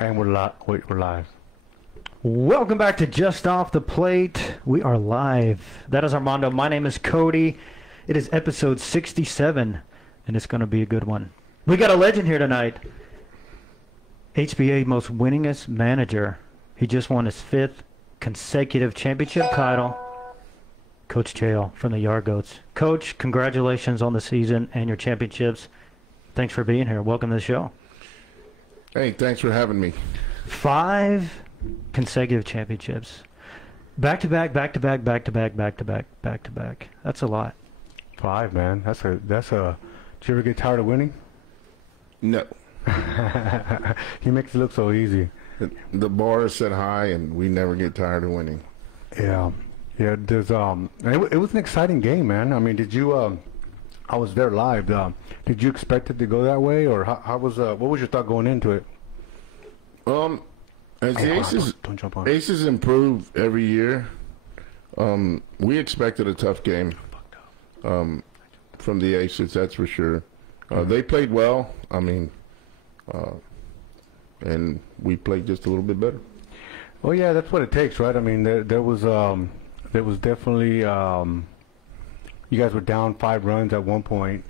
And we're live. Welcome back to Just Off the Plate. We are live. That is Armando. My name is Cody. It is episode 67, and it's going to be a good one. We got a legend here tonight. HBA most winningest manager. He just won his 5th consecutive championship title. Coach Cheo from the Yard Goats. Coach, congratulations on the season and your championships. Thanks for being here. Welcome to the show. Hey, thanks for having me. 5 consecutive championships. Back to back, back to back, back to back, back to back, back to back. That's a lot. 5, man. That's a. Did you ever get tired of winning? No. He makes it look so easy. The bar is set high, and we never get tired of winning. Yeah. There's it was an exciting game, man. I mean, did you? I was there live. Did you expect it to go that way, or how was? What was your thought going into it? As the don't jump on. Aces improve every year. We expected a tough game from the Aces, that's for sure. They played well. I mean, and we played just a little bit better. Well, yeah, that's what it takes, right? I mean, there was definitely. You guys were down 5 runs at one point,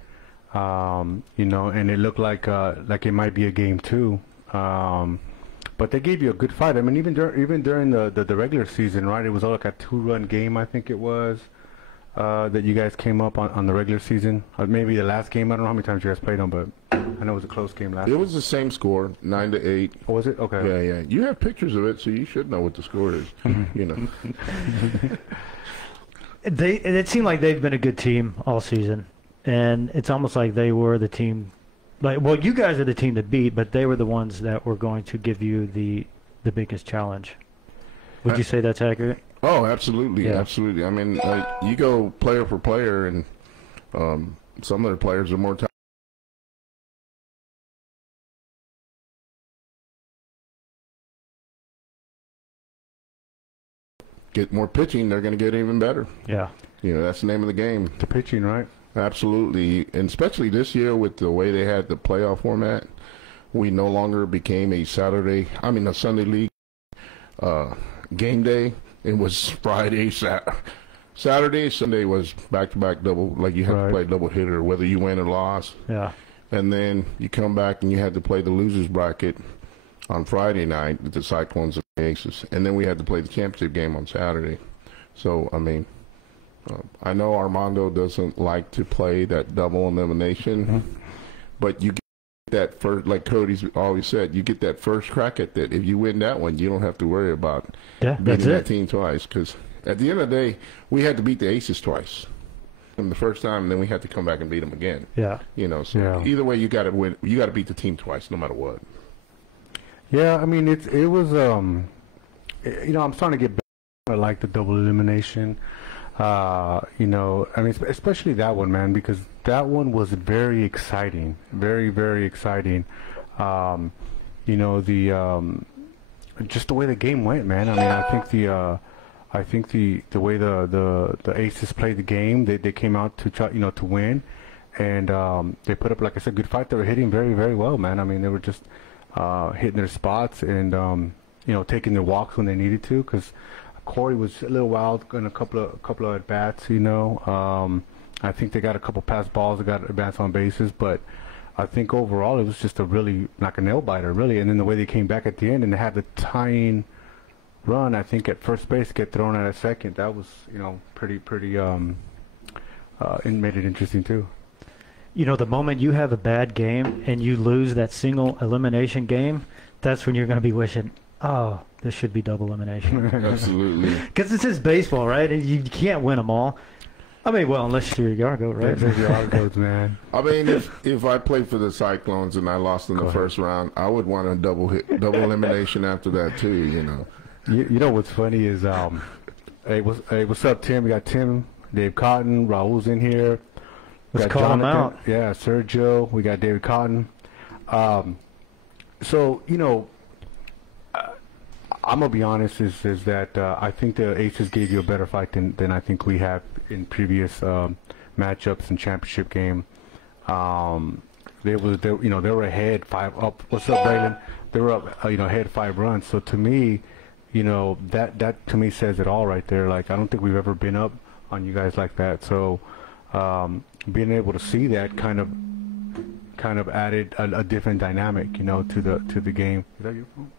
you know, and it looked like it might be a game 2. But they gave you a good fight. I mean, even during the regular season, right? It was all like a 2-run game, I think it was, that you guys came up on the regular season. Or maybe the last game. I don't know how many times you guys played them, but I know it was a close game last. It was the same score, 9-8. Oh, was it? Okay. Yeah. You have pictures of it, so you should know what the score is. You know. It seemed like they've been a good team all season, and it's almost like they were the team. Well, you guys are the team to beat, but they were the ones that were going to give you the biggest challenge. Would you say that's accurate? Oh, absolutely, yeah. Absolutely. I mean, you go player for player, and some of the players are more talented. Get more pitching, they're going to get even better. Yeah. You know, that's the name of the game. The pitching, right? Absolutely. And especially this year with the way they had the playoff format, we no longer became a Sunday league game day. It was Friday, Saturday, Sunday was back-to-back double, like you had to play double hitter, whether you win or lost. Yeah. And then you come back and you had to play the losers bracket on Friday night with the Cyclones and the Aces. And then we had to play the championship game on Saturday. So, I mean, I know Armando doesn't like to play that double elimination, but you get that first, like Cody's always said, you get that first crack at that. If you win that one, you don't have to worry about beating that team twice. Because at the end of the day, we had to beat the Aces twice. The first time, and then we had to come back and beat them again. Yeah. You know, so either way, you got to win. You got to beat the team twice, no matter what. Yeah, I mean, it was, you know, I'm starting to get better. I like the double elimination. You know, I mean, especially that one, man, because that one was very exciting, very, very exciting. You know, just the way the game went, man. I mean, I think the way the Aces played the game, they came out to try, you know, to win, and they put up, like I said, good fight. They were hitting very, very well, man. I mean, they were just hitting their spots and you know, taking their walks when they needed to, because Corey was a little wild in a couple of at bats, you know. I think they got a couple pass balls, they got advanced on bases, but I think overall it was just a really like a nail biter, really. And then the way they came back at the end and they had the tying run, I think at first base, get thrown at a second. That was, you know, pretty and made it interesting too. You know, the moment you have a bad game and you lose that single elimination game, that's when you're going to be wishing, oh, this should be double elimination. Absolutely. Because this is baseball, right? And you can't win them all. I mean, well, unless you're Yargo, right? There's Yargos, man. I mean, if I played for the Cyclones and I lost in the first round, I would want a double elimination after that too, you know. You know what's funny is, hey, what's up, Tim? We got Tim, Dave Cotton, Raul's in here. Let's call him out. Yeah, Sergio. We got David Cotton. So, you know, I'm going to be honest, is that I think the Aces gave you a better fight than I think we have in previous matchups and championship game. They were ahead 5 up. What's up, Braylon? they were up, ahead 5 runs. So to me, that to me says it all right there. Like, I don't think we've ever been up on you guys like that. So being able to see that kind of added a different dynamic, to the game. Is that your phone?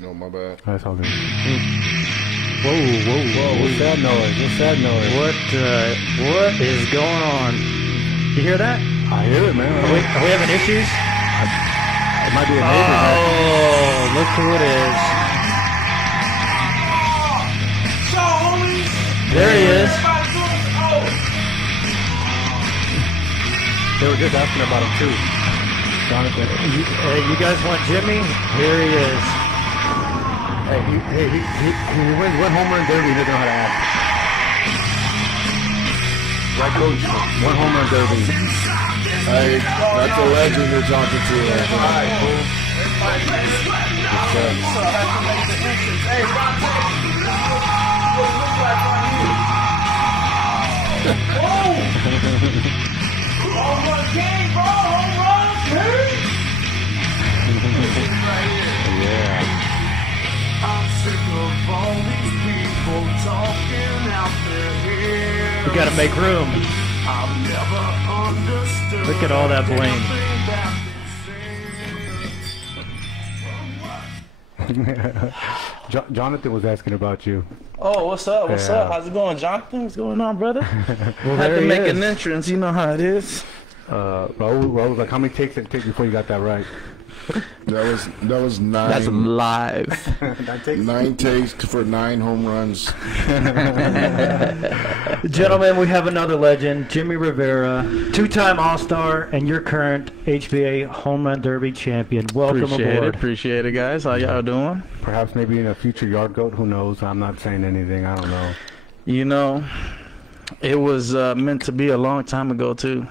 No, my bad. That's all good. Whoa. What's that noise? What is going on? You hear that? I hear it, man. Are we having issues? It might be a neighbor. Oh, look who it is. There he is. They were just asking about him too. Jonathan. You guys want Jimmy? Here he is. Hey, he wins one home run derby. He doesn't know how to act. Right, coach? One home run derby. Hey, that's a legend you're talking to. Yeah. We gotta make room. Look at all that bling. Jonathan was asking about you. Oh, what's up? What's Yeah. up? How's it going, Jonathan? What's going on, brother? Well, Had there to he make is. an entrance. You know how it is. Raul was like, how many takes did it take before you got that right? That was 9. That's live. 9 takes for 9 home runs. Gentlemen, we have another legend, Jimmy Rivera, 2-time All-Star and your current HBA Home Run Derby champion. Welcome aboard. Appreciate it, guys. How y'all doing? Perhaps maybe in a future yard goat. Who knows? I'm not saying anything. I don't know. You know, it was meant to be a long time ago, too.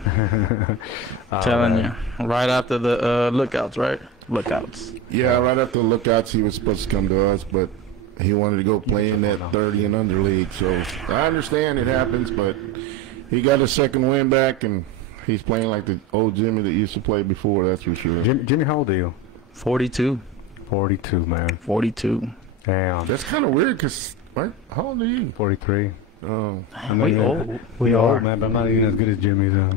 Telling you. Right after the lookouts, right? Lookouts. Yeah, right after the lookouts, he was supposed to come to us, but he wanted to go play in that 30 and under league. So I understand it happens, but he got his second win back, and he's playing like the old Jimmy that used to play before, that's for sure. Jimmy, how old are you? 42. 42, man. 42. Damn. That's kind of weird, because, right? How old are you? 43. Oh. We old. We are. man, but I'm not even as good as Jimmy, though.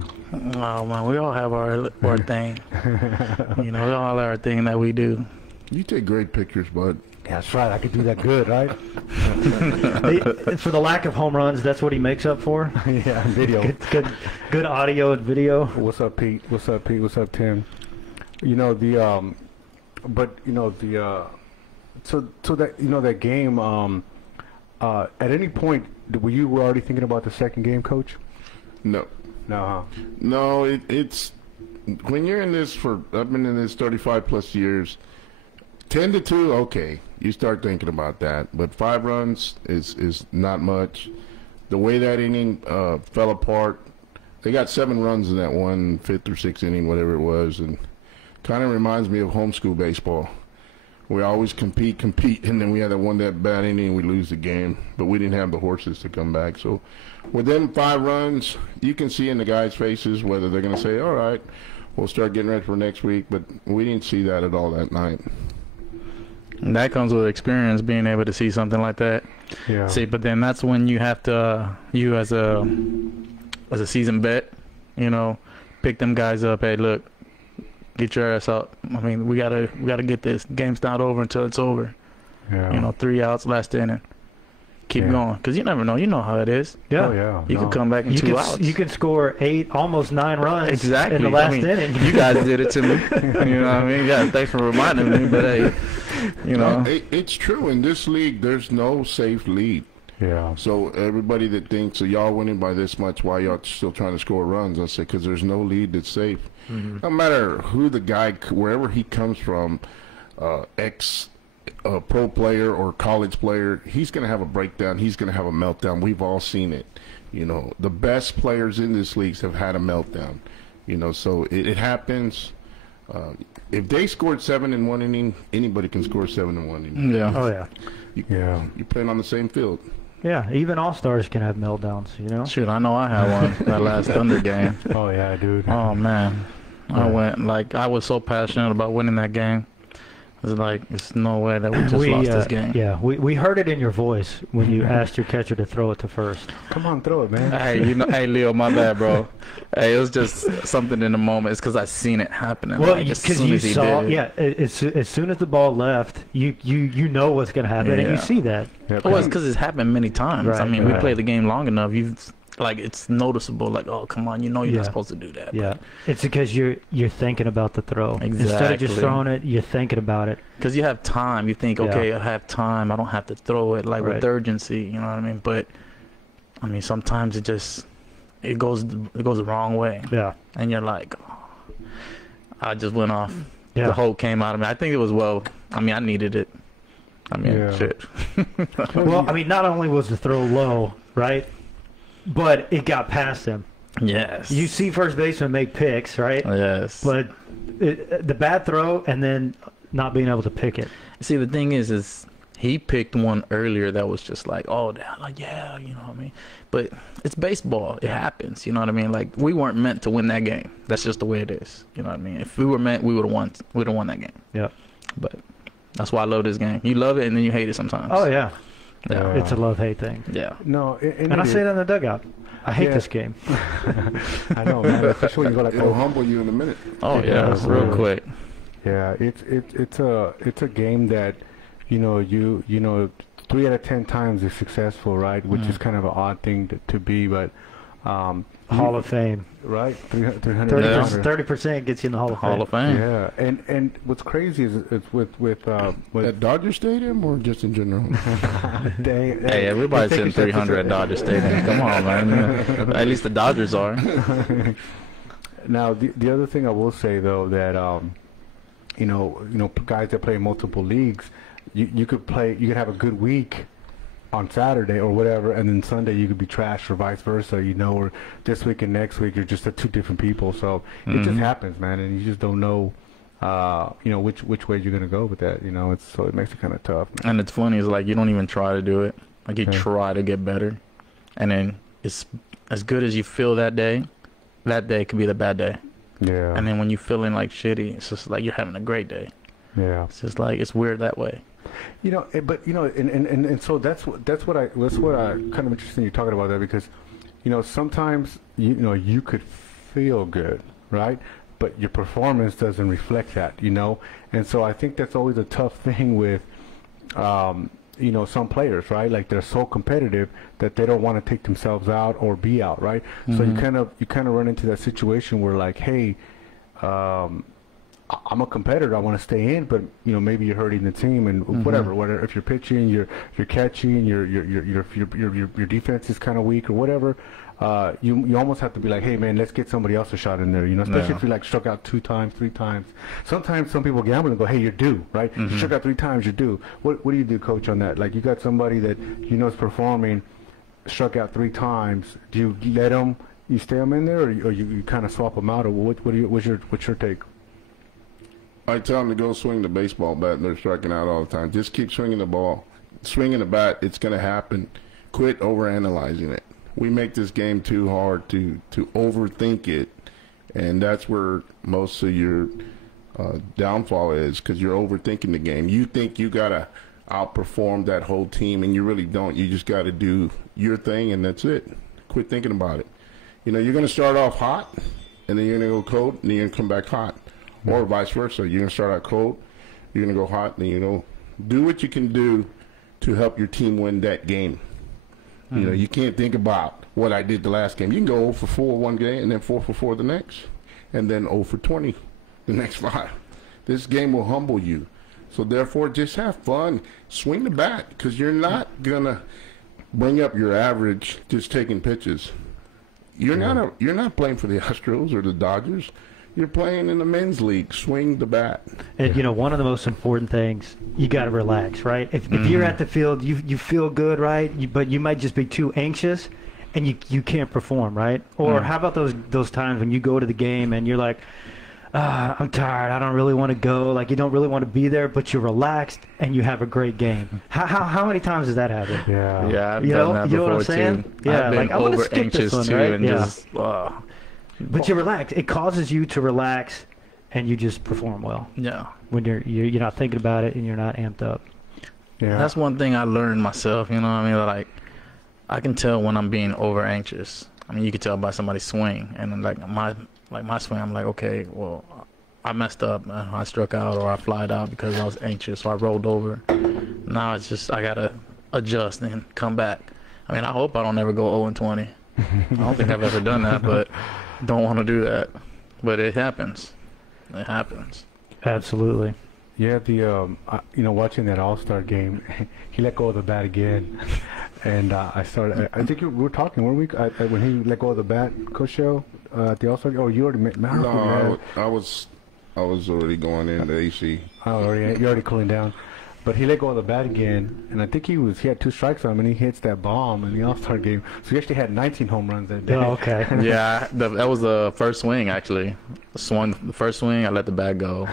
Oh, man, we all have our thing. You know, we all have our thing that we do. You take great pictures, bud. Yeah, that's right. I could do that good, right? For the lack of home runs, that's what he makes up for. Yeah, video. Good audio and video. What's up, Pete? What's up, Pete? What's up, Tim? So that that game. At any point, were you already thinking about the second game, Coach? No. No, huh? No, it's when you're in this I've been in this 35 plus years. 10-2, okay, you start thinking about that. But 5 runs is not much. The way that inning fell apart, they got 7 runs in that 5th or 6th inning, whatever it was, and kind of reminds me of homeschool baseball. We always compete, and then we had that bad inning and we lose the game. But we didn't have the horses to come back. So with them 5 runs, you can see in the guys' faces whether they're going to say, all right, we'll start getting ready for next week. But we didn't see that at all that night. And that comes with experience, being able to see something like that. Yeah. See, but then that's when you have to, you as a seasoned vet, pick them guys up. Hey, look, get your ass out. I mean, we gotta get this. Game's not over until it's over. Yeah. 3 outs, last inning. Keep going, because you never know. You know how it is. Yeah. Oh, yeah. You could come back in 2 outs. You can score 8, almost 9 runs Exactly. in the last inning. You guys did it to me. You know what I mean? Yeah, thanks for reminding me. But hey, It's true. In this league, there's no safe lead. Yeah. So everybody that thinks, so y'all winning by this much, why y'all still trying to score runs? I say, because there's no lead that's safe. Mm-hmm. No matter who the guy, wherever he comes from, pro player or college player, he's going to have a breakdown. He's going to have a meltdown. We've all seen it. The best players in this league have had a meltdown. So it happens. If they scored 7 in 1 inning, anybody can score 7 in 1 inning. Yeah. Oh, yeah. You're playing on the same field. Yeah, even all-stars can have meltdowns, Shoot, I know I had one that last Thunder game. Oh, yeah, dude. Oh, man. I went like I was so passionate about winning that game. It's like it's no way that we just lost this game. Yeah, we heard it in your voice when you asked your catcher to throw it to first. Come on, throw it, man. Hey, hey Leo, my bad, bro. Hey, it was just something in the moment. It's because I seen it happening. Well, like, because you saw, as soon as the ball left, you know what's going to happen, and you see that. Well, it's because it's happened many times. Right, I mean, we played the game long enough. It's noticeable. Like, oh, come on, you're not supposed to do that. Yeah, it's because you're thinking about the throw. Exactly. Instead of just throwing it, you're thinking about it. Because you have time. You think, okay, I have time. I don't have to throw it with urgency. You know what I mean? But I mean, sometimes it goes the wrong way. Yeah. And you're like, oh, I just went off. Yeah. The whole came out of me. I think it was I mean, I needed it. I mean, shit. Well, I mean, not only was the throw low, right? But it got past him. Yes. You see first baseman make picks, right? Yes. But the bad throw and then not being able to pick it. See, the thing is he picked one earlier that was just like, oh, like, yeah, you know what I mean? But it's baseball. It happens, you know what I mean? Like, we weren't meant to win that game. That's just the way it is, you know what I mean? If we were meant, we would have won. We'd have won that game. Yeah. But that's why I love this game. You love it and then you hate it sometimes. Oh, yeah. Yeah. It's a love-hate thing. Yeah. No, and I say it in the dugout. I hate this game. I know, man. Especially when you go like, it'll humble you in a minute. Oh yeah, real quick. Yeah, it's a game that, you know, 3 out of 10 times is successful, right? Which is kind of an odd thing to be, but Hall of Fame, right? 30% gets you in the Hall of Fame. Yeah, and what's crazy is it's with at Dodger Stadium or just in general. Hey, everybody's hitting 300 at Dodger Stadium. Come on, man. At least the Dodgers are. Now, the other thing I will say though that you know, guys that play multiple leagues, you could have a good week on Saturday or whatever, and then Sunday you could be trashed or vice versa, you know, or this week and next week you're just two different people. So it just happens, man, and you just don't know, you know, which way you're gonna go with that. You know, so it makes it kind of tough, man. And it's funny, it's like you don't even try to do it. Like you try to get better, and then it's as good as you feel that day could be the bad day. Yeah. And then when you're feeling like shitty, it's just like you're having a great day. Yeah. It's just like it's weird that way. You know, but you know, and so that's what I kind of interesting you're talking about that, because, you know, sometimes you could feel good, right? But your performance doesn't reflect that, you know, and so I think that's always a tough thing with, you know, some players, right? Like they're so competitive that they don't want to take themselves out or be out, right? So you kind of run into that situation where like, hey, I'm a competitor. I want to stay in, but you know, maybe you're hurting the team and whatever. If you're pitching, you're catching, your defense is kind of weak or whatever. You almost have to be like, hey man, let's get somebody else a shot in there. You know, especially if you like struck out 2 times, 3 times. Sometimes some people gamble and go, hey, you're due, right? You struck out 3 times, you're due. What do you do, coach, on that? Like you got somebody that you know is performing, struck out 3 times. Do you let them? You stay them in there, or you kind of swap them out, or what's your take? I tell them to go swing the baseball bat, and they're striking out all the time. Just keep swinging the ball. Swinging the bat, it's going to happen. Quit overanalyzing it. We make this game too hard to overthink it, and that's where most of your downfall is, because you're overthinking the game. You think you got to outperform that whole team, and you really don't. You just got to do your thing, and that's it. Quit thinking about it. You know, you're going to start off hot, and then you're going to go cold, and then you're going to come back hot. Or vice versa. You're going to start out cold, you're going to go hot, and you know, do what you can do to help your team win that game. You know, you can't think about what I did the last game. You can go 0 for 4 one game and then 4 for 4 the next, and then 0 for 20 the next 5. This game will humble you. So therefore, just have fun. Swing the bat, because you're not going to bring up your average just taking pitches. You're not playing for the Astros or the Dodgers. You're playing in the men's league. Swing the bat. And, you know, one of the most important things, you got to relax, right? If you're at the field, you feel good, right? But you might just be too anxious, and you can't perform, right? Or how about those times when you go to the game and you're like, I'm tired. I don't really want to go. Like, you don't really want to be there, but you're relaxed and you have a great game. How many times does that happen? Yeah, I've done that before, what I'm saying? too. Yeah, I've been like, I'm over skip anxious this one, too, right? and just But you relax. It causes you to relax, and you just perform well. Yeah. When you're not thinking about it and you're not amped up. Yeah. That's one thing I learned myself, you know what I mean? Like, I can tell when I'm being over anxious. I mean, you can tell by somebody's swing. And then, like my swing, I'm like, okay, well, I messed up. I struck out or I flied out because I was anxious or I rolled over. Now it's just, I got to adjust and come back. I mean, I hope I don't ever go 0-20. I don't think I've ever done that, but don't want to do that. But it happens. It happens. Absolutely. Yeah, watching that All-Star game, he let go of the bat again, and I think we were talking, weren't we? When he let go of the bat, Coach Cheo, at the All-Star game. Oh, you already met. No, I was already going in the AC. Oh, you're already cooling down. But he let go of the bat again, and I think he had 2 strikes on him, and he hits that bomb in the All-Star game. So he actually had 19 home runs that day. Oh, okay. Yeah, that was the first swing, actually. The first swing, I let the bat go.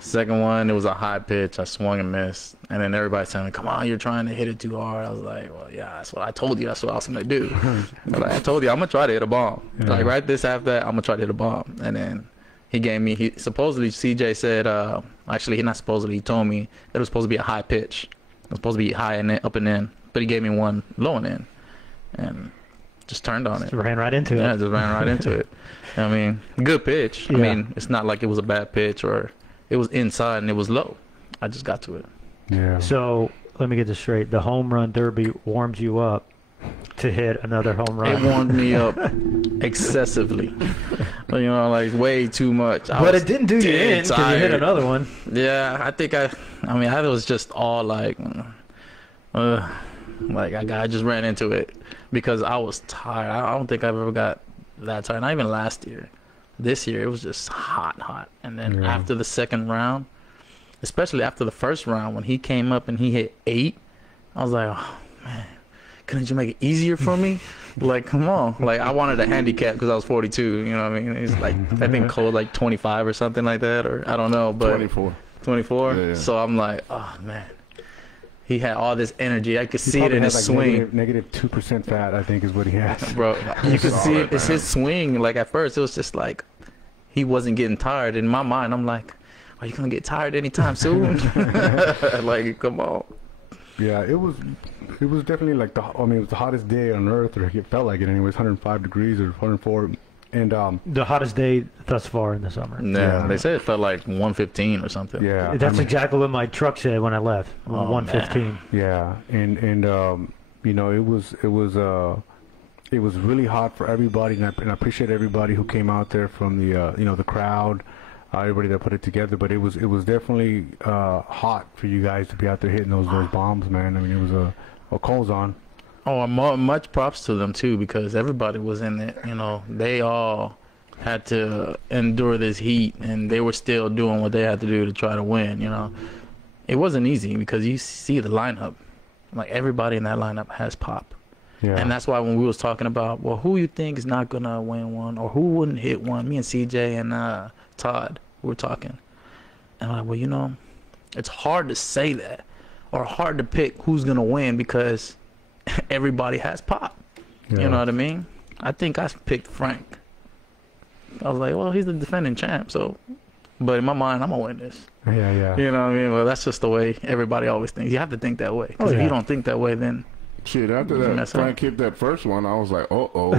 Second one, it was a high pitch. I swung and missed. And then everybody's telling me, come on, you're trying to hit it too hard. I was like, well, yeah, that's what I told you. That's what I was going to do. Like, I told you, I'm going to try to hit a bomb. Yeah. Like, right this after that, I'm going to try to hit a bomb. And then supposedly CJ said, actually, he not supposedly, he told me that it was supposed to be a high pitch. It was supposed to be high and up and in. But he gave me one low and in. And just turned on it. Just ran right into it. Yeah, just ran right into it. I mean, good pitch. Yeah. I mean, it's not like it was a bad pitch or it was inside and it was low. I just got to it. Yeah. So let me get this straight. The home run derby warms you up to hit another home run. It warmed me up excessively. You know, like way too much. But it didn't do you in because you hit another one. Yeah, I think I was just all like I just ran into it because I was tired. I don't think I've ever got that tired. Not even last year. This year, it was just hot. And then after the second round, especially after the first round, when he came up and he hit 8, I was like, oh, man, couldn't you make it easier for me? Like, come on. Like, I wanted a handicap because I was 42, you know what I mean? It's like, I think Cole like 25 or something like that, or I don't know. But 24. 24? Yeah. So I'm like, oh, man. He had all this energy. I could see it in his like swing. Negative 2% fat, I think, is what he has. Bro, you could see it. It's his swing. Like, at first, it was just like he wasn't getting tired. In my mind, I'm like, are you going to get tired anytime soon? Like, come on. Yeah, it was definitely like it was the hottest day on earth, or it felt like it anyways, 105 degrees or 104. And the hottest day thus far in the summer. Yeah, they said it felt like 115 or something. Yeah, that's exactly what my truck said when I left. 115. Man. Yeah, and it was really hot for everybody, and I appreciate everybody who came out there from the crowd, everybody that put it together. But it was definitely hot for you guys to be out there hitting those bombs, man. I mean, it was a Cole's on. Oh, much props to them too, because everybody was in it. You know, they all had to endure this heat, and they were still doing what they had to do to try to win. You know, it wasn't easy because you see the lineup, like everybody in that lineup has pop. Yeah. And that's why when we was talking about, well, who you think is not gonna win one, or who wouldn't hit one, me and CJ and Todd were talking, and I'm like, well, you know, it's hard to say that, or hard to pick who's gonna win because everybody has pop. Yeah. You know what I mean? I think I picked Frank. I was like, well, he's the defending champ, so. But in my mind, I'm gonna win this. Yeah. You know what I mean? Well, that's just the way everybody always thinks. You have to think that way. Because if you don't think that way, then. Shit, after that, Frank hit that first one, I was like, uh-oh.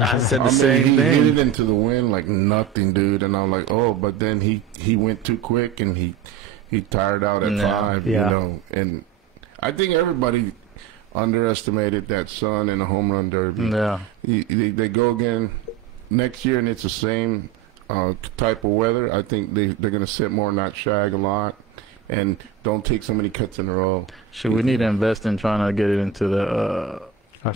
I said the same he thing. hit it into the wind like nothing, dude. And I'm like, oh, but then he went too quick and he tired out at 5, you know. And I think everybody underestimated that Sun in a home run derby. Yeah. They go again next year, and it's the same type of weather. I think they're going to sit more, not shag a lot, and don't take so many cuts in a row. Should we need to invest in trying to get it into the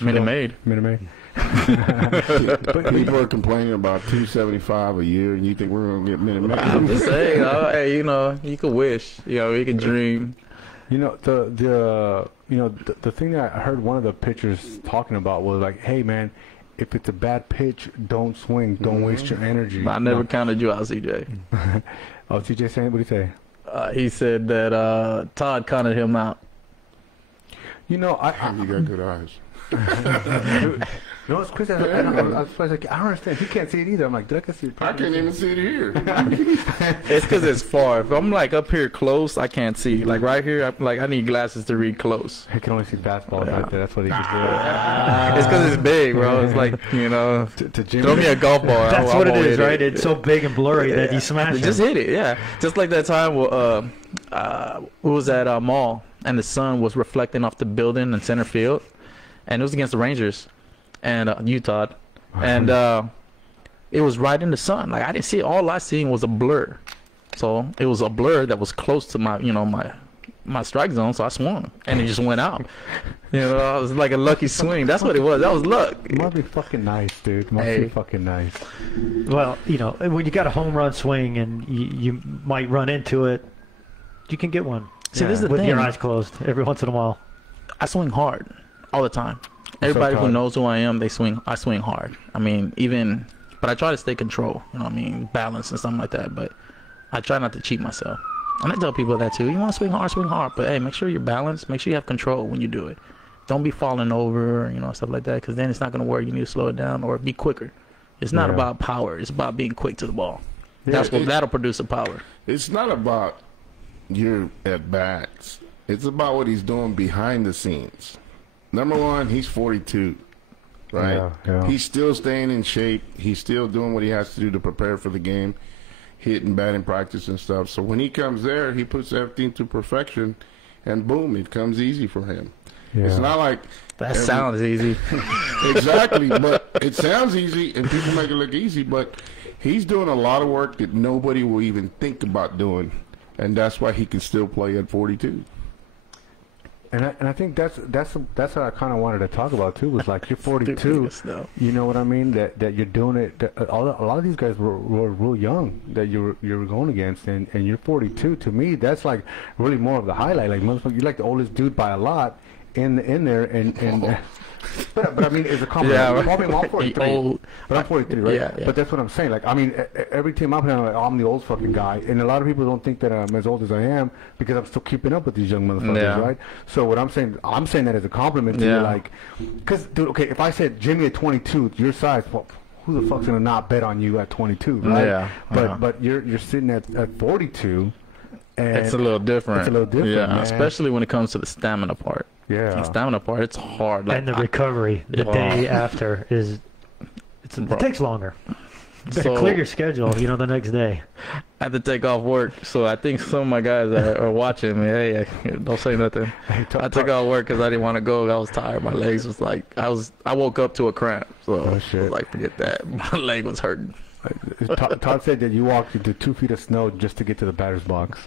Minute Maid? Minute Maid. But people are complaining about $275 a year, and you think we're going to get Minute Maid? I'm just saying, hey, you know, you could wish, you know, you could dream. You know, the thing that I heard one of the pitchers talking about was like, hey man, if it's a bad pitch, don't swing, don't waste your energy. I never counted you out, CJ. Oh, CJ saying, what did he say? He said that Todd counted him out. You know, you got good eyes. You know what's crazy? I was like, I don't understand. He can't see it either. I'm like, dude, I can see it. I can't even see it here. It's because it's far. If I'm like up here close, I can't see. Like right here, I need glasses to read close. He can only see basketball right there. That's what he can do. It's because it's big, bro. It's like, you know, to Jimmy. throw me a golf ball. That's I what it won't is, hit right? It's so big and blurry that you smash it. Just hit it, yeah. Just like that time we was at a mall and the sun was reflecting off the building in center field, and it was against the Rangers and Utah, and it was right in the sun. Like I didn't see it. All I seen was a blur. So it was a blur that was close to my, you know, my strike zone. So I swung and it just went out. You know, it was like a lucky swing. That's what it was. That was luck. It must be fucking nice, dude. Must be fucking nice. Well, you know, when you got a home run swing and you might run into it, you can get one. See, this is the with thing. your eyes closed every once in a while. I swing hard all the time. Everybody who knows who I am, I swing hard. I mean, but I try to stay control, you know what I mean, balance and something like that, but I try not to cheat myself. And I tell people that too. You want to swing hard, but hey, make sure you're balanced, make sure you have control when you do it. Don't be falling over, you know, stuff like that, because then it's not going to work. You need to slow it down or be quicker. It's not about power. It's about being quick to the ball. Yeah, that'll produce a power. It's not about your at-bats. It's about what he's doing behind the scenes. Number one, he's 42, right? Yeah. He's still staying in shape. He's still doing what he has to do to prepare for the game, hitting, batting practice and stuff. So when he comes there, he puts everything to perfection, and boom, it comes easy for him. Yeah. It's not like... That sounds easy. Exactly, but it sounds easy, and people make it look easy, but he's doing a lot of work that nobody will even think about doing, and that's why he can still play at 42. And I think that's what I kind of wanted to talk about too. Was like you're 42, you know what I mean? That you're doing it. A lot of these guys were real young that you're going against, and you're 42. To me, that's like really more of the highlight. Like motherfucker, you're like the oldest dude by a lot in there, and but I mean, it's a compliment. Yeah, I'm 43. But I'm 43, right? Yeah. But that's what I'm saying. Like, I mean, every team I'm playing, I'm the old fucking guy, and a lot of people don't think that I'm as old as I am because I'm still keeping up with these young motherfuckers, right? So what I'm saying that as a compliment to you, like, because dude, okay, if I said Jimmy at 22, your size, well, who the fuck's gonna not bet on you at 22, right? Yeah. But you're sitting at 42. And it's a little different. It's a little different, man. Especially when it comes to the stamina part. Yeah, the stamina part, it's hard. Like, and the recovery the day after it takes longer. So, clear your schedule, you know, the next day. I had to take off work, so I think some of my guys are watching me. Hey, don't say nothing. I took off work because I didn't want to go. I was tired. My legs was like, I woke up to a cramp. So I was like, forget that. My leg was hurting. Todd said that you walked into 2 feet of snow just to get to the batter's box.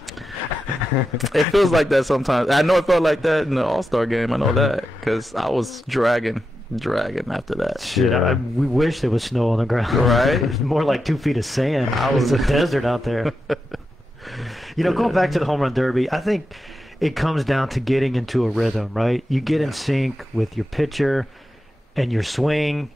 It feels like that sometimes. I know it felt like that in the All-Star game. I know that because I was dragging after that. Shit, we wish there was snow on the ground. Right? It's more like 2 feet of sand. It's a desert out there. You know, going back to the home run derby, I think it comes down to getting into a rhythm, right? You get in sync with your pitcher and your swing.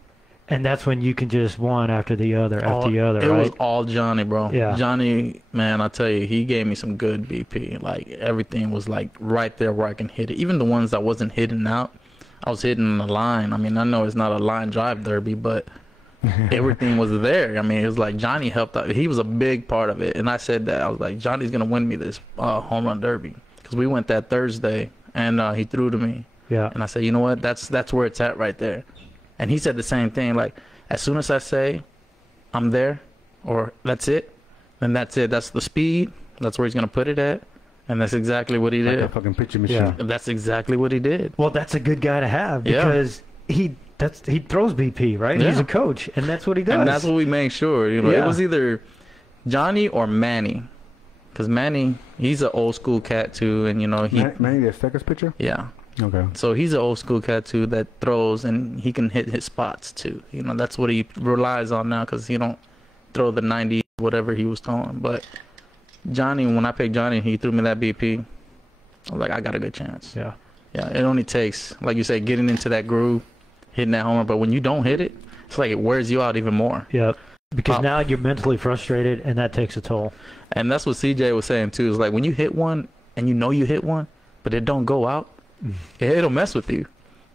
And that's when you can just one after the other, right? It was all Johnny, bro. Yeah. Johnny, man, I tell you, he gave me some good BP. Like, everything was, like, right there where I can hit it. Even the ones I wasn't hitting out, I was hitting the line. I mean, I know it's not a line drive derby, but everything was there. I mean, it was like Johnny helped out. He was a big part of it. And I said that. I was like, Johnny's going to win me this home run derby. Because we went that Thursday, and he threw to me. Yeah. And I said, you know what? That's where it's at right there. And he said the same thing, like, as soon as I say I'm there or that's it, then that's it. That's the speed. That's where he's going to put it at. And that's exactly what he did. Like a fucking pitching machine. Yeah. That's exactly what he did. Well, that's a good guy to have because he throws BP, right? Yeah. He's a coach, and that's what he does. And that's what we made sure. You know, it was either Johnny or Manny. Because Manny, he's an old school cat, too. And, you know, Manny, the Aztecas pitcher? Yeah. Okay. So he's an old school cat too that throws and he can hit his spots too. You know, that's what he relies on now because he don't throw the 90 whatever he was throwing. But Johnny, when I picked Johnny, he threw me that BP. I was like, I got a good chance. Yeah. Yeah. It only takes, like you said, getting into that groove, hitting that homer. But when you don't hit it, it's like it wears you out even more. Yeah. Because now you're mentally frustrated and that takes a toll. And that's what CJ was saying too. Is like when you hit one and you know you hit one, but it don't go out. It'll mess with you.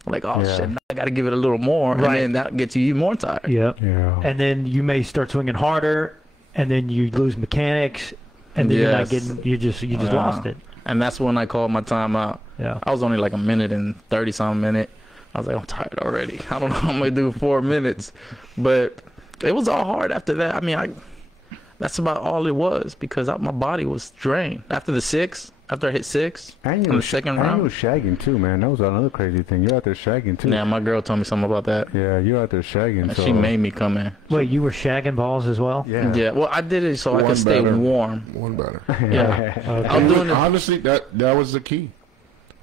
Like, oh Yeah. shit, now I got to give it a little more, Right. and then that gets you even more tired. Yep. Yeah. And then you may start swinging harder, and then you lose mechanics, and then you're not Yes. getting. You just lost it. And that's when I called my timeout. Yeah. I was only like a minute and 30-something minute. I was like, I'm tired already. I don't know how I'm going to do 4 minutes. But it was all hard after that. I mean, that's about all it was because my body was drained. After I hit 6 And in the second you round. were shagging too, man. That was another crazy thing. You're out there shagging too. Yeah, my girl told me something about that. Yeah, you're out there shagging. And so. she made me come in. Wait, you were shagging balls as well? Yeah. Yeah, well, I did it so I One could stay better. warm. One better. Yeah. Okay. I'm doing it. Honestly, that was the key.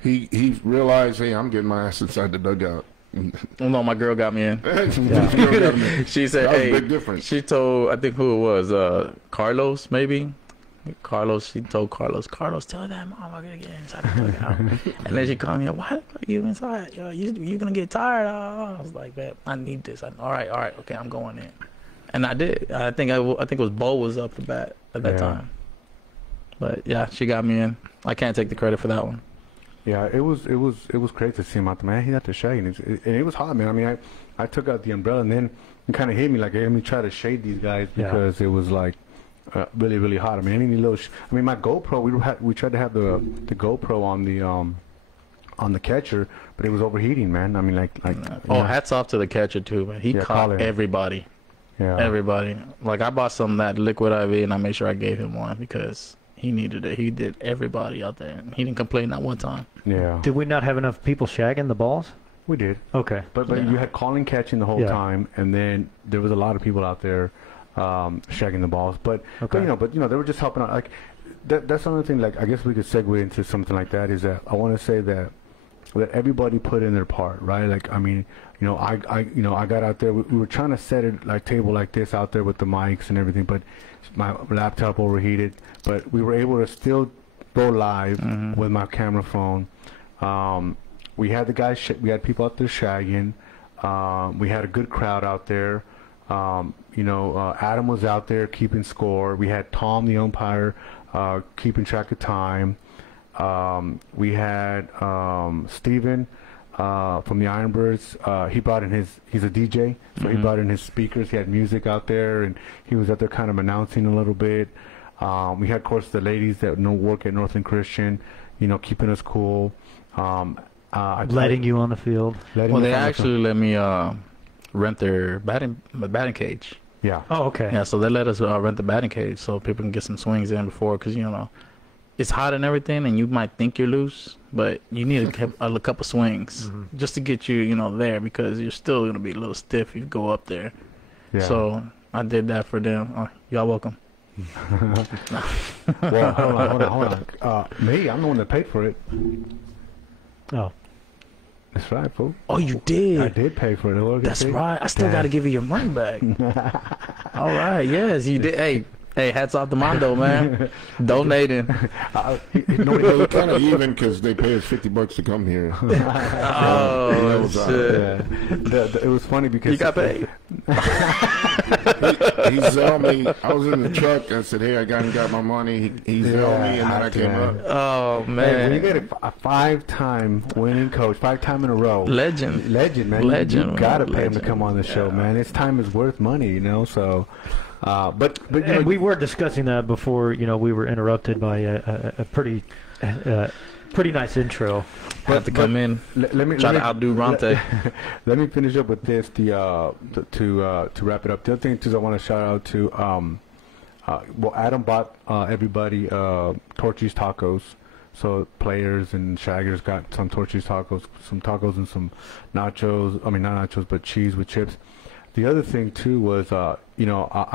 He realized, hey, I'm getting my ass inside the dugout. Well, no, my girl got me in. She said, That was hey, a big difference. she told, I think who it was, Carlos, maybe? She told Carlos, tell that mom I'm going to get inside the dugout. And then she called me up, why the fuck are you inside? Yo, you're going to get tired. I was like, man, I need this. All right, okay, I'm going in. And I did. I think it was Bo was up the bat at that time. But yeah, she got me in. I can't take the credit for that one. Yeah, it was great to see him out there, man. He's out there shagging, and it was hot, man. I mean, I took out the umbrella, and then it kind of hit me like, hey, let me try to shade these guys because it was like really, really hot. I mean, any little, my GoPro, we tried to have the GoPro on the catcher, but it was overheating, man. I mean, like. Hats off to the catcher too, man. He caught everybody. Yeah. Everybody. Like I bought some of that liquid IV, and I made sure I gave him one because he needed it. He did everybody out there. And he didn't complain not one time. Yeah. Did we not have enough people shagging the balls? We did. Okay. But you had calling catching the whole time, and then there was a lot of people out there shagging the balls. But they were just helping out. Like that's another thing. Like I guess we could segue into something like that. Is that I want to say that everybody put in their part, right? Like I mean, I got out there. We were trying to set it like table like this out there with the mics and everything, but my laptop overheated. But we were able to still go live with my camera phone. We had the guys. We had people out there shagging. We had a good crowd out there. Adam was out there keeping score. We had Tom, the umpire, keeping track of time. We had Steven from the Ironbirds. He brought in he's a DJ, so he brought in his speakers. He had music out there, and he was out there kind of announcing a little bit. We had, of course, the ladies that work at Northland Christian, keeping us cool. Letting you on the field. Well, they actually let me rent their batting cage. Yeah. Oh, okay. Yeah, so they let us rent the batting cage so people can get some swings in before, because it's hot and everything, and you might think you're loose, but you need a couple swings just to get you, there, because you're still gonna be a little stiff if you go up there. Yeah. So I did that for them. Oh, y'all welcome. Well, hold on. Me, I'm the one that paid for it. Oh. That's right, fool. Oh, you did? I did pay for it. That's right. I still got to give you your money back. All right. Yes, you did. Hey, hats off to Mondo, man. Donating. We're kind of even because they pay us $50 to come here. Oh, shit. Yeah. It was funny because You got paid. He zelled me. I was in the truck. I said, hey, I got my money. He zelled me, and then I came up. Oh, Hey, man. when you get a 5-time winning coach, 5 times in a row. Legend, man. Legend, You gotta pay him to legend. come on the show, man. His time is worth money, so. But And we were discussing that before, we were interrupted by a pretty nice intro. Have to come in. Let me Try to outdo Ronte. Let me finish up with this. To wrap it up. The other thing too, I want to shout out to. Adam bought everybody Torchy's tacos. So players and shaggers got some Torchy's tacos, and some nachos. I mean, not nachos, but cheese with chips. The other thing too was, I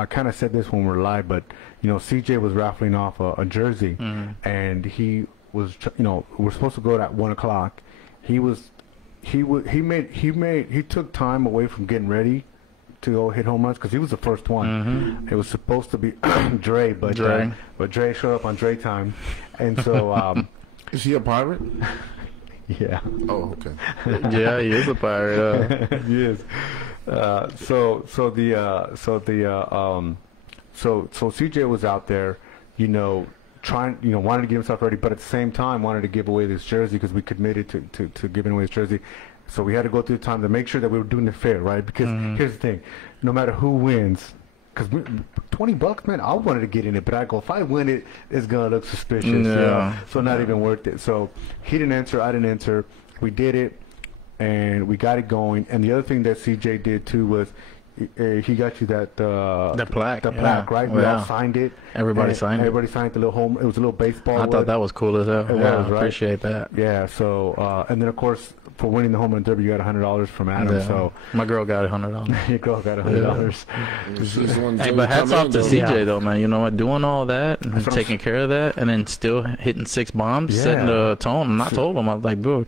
kind of said this when we were live, but CJ was raffling off a jersey, and he was, we're supposed to go at 1 o'clock. He took time away from getting ready to go hit home runs because he was the first one. It was supposed to be Dre, but Dre showed up on Dre time, and so Is he a pirate? yeah. Oh, okay. Yeah, he is a pirate. Yes. So CJ was out there, trying, wanted to get himself ready, but at the same time wanted to give away this jersey because we committed to giving away this jersey. So we had to go through time to make sure that we were doing it fair, right? Because here's the thing, no matter who wins, because $20, man, I wanted to get in it, but I go, if I win it, it's gonna look suspicious. Yeah. So not even worth it. So he didn't answer, I didn't answer. We did it, and we got it going. And the other thing that CJ did too was he got you that The plaque. right? We all signed it. Everybody signed it. Everybody signed the little home. It was a little baseball. I thought that was cool as hell. It Yeah, was, right? Appreciate that. Yeah. So and then of course for winning the home run derby, you got $100 from Adam. Yeah. So My girl got $100. your girl got $100. She's the one Hey, to but hats come off in, to though. CJ though, man. You know what? Doing all that and That's what I'm taking care of that, and then still hitting 6 bombs, setting Yeah. the tone. And I told him, I was like, bro,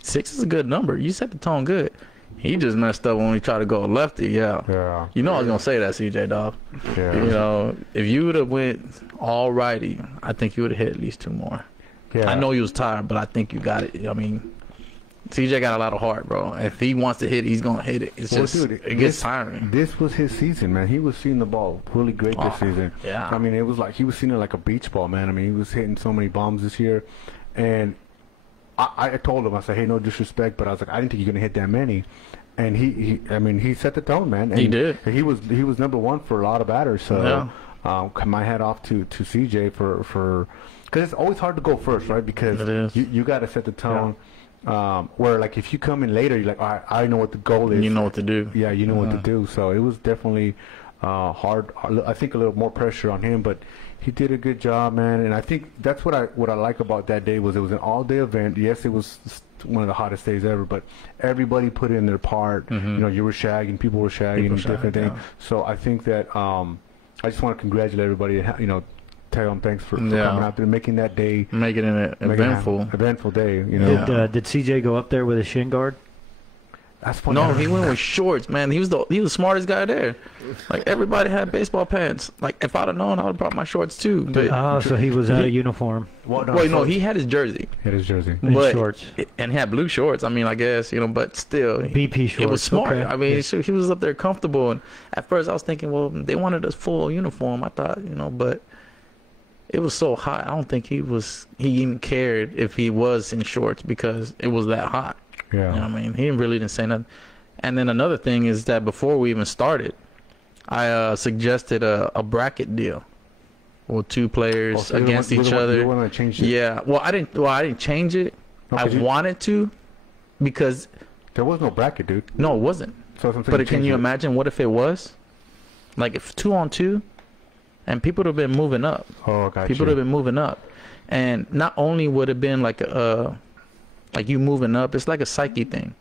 6 is a good number. You set the tone good. He just messed up when we tried to go lefty. Yeah. Yeah. You know I was gonna say that, CJ dog. Yeah. You know, if you would have went all righty, I think you would have hit at least 2 more. Yeah. I know you was tired, but I think you got it. I mean, CJ got a lot of heart, bro. If he wants to hit, he's gonna hit it. It's Well, just dude, it gets tiring. This was his season, man. He was seeing the ball really great this Oh, season. yeah. I mean, it was like he was seeing it like a beach ball, man. I mean, he was hitting so many bombs this year, and I told him, I said, hey, no disrespect, but I was like, I didn't think you're gonna hit that many. And he set the tone, man. And He did. He was number one for a lot of batters. So, Yeah. my hat off to CJ for because it's always hard to go first, right? Because It is. you got to set the tone. Where like if you come in later, you're like, all right, I know what the goal is. You know what to do. Yeah, you know what to do. So it was definitely hard. I think a little more pressure on him, but he did a good job, man. And I think that's what I like about that day was it was an all-day event. Yes, it was one of the hottest days ever, but everybody put in their part. You know, you were shagging, people were shagging, People different shagged, things. So I think that I just want to congratulate everybody. And, you know, tell them thanks for coming out there, and making that day, Making it an eventful day. You know, Yeah. Did CJ go up there with a shin guard? that's funny. No, he went with shorts, man. He was the smartest guy there. Like everybody had baseball pants. Like if I'd have known, I would have brought my shorts too. But Oh, so he was out of uniform. Well, wait, no, he had his jersey, hit his jersey. In but shorts. and he had blue shorts. I mean, I guess but still, BP shorts. it was smart. Okay. I mean, he was up there comfortable. And at first, I was thinking, well, they wanted a full uniform. I thought, but it was so hot. I don't think he even cared if he was in shorts because it was that hot. Yeah. You know what I mean? He really didn't say nothing. And then another thing is that before we even started, I suggested a bracket deal. Well, 2 players so against each other. You want to change it? Yeah. Well, I didn't change it. No, I 'cause wanted to because There was no bracket, dude. no, it wasn't. So I'm saying But can change you it. imagine what if it was? Like if 2-on-2 and people would have been moving up. Oh, gotcha. People would have been moving up. And not only would it have been like you moving up, it's like a psyche thing.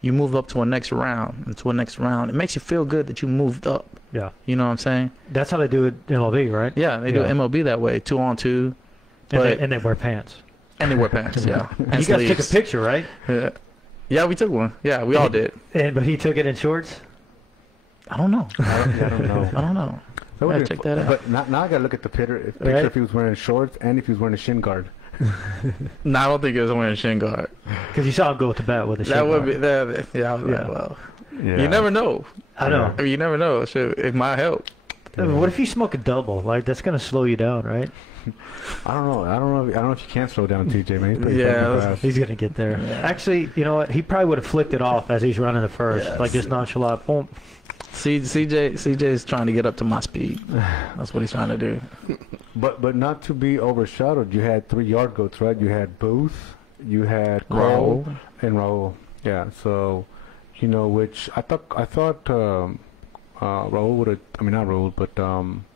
You move up to a next round and to a next round. It makes you feel good that you moved up. Yeah. You know what I'm saying? That's how they do it in MLB, right? Yeah, they do MLB that way, 2-on-2. And they wear pants. And they wear pants, yeah. And You guys took a sleeves. picture, right? Yeah, we took one. Yeah, we all did. But he took it in shorts? I don't know. I don't know. I don't know. That I would've gotta check been that fu- out. But now I gotta look at the picture Right. if he was wearing shorts and if he was wearing a shin guard. No, I don't think it was wearing a shin guard. Because you saw him go to bat with a shin That would guard. be that. Yeah, I was like, Yeah. well, Yeah. you never know. I know. I mean, you never know. It might help. What if you smoke a double? Like, that's going to slow you down, right? I don't know if you can slow down TJ, man. He's pretty Yeah, fucking that's- fast. He's going to get there. Yeah. Actually, you know what? He probably would have flicked it off as he's running the first. Yes. Like, just nonchalant. Boom. CJ is trying to get up to my speed. That's what he's trying to do. But not to be overshadowed, you had 3 yard goats, right? You had Booth, you had Raul. Cole, and Raul. Yeah, so which I thought Raul would have. I mean, not Raul, but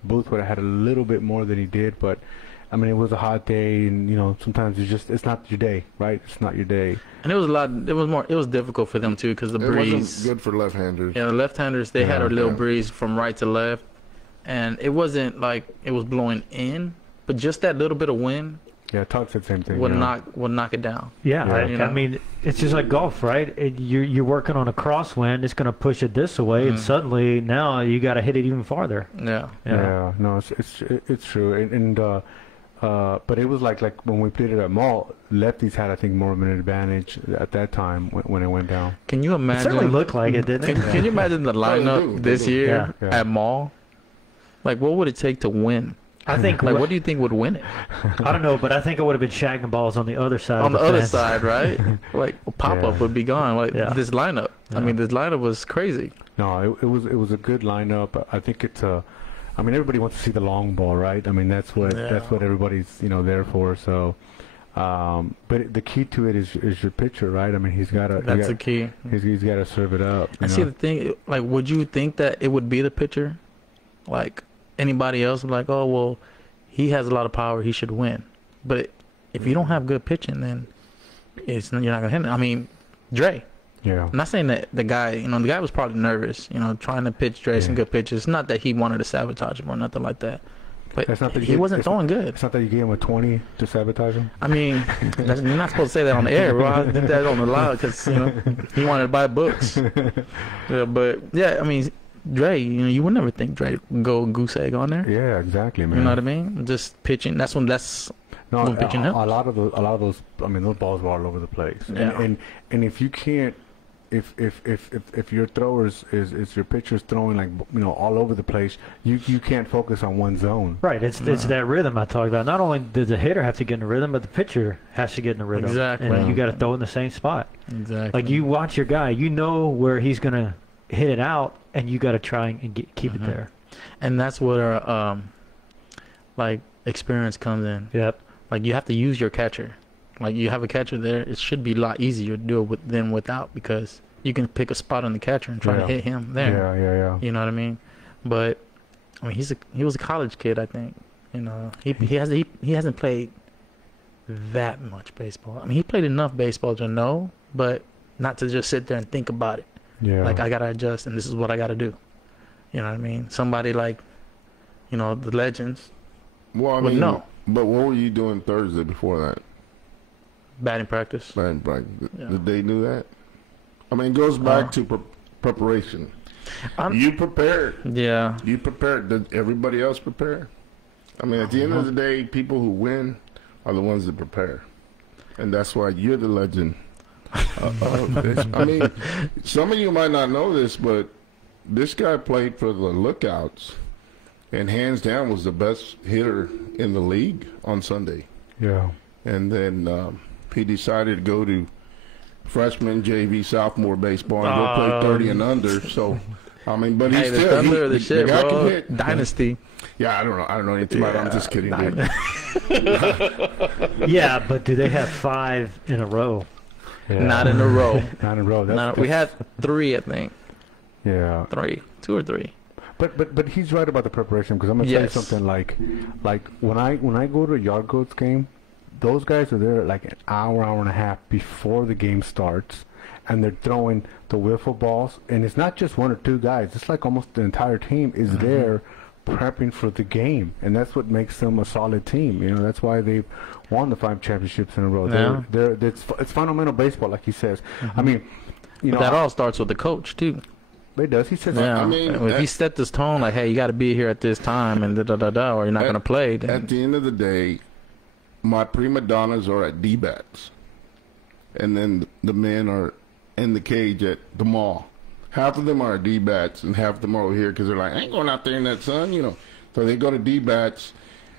Booth would have had a little bit more than he did. But I mean, it was a hot day, and sometimes it's not your day, right? It's not your day. And it was it was difficult for them too because the It breeze. wasn't good for left-handers. Yeah, the left-handers, they had a little Yeah. breeze from right to left. And it wasn't like it was blowing in, but just that little bit of wind Yeah, Todd said the same thing. would you know. knock it down. Yeah, Yeah. You know? I mean, it's just like golf, right? You're working on a crosswind. It's going to push it this way, and suddenly now you got to hit it even farther. Yeah. Yeah, no, it's true, and but it was like when we played it at Mall, lefties had I think more of an advantage at that time when it went down. Can you It certainly imagine? looked like it, didn't it? Can you imagine the lineup do, this they do. year Yeah. at Mall? Like, what would it take to win? I think Like, what do you think would win it? I don't know, but I think it would have been shagging balls on the other side. On of the other fence. side, right? Like pop-up Yeah. would be gone. Like Yeah. this lineup. I mean, this lineup was crazy. No, it was a good lineup. I think it's a. I mean, everybody wants to see the long ball, right? I mean, that's what everybody's there for. So, but the key to it is your pitcher, right? I mean, he's got to. That's the key. He's got to serve it up. I see the thing. Like, would you think that it would be the pitcher? Like anybody else, like, oh well, he has a lot of power, he should win. But if you don't have good pitching, then you're not gonna hit it. I mean, Dre. Yeah. I'm not saying that the guy, the guy was probably nervous, trying to pitch Dre some good pitches. It's not that he wanted to sabotage him or nothing like that. But It's not that he wasn't throwing good. It's not that you gave him a 20 to sabotage him. I mean, you're not supposed to say that on the air, bro. I did that on the loud because he wanted to buy books. Yeah, but yeah, I mean, Dre, you would never think Dre would go goose egg on there. Yeah, exactly, man. You know what I mean? Just pitching. That's when pitching helps. A lot of those. I mean, those balls were all over the place. Yeah. And if you can't, if your throwers is your pitcher's throwing like all over the place, you can't focus on one zone. Right, it's that rhythm I talked about. Not only does the hitter have to get in the rhythm, but the pitcher has to get in the rhythm. Exactly. And you got to throw it in the same spot. Exactly. Like you watch your guy, you know where he's gonna hit it out, and you got to try and keep it there. And that's where like experience comes in. Yep. Like you have to use your catcher. Like you have a catcher there, it should be a lot easier to do it than without, because you can pick a spot on the catcher and try to hit him there. Yeah. You know what I mean? But I mean, he was a college kid, I think. He hasn't played that much baseball. I mean, he played enough baseball to know, but not to just sit there and think about it. Yeah. Like I gotta adjust, and this is what I gotta do. You know what I mean? Somebody like, the legends. Well, I But mean, no. But what were you doing Thursday before that? Batting practice. Right. Yeah. Did they do that? I mean, it goes back to preparation. You prepared. Yeah. You prepared. Did everybody else prepare? I mean, at the end of the day, people who win are the ones that prepare. And that's why you're the legend of this. I mean, some of you might not know this, but this guy played for the Lookouts and hands down was the best hitter in the league on Sunday. Yeah. And then he decided to go to freshman, JV, sophomore baseball and go play 30 and under. So, I mean, but he's Hey, the still Thunder, the shit, guy bro. can hit. Dynasty. Yeah, I don't know anything about it. I'm just kidding, dude. Yeah, but do they have 5 in a row? Yeah. Not in a row. Not in a row. We had 3, I think. Yeah. 2 or 3. But he's right about the preparation, because I'm gonna tell you something, like when I go to a Yard Goats game, those guys are there like an hour and a half before the game starts, and they're throwing the wiffle balls, and it's not just 1 or 2 guys. It's like almost the entire team is there prepping for the game, and that's what makes them a solid team. That's why they've won the 5 championships in a row. Yeah. It's fundamental baseball, like he says. I mean, But that all starts with the coach too. It does. He says, Yeah. I mean, if he set this tone, like, hey, you got to be here at this time, and or you're not going to play. Then. At the end of the day, my prima donnas are at D-bats, and then the men are in the cage at the mall. Half of them are at D-bats, and half of them are over here because they're like, I ain't going out there in that sun, So they go to D-bats,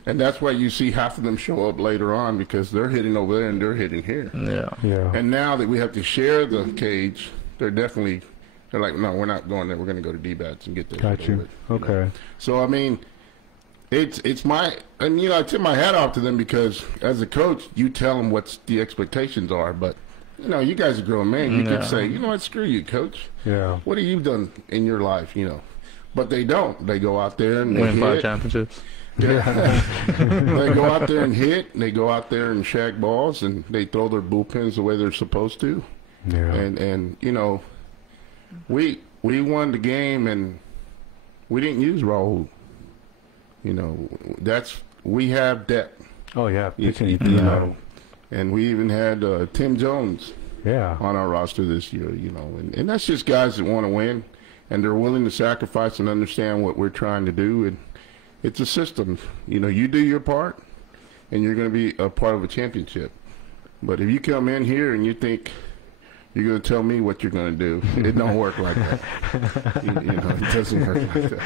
and that's why you see half of them show up later on, because they're hitting over there and they're hitting here. Yeah. And now that we have to share the cage, they're like, no, we're not going there. We're going to go to D-bats and get this. Got you. Okay. So, I mean, it's my, and I tip my hat off to them, because as a coach, you tell them what the expectations are. But, you guys are grown men. You could say, you know what, screw you, coach. Yeah. What have you done in your life, But they don't. They go out there and they Win 5 hit. championships. Yeah. They go out there and hit, and they go out there and shag balls, and they throw their bullpens the way they're supposed to. Yeah. And we won the game, and we didn't use Raul. We have depth. Oh yeah. And we even had Tim Jones Yeah. on our roster this year, and that's just guys that want to win, and they're willing to sacrifice and understand what we're trying to do. And it's a system. You do your part, and you're going to be a part of a championship. But if you come in here and you think you're going to tell me what you're going to do. It don't work like that. It doesn't work like that.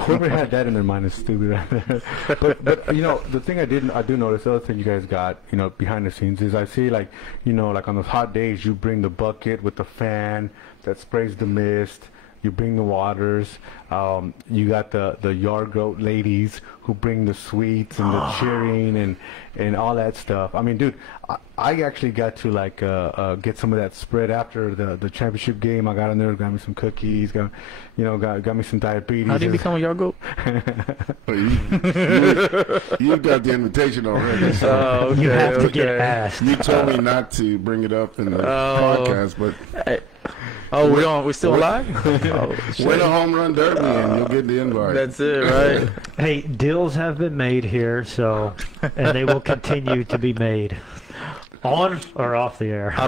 Whoever had that in their mind is stupid. but the thing I do notice, the other thing you guys got, behind the scenes is I see like on those hot days, you bring the bucket with the fan that sprays the mist. You bring the waters. You got the yard goat ladies who bring the sweets and the cheering and all that stuff. I mean, dude, I actually got to like get some of that spread after the championship game. I got in there, got me some cookies, got me some diabetes. How do you become a yard goat? You got the invitation already. So Okay, You have to get asked. you told me not to bring it up in the podcast, but We still alive? win a home run derby and you'll get the invite. That's it, right? Hey, deals have been made here, and they will continue to be made, on or off the air. I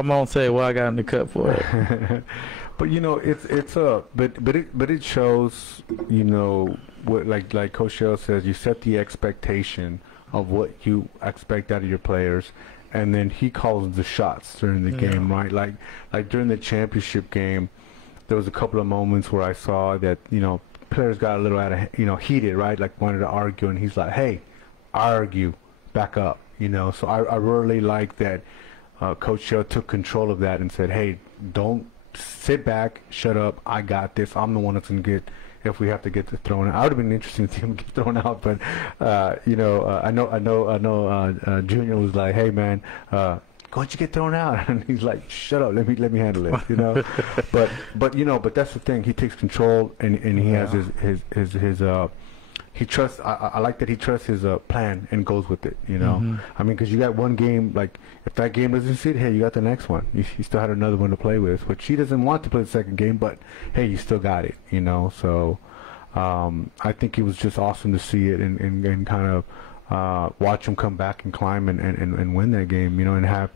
won't say what I got in the cut for it. But it shows, what like Coach Cheo says, you set the expectation of what you expect out of your players, and then he calls the shots during the game, right? Like during the championship game, there was a couple of moments where I saw that players got a little out of heated, right? Like wanted to argue, and he's like, "Hey, argue, back up," So I really like that. Coach Cheo took control of that and said, "Hey, don't sit back, shut up. I got this. I'm the one that's gonna get." If we have to get thrown out, I would have been interested to see him get thrown out, but I know. Junior was like, "Hey man, why don't you get thrown out?" And he's like, "Shut up, let me handle it," But that's the thing. He takes control, and he has his he trusts. I like that he trusts his plan and goes with it. I mean, because you got one game. Like if that game doesn't sit, hey, you got the next one. You still had another one to play with, which he doesn't want to play the second game, but hey, you still got it. So I think it was just awesome to see it and kind of watch him come back and climb and win that game. And had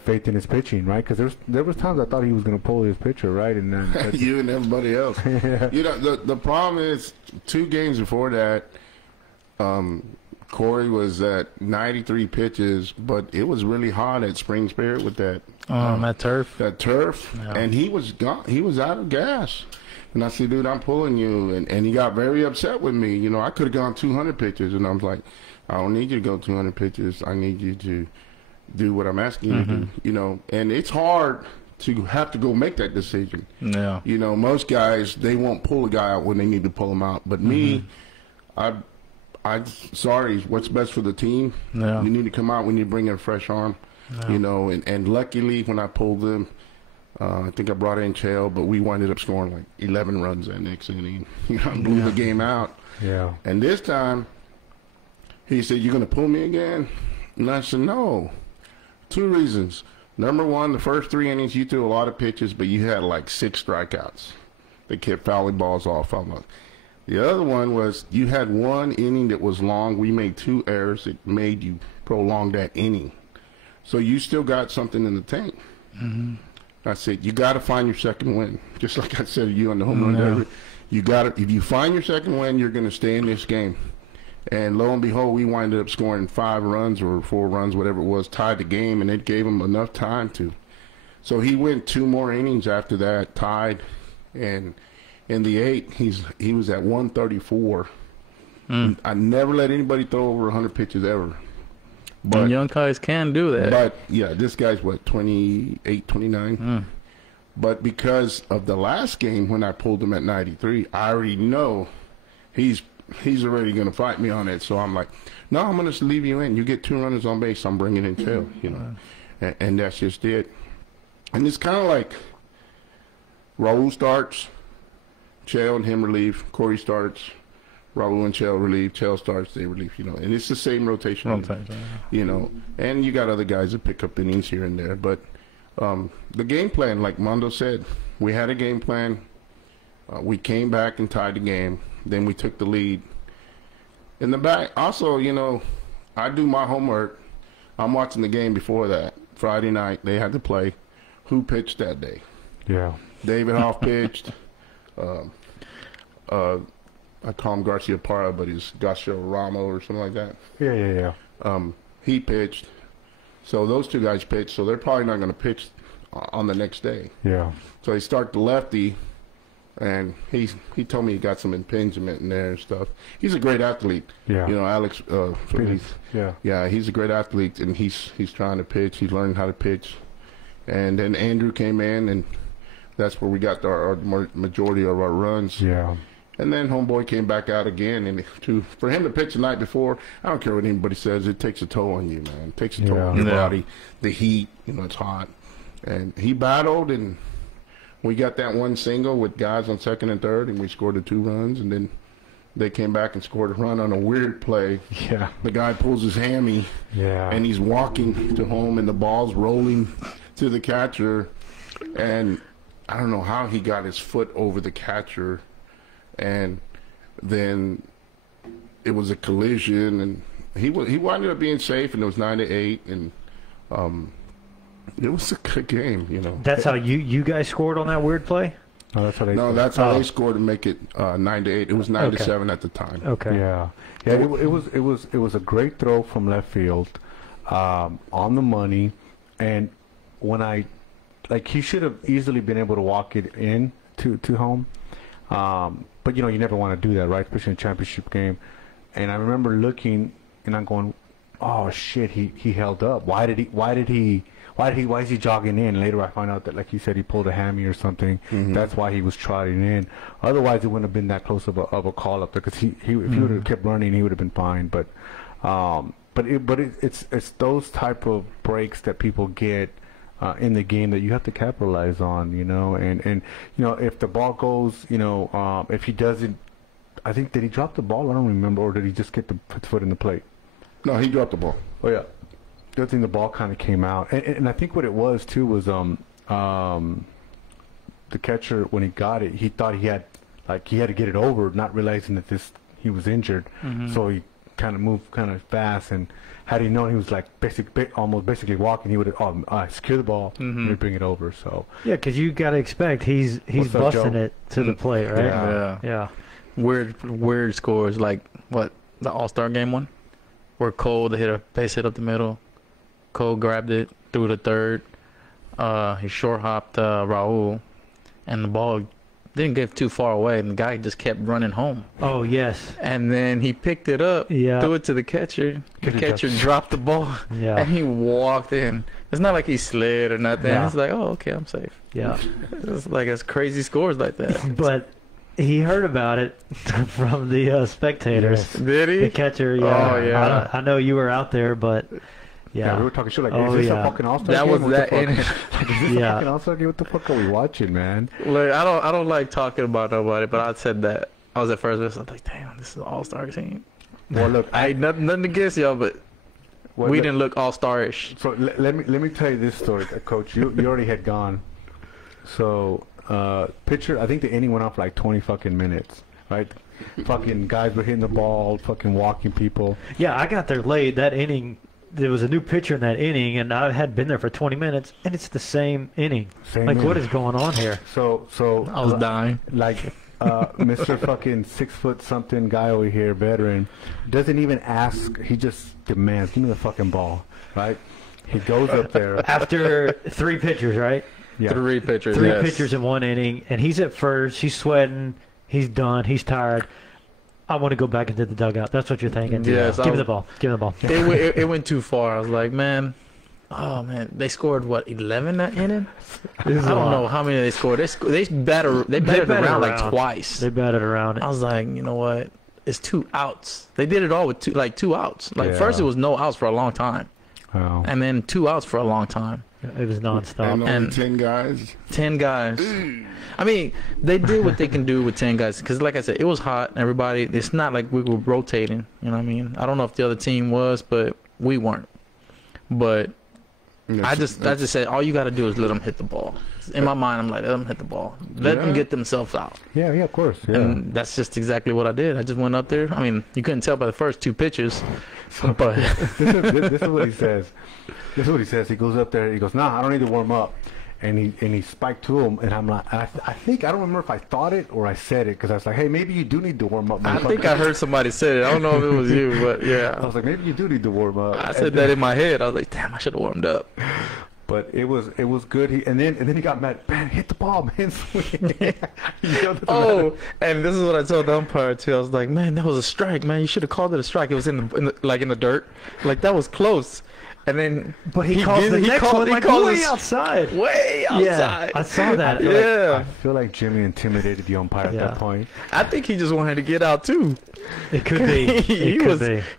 faith in his pitching, right? Because there was times I thought he was going to pull his pitcher, right? And then you and everybody else. The problem is 2 games before that, Corey was at 93 pitches, but it was really hot at Spring Spirit with that That turf. That turf, and he was gone. He was out of gas. And I said, "Dude, I'm pulling you," and he got very upset with me. I could have gone 200 pitches, and I was like, "I don't need you to go 200 pitches. I need you to do what I'm asking you to do." And it's hard to have to go make that decision. Yeah. Most guys, they won't pull a guy out when they need to pull him out. But me, I'm sorry, what's best for the team? Yeah. You need to come out. We need to bring in a fresh arm. Yeah. And luckily when I pulled them, I think I brought in Cheo, but we winded up scoring like 11 runs that next inning. Blew the game out. Yeah. And this time, he said, "You're going to pull me again?" And I said, "No." 2 reasons. Number one, the first 3 innings, you threw a lot of pitches, but you had like 6 strikeouts. They kept fouling balls off. The other one was you had 1 inning that was long. We made 2 errors that made you prolong that inning. So you still got something in the tank. I said, you got to find your second win. Just like I said to you on the home run derby. You got to, if you find your second win, you're going to stay in this game. And lo and behold, we winded up scoring 5 runs or 4 runs, whatever it was, tied the game, and it gave him enough time to. So he went 2 more innings after that, tied, and in the 8th, he was at 134. I never let anybody throw over 100 pitches ever. But and young guys can do that. But yeah, this guy's what, 28, 29. But because of the last game when I pulled him at 93, I already know he's already going to fight me on it. So I'm like, no, I'm going to leave you in. You get 2 runners on base, I'm bringing in Cheo, and that's just it. And it's kind of like Raul starts, Cheo and him relief, Corey starts, Raul and Cheo relief, Cheo starts, they relief, and it's the same rotation, and you got other guys that pick up innings here and there. But the game plan, like Mondo said, we had a game plan. We came back and tied the game. Then we took the lead. In the back, also, I do my homework. I'm watching the game before that. Friday night, they had to play. Who pitched that day? Yeah. David Hoff pitched. I call him Garcia Parra, but he's Garcia Ramo or something like that. Yeah. He pitched. So those 2 guys pitched. So they're probably not going to pitch on the next day. Yeah. So he started the lefty, and he told me he got some impingement in there and stuff. He's a great athlete. Yeah. You know, Alex. Yeah. He's a great athlete, and he's trying to pitch. He's learning how to pitch. And then Andrew came in, and that's where we got our majority of our runs. Yeah. And then homeboy came back out again, and for him to pitch the night before, I don't care what anybody says, it takes a toll on you, man. It takes a toll on your body. The heat, you know, it's hot. And he battled, and we got that one single with guys on second and third, and we scored the 2 runs, and then they came back and scored a run on a weird play. Yeah. The guy pulls his hammy, and he's walking to home, and the ball's rolling to the catcher, and I don't know how he got his foot over the catcher, and then it was a collision, and he wound up being safe, and it was 9-8, and it was a good game, you know. That's how you guys scored on that weird play? No, that's how they. No, that's how they scored to make it 9-8. It was 9-7 at the time. Okay. Yeah. It was a great throw from left field, on the money, and when he should have easily been able to walk it in to home. But, you know, you never want to do that, right? Especially in a championship game. And I remember looking, and I'm going, oh, shit, he held up. Why is he jogging in? Later I find out that, like you said, he pulled a hammy or something. Mm-hmm. That's why he was trotting in. Otherwise, it wouldn't have been that close of a call up there, because if he would have kept running, he would have been fine. But it's those type of breaks that people get in the game that you have to capitalize on, you know, and you know, if the ball goes, you know, if he doesn't, I think, did he drop the ball? I don't remember, or did he just get the foot in the plate? No, he dropped the ball. Oh yeah, good thing the ball kind of came out, and I think what it was too was the catcher, when he got it, he thought he had to get it over, not realizing that he was injured, so he kind of moved kind of fast, and had he known he was like basically walking, he would have secure the ball and bring it over. So yeah, because you got to expect he's busting it to the plate, right? Yeah. Weird scores, like what, the All-Star game one, where Cole, they hit a base hit up the middle. Cole grabbed it, threw the third. He short hopped Raul, and the ball didn't get too far away, and the guy just kept running home. Oh, yes. And then he picked it up, threw it to the catcher. The catcher dropped the ball, and he walked in. It's not like he slid or nothing. Yeah. It's like, oh, okay, I'm safe. Yeah. It's crazy scores like that. But he heard about it from the spectators. Yes. Did he? The catcher, yeah. Oh, yeah. I know you were out there, but... Yeah, we were talking shit like, is this a fucking All-Star game? That was that. Is this a fucking All-Star game? What the fuck are we watching, man? Look, I don't like talking about nobody, but I said that. I was at first base. I was like, damn, this is an All-Star team. Well, look, I ain't nothing against y'all, but we didn't look All-Star-ish. So let me tell you this story, Coach. You already had gone. So pitcher, I think the inning went on for like 20 fucking minutes, right? Fucking guys were hitting the ball, fucking walking people. Yeah, I got there late. That inning, there was a new pitcher in that inning, and I had been there for 20 minutes, and it's the same inning. What is going on here? So I was dying. Like, Mr. fucking 6-foot-something guy over here, veteran, doesn't even ask. He just demands, give me the fucking ball, right? He goes up there. After 3 pitchers, right? Yeah. 3 pitchers, 3 pitchers in one inning, and he's at first. He's sweating. He's done. He's tired. I want to go back into the dugout. That's what you're thinking. Yes, Give me the ball. Give me the ball. It went too far. I was like, man, they scored what, 11 that inning? I don't know how many they scored. They batted around like twice. They batted around it. I was like, you know what? It's 2 outs. They did it all with 2 outs. Like first it was no outs for a long time, and then 2 outs for a long time. It was nonstop. And 10 guys. 10 guys. I mean, they did what they can do with 10 guys. Because, like I said, it was hot. Everybody, it's not like we were rotating. You know what I mean? I don't know if the other team was, but we weren't. But I just said, all you got to do is let them hit the ball. In my mind, I'm like, let them hit the ball. Let them get themselves out. Yeah, of course. Yeah. And that's just exactly what I did. I just went up there. I mean, you couldn't tell by the first 2 pitches. But this is what he says. This is what he says. He goes up there. He goes, "Nah, I don't need to warm up." And he spiked to him, and I'm like, I think, I don't remember if I thought it or I said it, because I was like, hey, maybe you do need to warm up. I think I heard somebody say it. I don't know if it was you, but yeah. I was like, maybe you do need to warm up. I said that in my head. I was like, damn, I should have warmed up. But it was good. And then he got mad. Man, hit the ball, man. Swing. Oh, and this is what I told the umpire too. I was like, man, that was a strike, man. You should have called it a strike. It was in the dirt, like that was close. And then, but he calls the next one like way outside. Way outside. Yeah, I saw that. I feel like Jimmy intimidated the umpire at that point. I think he just wanted to get out too. It could be.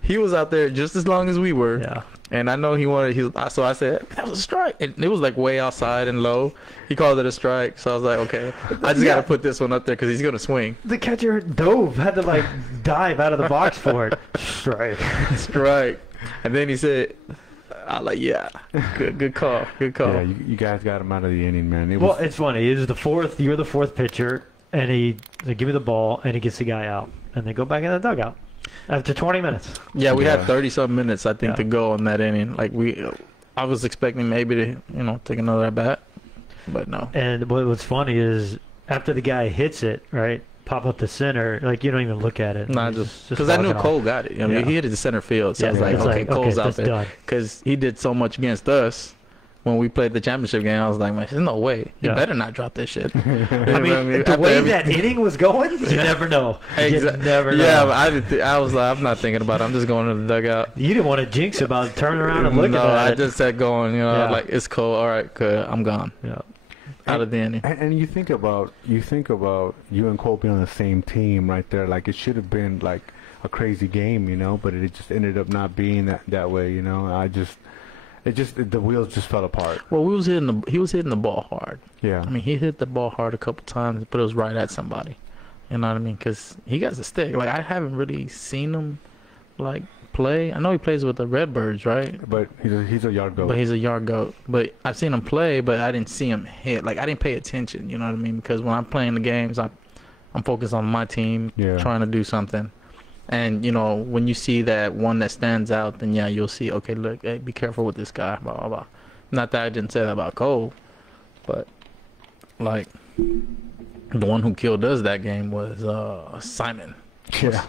He was out there just as long as we were. Yeah. And I know he wanted. So I said that was a strike, and it was like way outside and low. He called it a strike, so I was like, okay, I just got to put this one up there because he's gonna swing. The catcher dove, had to like dive out of the box for it. Strike. Strike. And then he said, I like, yeah, good call. Yeah, you guys got him out of the inning, man. It's funny. It was the fourth. You're the fourth pitcher, and they give me the ball, and he gets the guy out, and they go back in the dugout after 20 minutes. Yeah, we had 30-some minutes, I think, to go in that inning. Like I was expecting maybe to, take another at bat, but no. And what's funny is after the guy hits it, right, pop up the center, like you don't even look at it. Nah, just because I knew Cole got it. I mean, he hit it to center field, so I was like, okay, Cole's out there. Because he did so much against us when we played the championship game. I was like, man, there's no way. You better not drop this shit. I mean, the way that inning was going, you never know. You never know. Yeah, but I was like, I'm not thinking about it. I'm just going to the dugout. You didn't want to jinx about turning around and looking at it. No, I just said going, like, it's cold. All right, good. I'm gone. Yeah. Out of the inning. And you think about you and Cole being on the same team right there. Like, it should have been like a crazy game, but it just ended up not being that way. The wheels just fell apart. Well, he was hitting the ball hard. Yeah. I mean, he hit the ball hard a couple times, but it was right at somebody. You know what I mean? Because he got the stick. Like, I haven't really seen him like play. I know he plays with the Redbirds, right? But he's a yard goat. But I've seen him play, but I didn't see him hit. Like, I didn't pay attention. You know what I mean? Because when I'm playing the games, I'm focused on my team, trying to do something. And when you see that one that stands out, then you'll see. Okay, look, hey, be careful with this guy. Blah blah blah. Not that I didn't say that about Cole, but like the one who killed us that game was Simon. Yeah.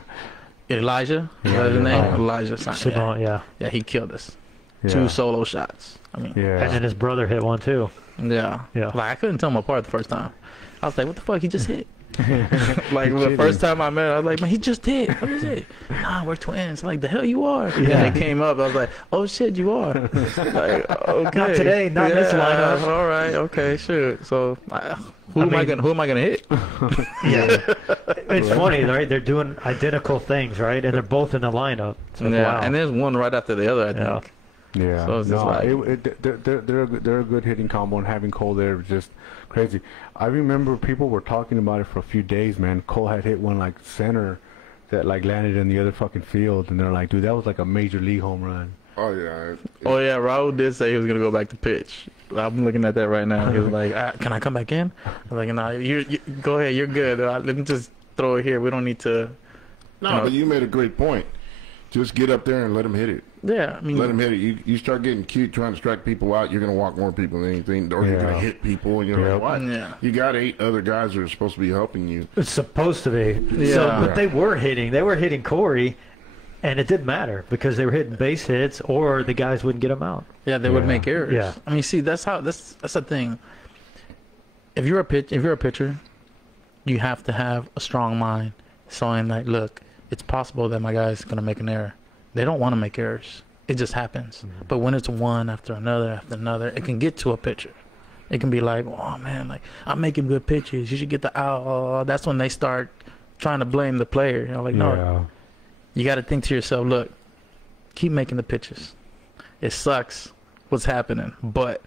Elijah. Is that his name? Elijah Simon. Yeah, he killed us. Yeah. 2 solo shots. I mean, and then his brother hit one too. Yeah. Like, I couldn't tell him apart the first time. I was like, what the fuck? He just hit. Like, the first time I met him, I was like, man, he just hit. What is it? Nah, we're twins. Like, the hell you are? Yeah. And they came up. I was like, oh shit, you are. Like, okay. Not today. Not in this lineup. All right. Okay. Sure. So, who am I gonna hit? Yeah. It's funny, right? They're doing identical things, right? And they're both in the lineup. So, wow. And there's one right after the other, I think. Yeah. So it's just they're a good hitting combo, and having Cole there was just crazy. I remember people were talking about it for a few days, man. Cole had hit one like center that like landed in the other fucking field, and they're like, dude, that was like a major league home run. Oh yeah. Raul did say he was gonna go back to pitch. I'm looking at that right now. He was like, "Can I come back in?" I'm like, "No, you go ahead. You're good. Let me just throw it here. We don't need to." No, but you made a great point. Just get up there and let him hit it. Yeah, I mean, let him hit it. You start getting cute trying to strike people out, you're going to walk more people than anything, or you're going to hit people, and you're like, what? Yeah. You got 8 other guys that are supposed to be helping you. It's supposed to be. Yeah. So, but they were hitting Corey, and it didn't matter because they were hitting base hits, or the guys wouldn't get them out. Yeah, they would make errors. Yeah. I mean, see, that's the thing. If you're a pitcher, you have to have a strong mind. So I'm like, look, it's possible that my guy's going to make an error. They don't want to make errors. It just happens. Mm-hmm. But when it's one after another, it can get to a pitcher. It can be like, oh, man, like, I'm making good pitches. You should get the out. Oh, that's when they start trying to blame the player. Like, no. You got to think to yourself, look, keep making the pitches. It sucks what's happening. But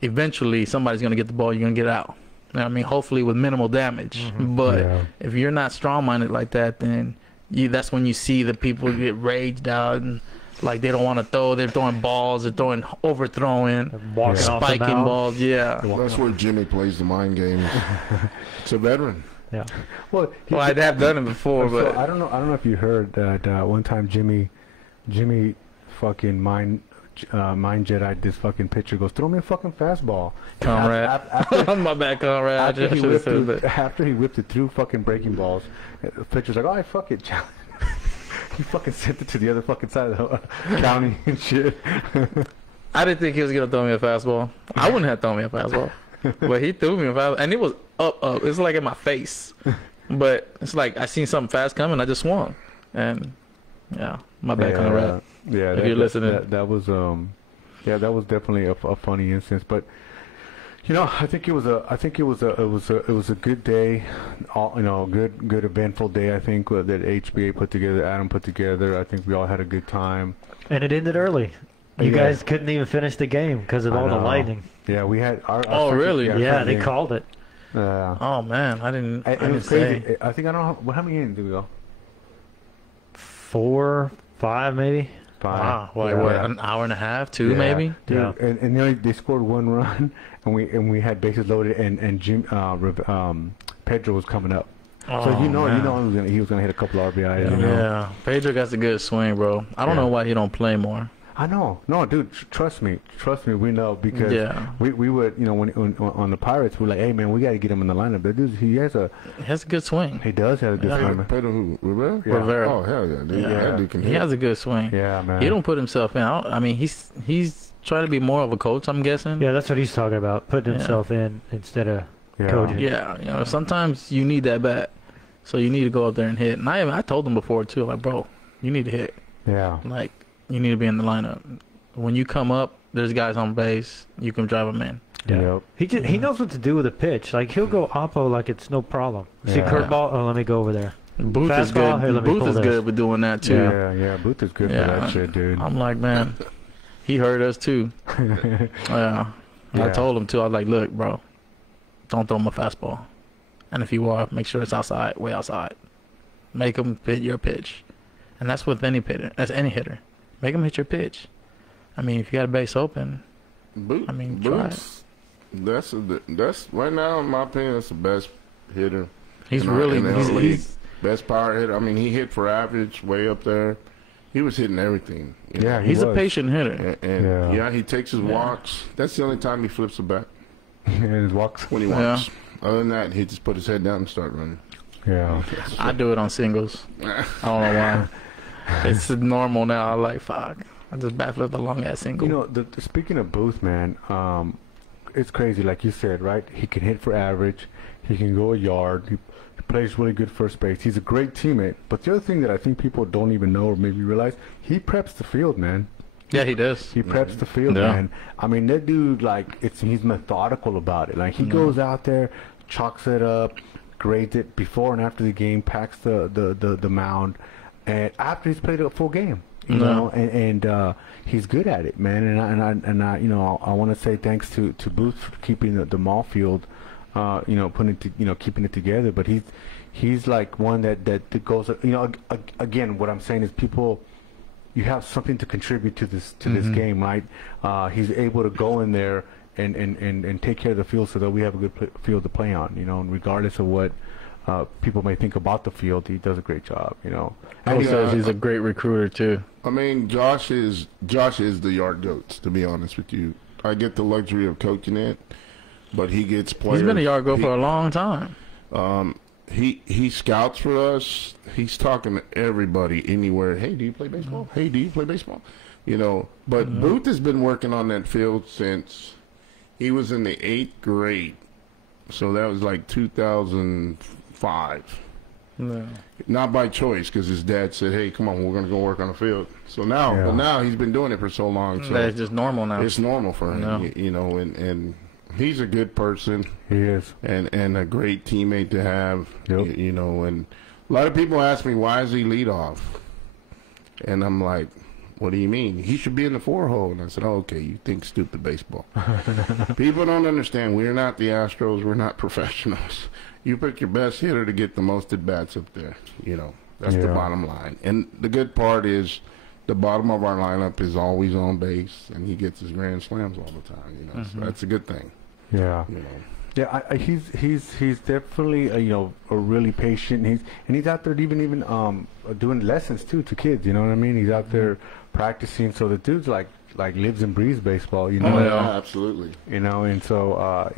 eventually somebody's going to get the ball. You're going to get out. You know what I mean? Hopefully with minimal damage. Mm-hmm. But if you're not strong-minded like that, then that's when you see the people get raged out and like they don't want to throw. They're throwing balls. They're overthrowing, spiking balls. Yeah. That's where Jimmy plays the mind game. It's a veteran. Yeah. Well, I'd have done it before, but I don't know if you heard that one time Jimmy fucking mind Jedi this fucking pitcher goes, throw me a fucking fastball. Conrad. My bad, Conrad. After he whipped it through fucking breaking balls, the pitcher's like, oh, fuck it. He fucking sent it to the other fucking side of the county and shit. I didn't think he was gonna throw me a fastball. I wouldn't have thrown me a fastball, but he threw me a fastball, and it was up. It's like in my face, but it's like I seen something fast coming. I just swung, and yeah, my bad kind of rap. Yeah, if you're listening, that was that was definitely a funny instance, but. You know, I think it was a good day, good eventful day. I think that HBA put together, Adam put together. I think we all had a good time. And it ended early. You guys couldn't even finish the game because of all the lightning. Yeah, we had our really? Yeah, they called it. Oh man, I didn't. It was crazy. I think I don't know how many innings did we go? 4, 5 maybe. 5. Wow, what, an hour and a half, 2 maybe? Dude, Yeah. And they scored 1 run, and we had bases loaded, and Jim Pedro was coming up. Oh, So man. he was gonna hit a couple RBIs. Yeah, You know? Pedro got a good swing, bro. I don't know why he don't play more. I know. No, dude, trust me, we know because we would, when on the Pirates, we're like, hey man, we got to get him in the lineup. But dude, he has a good swing. He does have a good swing. Pedro who? Rivera? Yeah. Rivera. Oh hell yeah, dude. Yeah. That dude can hit. He has a good swing. Yeah, man. He don't put himself in. I mean, he's trying to be more of a coach, I'm guessing. Yeah, that's what he's talking about, putting himself in instead of coaching. Yeah, sometimes you need that bat, so you need to go out there and hit. And I told him before too, like, bro, you need to hit. Yeah. Like, you need to be in the lineup. When you come up, there's guys on base. You can drive them in. Yeah. Yep. He knows what to do with a pitch. Like, he'll go oppo like it's no problem. See Yeah. curveball? Oh, let me go over there. Booth Fastball? is good. Here, let me Booth pull is this. good with doing that too. Yeah. Booth is good for that shit, dude. I'm like, man, he hurt us too. Yeah. I told him too. I was like, look, bro, don't throw him a fastball. And if you are, make sure it's outside, way outside. Make him hit your pitch. And that's with any hitter. That's any hitter. Make him hit your pitch. I mean, if you got a base open, try it. That's right now, in my opinion, that's the best hitter. He's best power hitter. I mean, he hit for average, way up there. He was hitting everything. Yeah, he's a patient hitter. And he takes his walks. That's the only time he flips a bat. And his walks. When he walks. Other than that, he just put his head down and start running. Yeah. I do it on singles. I don't know why. It's normal now. I like, fuck. I just backflip the long ass single. You know, speaking of Booth, man, it's crazy. Like you said, right? He can hit for average. He can go a yard. He plays really good first base. He's a great teammate. But the other thing that I think people don't even know or maybe realize, he preps the field, man. Yeah, he does. He preps the field, man. I mean, that dude, like, he's methodical about it. Like, he goes out there, chalks it up, grades it before and after the game, packs the mound, and after he's played a full game. You know, and he's good at it, man. And I I want to say thanks to Booth for keeping the mall field, keeping it together. But he's like one that goes, again, what I'm saying is people, you have something to contribute to this game, right? He's able to go in there and take care of the field so that we have a good field to play on, and regardless of what people may think about the field, he does a great job, And he says he's a great recruiter too. I mean, Josh is the yard goats, to be honest with you. I get the luxury of coaching it, but he gets players. He's been a yard goat for a long time. He scouts for us. He's talking to everybody anywhere. Hey, do you play baseball? Hey, do you play baseball? But Booth has been working on that field since he was in the 8th grade. So that was like 2005. No. Not by choice, because his dad said, hey, come on, we're going to go work on the field. So now he's been doing it for so long. So that's just normal now. It's normal for him, and he's a good person. He is. And a great teammate to have, Yep. And a lot of people ask me, why is he lead off? And I'm like, what do you mean? He should be in the 4-hole. And I said, oh, okay, you think stupid baseball. People don't understand. We're not the Astros. We're not professionals. You pick your best hitter to get the most at-bats up there. That's the bottom line. And the good part is the bottom of our lineup is always on base, and he gets his grand slams all the time. So that's a good thing. Yeah. Yeah, he's definitely a really patient. He's out there even doing lessons too to kids. You know what I mean? He's out there practicing. So the dude's like lives and breathes baseball. Oh yeah, absolutely. And so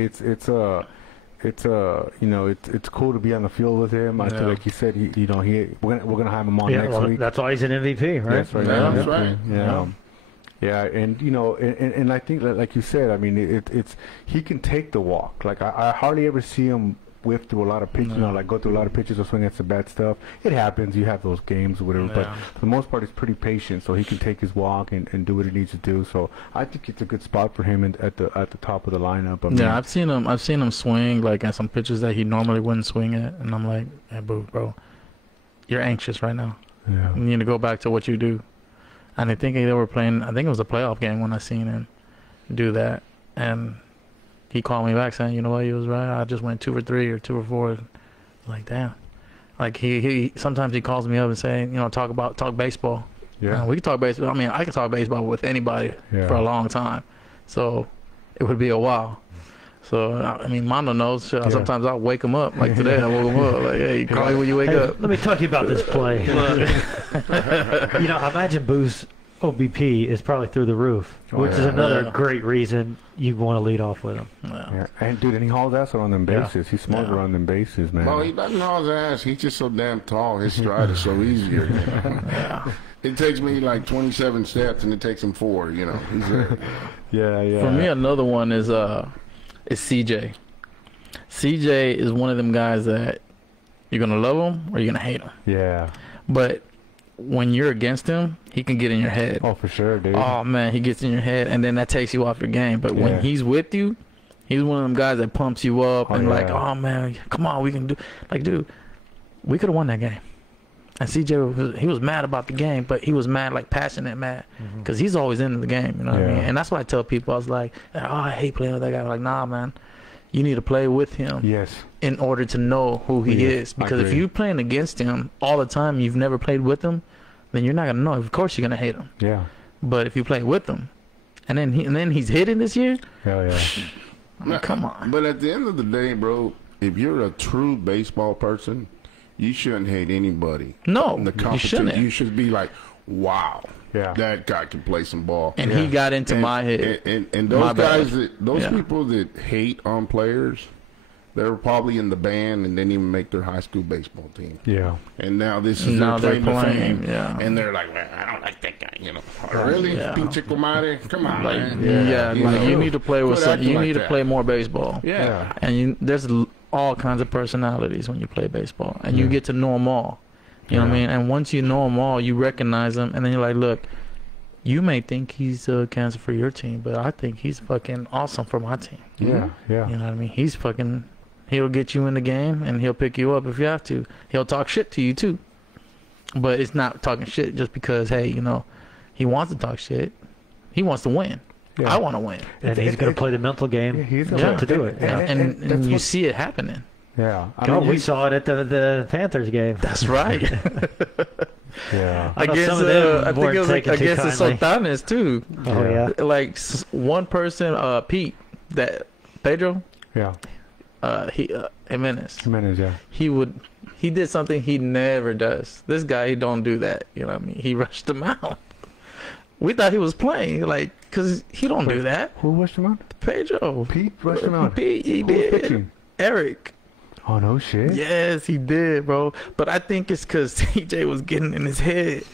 it's cool to be on the field with him. I feel like you said we're gonna have him on next week. That's why he's an MVP, right? That's right. Yeah, that's right. Yeah. Yeah, and you know, and I think that, like you said, I mean, it's he can take the walk. Like I hardly ever see him whiff through a lot of pitches, you know, like go through a lot of pitches or swing at some bad stuff. It happens. You have those games or whatever, but for the most part, he's pretty patient, so he can take his walk and do what he needs to do. So I think it's a good spot for him at the top of the lineup. I mean, yeah, I've seen him swing like at some pitches that he normally wouldn't swing at, and I'm like, hey, bro, you're anxious right now. Yeah. You need to go back to what you do. And I think they were playing. I think it was a playoff game when I seen him do that, and he called me back saying, you know what, he was right. I just went 2 for 3 or 2 for 4. Like, damn. Like he sometimes he calls me up and saying, you know, talk baseball. Yeah. We can talk baseball. I mean, I can talk baseball with anybody for a long time. So it would be a while. So I mean, Mondo knows. Sometimes I'll wake him up. Like today, I woke him up. Like, hey, call me when you wake up. Let me talk to you about this play. You know, I imagine Boo's OBP is probably through the roof, which is another great reason you want to lead off with him. Yeah. And dude, and he hauls ass around them bases. He's smart around them bases, man. Well, he doesn't haul his ass. He's just so damn tall. His stride is so easier. It takes me like 27 steps, and it takes him 4. You know. He's yeah. For me, another one is CJ. CJ is one of them guys that you're gonna love him or you're gonna hate him. Yeah. But when you're against him, he can get in your head. Oh, for sure, dude. Oh man, he gets in your head, and then that takes you off your game. But when he's with you, he's one of them guys that pumps you up and like, oh man, come on, we can do. Like, dude, we could have won that game. And CJ, he was mad about the game, but he was mad, like passionate mad, because he's always in the game. You know what I mean? And that's why I tell people, I was like, oh, I hate playing with that guy. I'm like, nah, man, you need to play with him. Yes. In order to know who he is, because if you're playing against him all the time, you've never played with him, then you're not gonna know. Of course, you're gonna hate him. Yeah. But if you play with him, and then he's hitting this year. Hell yeah. I mean, come on. But at the end of the day, bro, if you're a true baseball person, you shouldn't hate anybody. No, you shouldn't. You should be like, wow, yeah, that guy can play some ball. And he got into my head. And those guys, those people that hate on players, they were probably in the band and didn't even make their high school baseball team. Yeah. And now this is now their claim to playing, fame. And they're like, man, I don't like that guy. You know, really, Pinche Comadre? Come on, man. You need to play with some. You need to play more baseball. Yeah. And there's all kinds of personalities when you play baseball, and you get to know them all. You know what I mean? And once you know them all, you recognize them, and then you're like, look, you may think he's a cancer for your team, but I think he's fucking awesome for my team. Yeah. Yeah. You know what I mean? He's fucking. He'll get you in the game, and he'll pick you up if you have to. He'll talk shit to you too, but it's not talking shit just because, hey, you know, he wants to talk shit. He wants to win. I want to win, and he's going to play the mental game. He's going to do it. And you see it happening. Yeah, I mean, we saw it at the Panthers game. That's right. Yeah, I think it was like against the Sultanes too. Oh yeah, like one person, Pete, that Pedro. Yeah. Jimenez. Yeah. He did something he never does. This guy, he don't do that. You know what I mean? He rushed him out. We thought he was playing, like, because he don't do that. Who rushed him out? Pedro. Pete rushed him out? Pete, he did. Eric. Oh, no shit? Yes, he did, bro. But I think it's because TJ was getting in his head.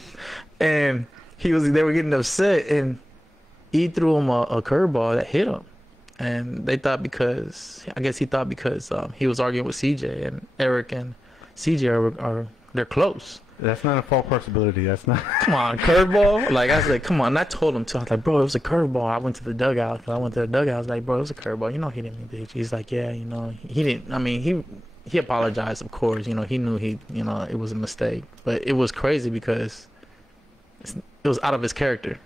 And they were getting upset. And he threw him a curveball that hit him. And they thought he thought because he was arguing with CJ, and Eric and CJ they're close. That's not a false possibility. That's not. Come on, curveball. Like, I was like, come on. And I told him to. I was like, bro, it was a curveball. I went to the dugout. I was like, bro, it was a curveball. You know, he didn't mean to hit you. He's like, yeah, you know, he didn't. I mean, he apologized, of course. You know, he knew it was a mistake. But it was crazy because it was out of his character.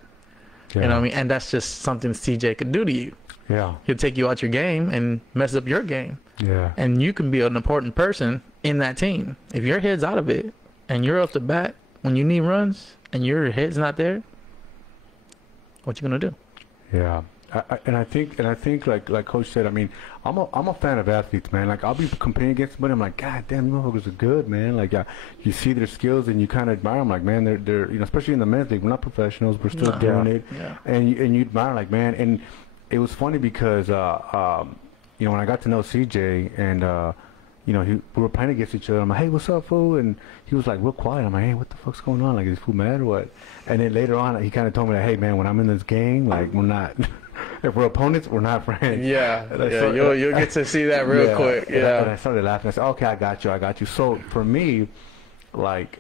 Yeah. You know what I mean? And that's just something CJ could do to you. Yeah. He'll take you out your game and mess up your game. Yeah. And you can be an important person in that team. If your head's out of it and you're up to bat when you need runs and your head's not there, what you gonna do? Yeah. I think like Coach said, I mean, I'm a fan of athletes, man. Like, I'll be competing against somebody, I'm like, God damn, you motherfuckers are good, man. Like, you see their skills and you kind of admire them. Like, man, they're you know, especially in the men's league, we're not professionals, we're still doing it. Yeah. And you admire, like, man. And it was funny because, you know, when I got to know CJ and, we were playing against each other. I'm like, hey, what's up, fool? And he was like real quiet. I'm like, hey, what the fuck's going on? Like, is fool mad or what? And then later on, he kind of told me that, hey, man, when I'm in this game, like, we're not, if we're opponents, we're not friends. Yeah, you'll get to see that real quick. Yeah. And I started laughing. I said, okay, I got you. So for me, like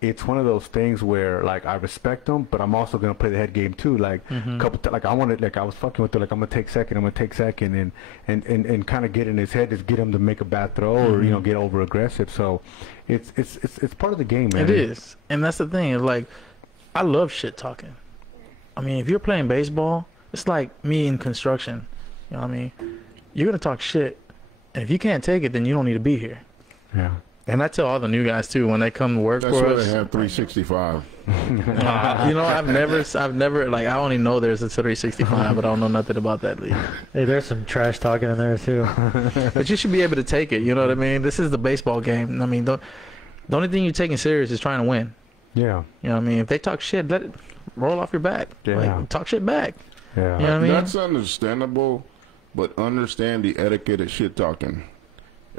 it's one of those things where like I respect him, but I'm also gonna play the head game too. Like like I wanted, like I was fucking with it. Like I'm gonna take second, and kind of get in his head, just get him to make a bad throw or get over aggressive. So it's part of the game, man. It is, and that's the thing. Like I love shit talking. I mean, if you're playing baseball, it's like me in construction. You know what I mean? You're gonna talk shit, and if you can't take it, then you don't need to be here. Yeah. And I tell all the new guys too when they come to work That's for why us. they have 365. I've never like I only know there's a 365, but I don't know nothing about that league. Hey, there's some trash talking in there too. But you should be able to take it. You know what I mean? This is the baseball game. I mean, the only thing you're taking serious is trying to win. Yeah. You know what I mean? If they talk shit, let it roll off your back. Yeah. Like, talk shit back. Yeah. You know what I mean? That's understandable, but understand the etiquette of shit talking.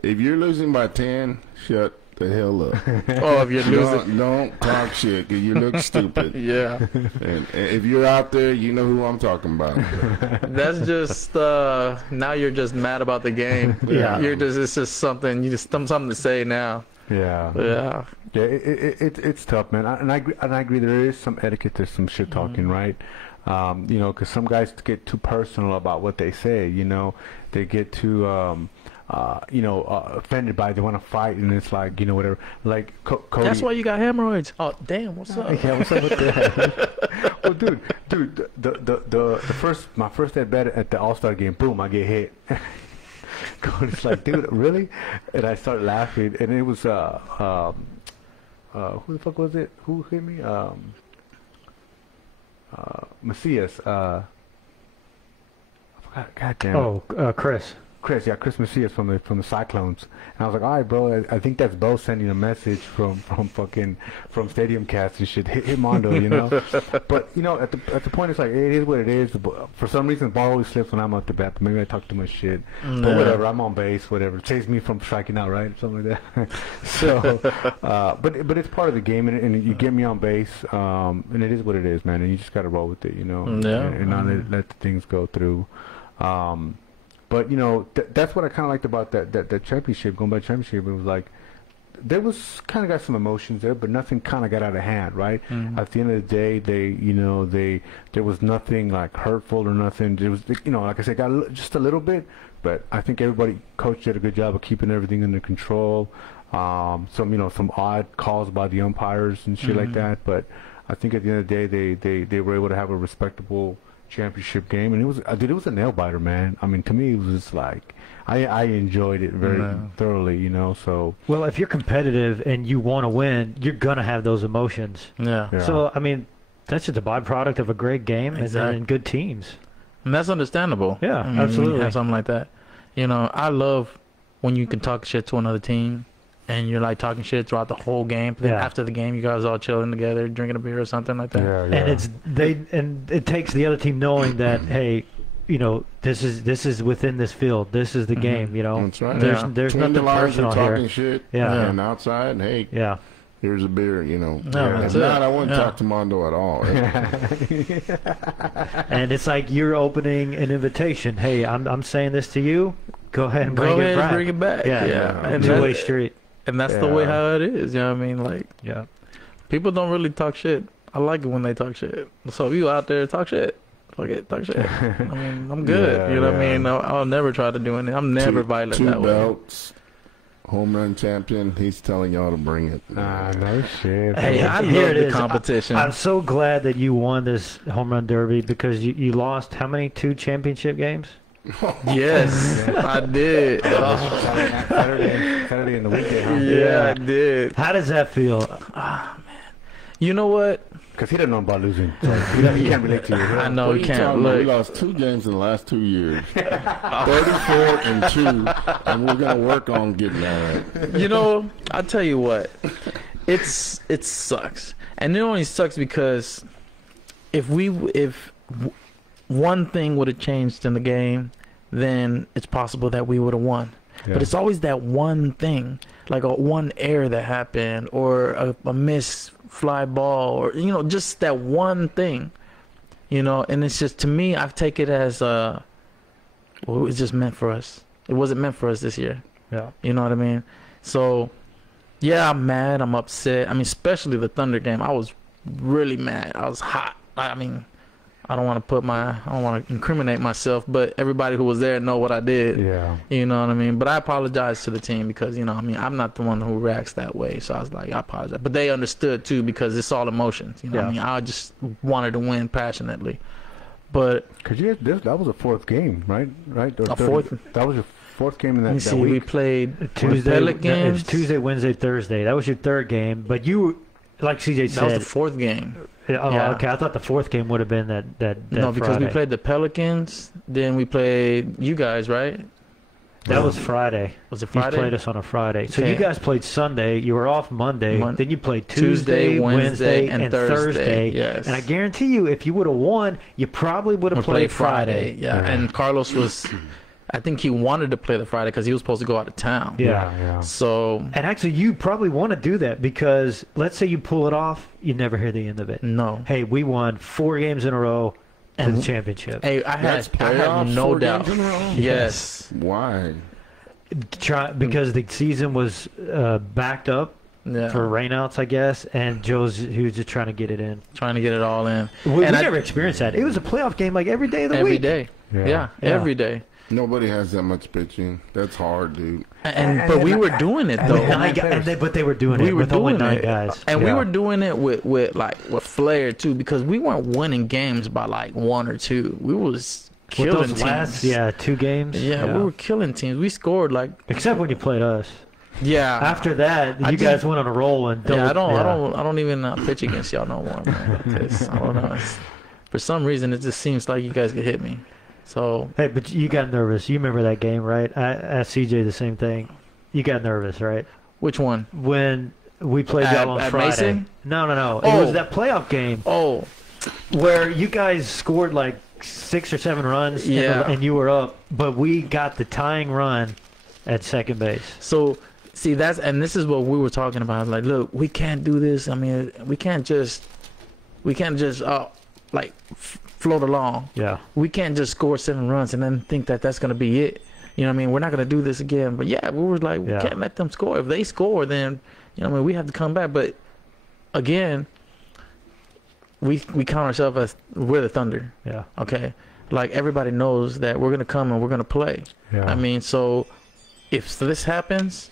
If you're losing by 10, shut the hell up. Oh, if you're losing, don't talk shit because you look stupid. yeah. And if you're out there, you know who I'm talking about. That's just now you're just mad about the game. Yeah. It's just something something to say now. Yeah. Yeah. Yeah. It's tough, man. And I agree. There is some etiquette to some shit talking, right? Because some guys get too personal about what they say. They get too. Offended by it. They want to fight, and it's like, whatever. Like Cody. That's why you got hemorrhoids. Oh, damn! What's up? Yeah, what's up with that? Well, dude, my first at bat at the All-Star game, boom, I get hit. Cody's like, dude, really? And I started laughing, and it was who the fuck was it? Who hit me? Macias. I forgot. Goddamn. Oh, Chris. Chris Macias from the Cyclones, and I was like, all right, bro, I think that's Bo sending a message from Stadium Cast and shit. Hit Mondo, But at the point, it's like it is what it is. For some reason, the ball always slips when I'm at the bat. But maybe I talk too much shit. But whatever, I'm on base. Whatever, chase me from striking out, right? Something like that. So, but it's part of the game, and you get me on base, and it is what it is, man. And you just gotta roll with it, and not let the things go through. But that's what I kind of liked about that championship, going by championship. It was like there was kind of got some emotions there, but nothing kind of got out of hand, right? At the end of the day, there was nothing like hurtful or nothing. It was like I said, got just a little bit, but I think coach did a good job of keeping everything under control. Some odd calls by the umpires and shit like that, but I think at the end of the day, they were able to have a respectable championship game, and it was a nail biter, man. I mean, to me, it was just like I enjoyed it very thoroughly, So well, if you're competitive and you want to win, you're gonna have those emotions. Yeah. So I mean, that's just a byproduct of a great game and good teams. And that's understandable. Yeah, I mean, absolutely. When you have something like that. I love when you can talk shit to another team. And you're like talking shit throughout the whole game. Then after the game, you guys all chilling together, drinking a beer or something like that. Yeah. And it takes the other team knowing that, hey, this is within this field. This is the game. That's right. There's Between nothing the lines, personal you're talking here. shit. Yeah. And outside, hey. Yeah. Here's a beer, that's If it. not, I wouldn't talk to Mondo at all. And it's like you're opening an invitation. Hey, I'm saying this to you. Go ahead and bring it back. Yeah. And two-way street. And that's the way how it is. You know what I mean? Like, yeah. People don't really talk shit. I like it when they talk shit. So if you out there, talk shit. Fuck it, talk shit. I mean, I'm good. You know what I mean? I'll never try to do anything. I'm never violent that way. 2 belts, home run champion. He's telling y'all to bring it. No shit. Hey, I love the competition. I'm so glad that you won this home run derby because you lost how many 2 championship games? Yes, I did. Saturday in the weekday, huh? Yeah, I did. How does that feel? Ah, man. You know what? Because he didn't know about losing. So he can't relate to you. I know What he are you can't. talking about? Look, We lost 2 games in the last 2 years. 34-2, and we're going to work on getting that. I'll tell you what. It sucks. And it only sucks because if one thing would have changed in the game, then it's possible that we would have won. Yeah. But it's always that one thing, like a one error that happened, or a missed fly ball, or just that one thing, And it's just, to me, I've taken it as well, it was just meant for us. It wasn't meant for us this year. Yeah. You know what I mean? So, yeah, I'm mad. I'm upset. I mean, especially the Thunder game. I was really mad. I was hot. I mean, I don't want to incriminate myself, but everybody who was there know what I did. Yeah. You know what I mean? But I apologize to the team because, I'm not the one who reacts that way. So I was like, I apologize. But they understood too, because it's all emotions. You know what I mean? I just wanted to win passionately. But because that was a fourth game, right? Or fourth. That was your fourth game in that, let me that see, week. we played Tuesday. Pelicans. It was Tuesday, Wednesday, Thursday. That was your third game. But you, like CJ said, That was the fourth game. oh, yeah. okay. I thought the fourth game would have been that No, because Friday. we played the Pelicans, then we played you guys, right? That was Friday. Was it You Friday? played us on a Friday. So Okay. you guys played Sunday. You were off Monday. Then you played Tuesday, Wednesday, and Thursday. Yes. And I guarantee you, if you would have won, you probably would have We played Friday. Yeah. And Carlos was, I think he wanted to play the Friday because he was supposed to go out of town. Yeah. So, And actually, you probably want to do that because let's say you pull it off, you never hear the end of it. no. Hey, we won 4 games in a row to the championship. Hey, I had playoffs, no 4 doubt. games in a row? Yes. Why? Because the season was backed up Yeah. for rainouts, I guess, and he was just trying to get it in. Trying to get it all in. We And I- never experienced that. It was a playoff game like every day of the Every week. day. Yeah. Yeah. Yeah. Every day. Nobody has that much pitching. That's hard, dude. But we were doing it though. But they were doing We it were with only doing 9 it. guys. And we Yeah. were doing it with flair too, because we weren't winning games by like 1 or 2. We was With killing those teams. last 2 games. Yeah, we were killing teams. We scored like Except when you played us. After that, I you guys went on a roll and I doubled. I don't even pitch against y'all no more, man. 'Cause I don't know. For some reason, it just seems like you guys could hit me. So Hey, but you got nervous. You remember that game, right? I asked CJ the same thing. You got nervous, right? which one? When we played y'all on At Friday. Mason? No. It Oh. was that playoff game Oh, where you guys scored like 6 or 7 runs Yeah. and you were up, but we got the tying run at second base. so see this is what we were talking about. Like, look, we can't do this. I mean, we can't just like float along. Yeah. We can't just score 7 runs and then think that that's going to be it. You know what I mean? We're not going to do this again. But yeah, we were like, we can't let them score. If they score, then, you know what I mean, we have to come back. But again, we count ourselves as we're the Thunder. Yeah. Okay? Like, everybody knows that we're going to come and we're going to play. Yeah. I mean, so if this happens,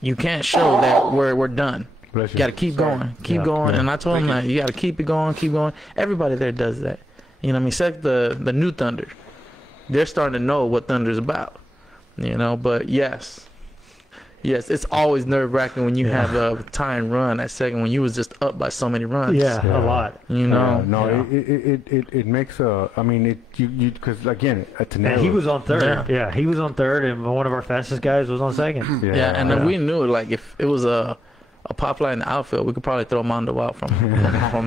you can't show that we're done. Bless You got to keep going, keep going. Yeah. And I told him that you got to keep it going, keep going. Everybody there does that. You know what I mean? Except the new Thunder. They're starting to know what Thunder's about. You know, but yes, it's always nerve-wracking when you have a tying run at second when you was just up by so many runs. Yeah, Yeah. a lot. You know? It makes I mean, you because again, it's an And error. he was on third. Yeah. Yeah, he was on third, and one of our fastest guys was on second. Yeah, and then we knew, like, if it was a pop line in the outfield, we could probably throw Mondo out from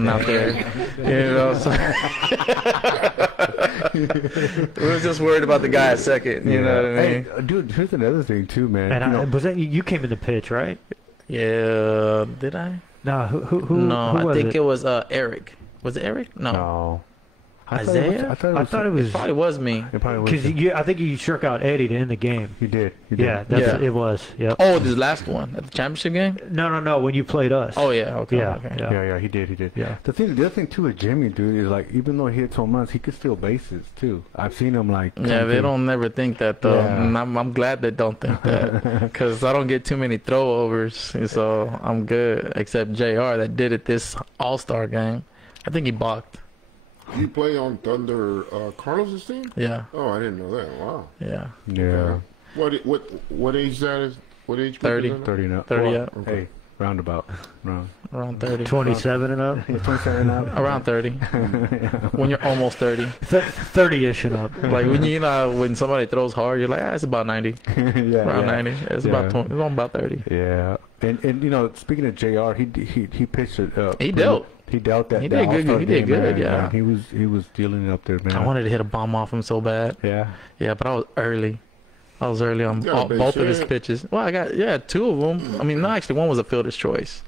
out there. You know, so we were just worried about the guy at second. You know what I mean? Hey, dude, here's another thing too, man. And was that you came in the pitch, right? Yeah, did I? No, who No, who I was think it? it was Eric. Was it Eric? No. No. Isaiah? I thought it it was. was Probably was me. It probably was. because I think you struck out Eddie to end the game. You did. You did. Yeah, Yeah. it was. Yep. Oh, this last one at the championship game? No. When you played us. Oh yeah, okay. Yeah, Okay. yeah. Yeah, he did. Yeah. The other thing too with Jimmy, dude, is like even though he hits home runs, he could steal bases too. I've seen him like. Yeah, they don't never think that though, Yeah. and I'm glad they don't think that, because I don't get too many throwovers, and so I'm good. Except Jr. that did it this All-Star game. I think he balked. You play on Thunder Carlos's team? Yeah, Oh, I didn't know that. Wow. yeah. Yeah. What age that is? What age? 30. group is that? 30 now. 30 Well, up. Hey, round. Around 30. 27 and up. Yeah, 27 now. Around 30. When you're almost 30. 30-ish and up. Like when somebody throws hard, you're like, it's about 90. Yeah. Around yeah. 90. It's Yeah. about 20. It's on about 30. Yeah, and you know, speaking of Jr., he pitched it. He dealt. He dealt that. He that did good. All-Star He did game, good, man. yeah. He was dealing it up there, man. I wanted to hit a bomb off him so bad. Yeah. Yeah, but I was early. I was early on You got a big both of his shit. pitches. Well, I got 2 of them. I mean, no, actually, one was a fielder's choice,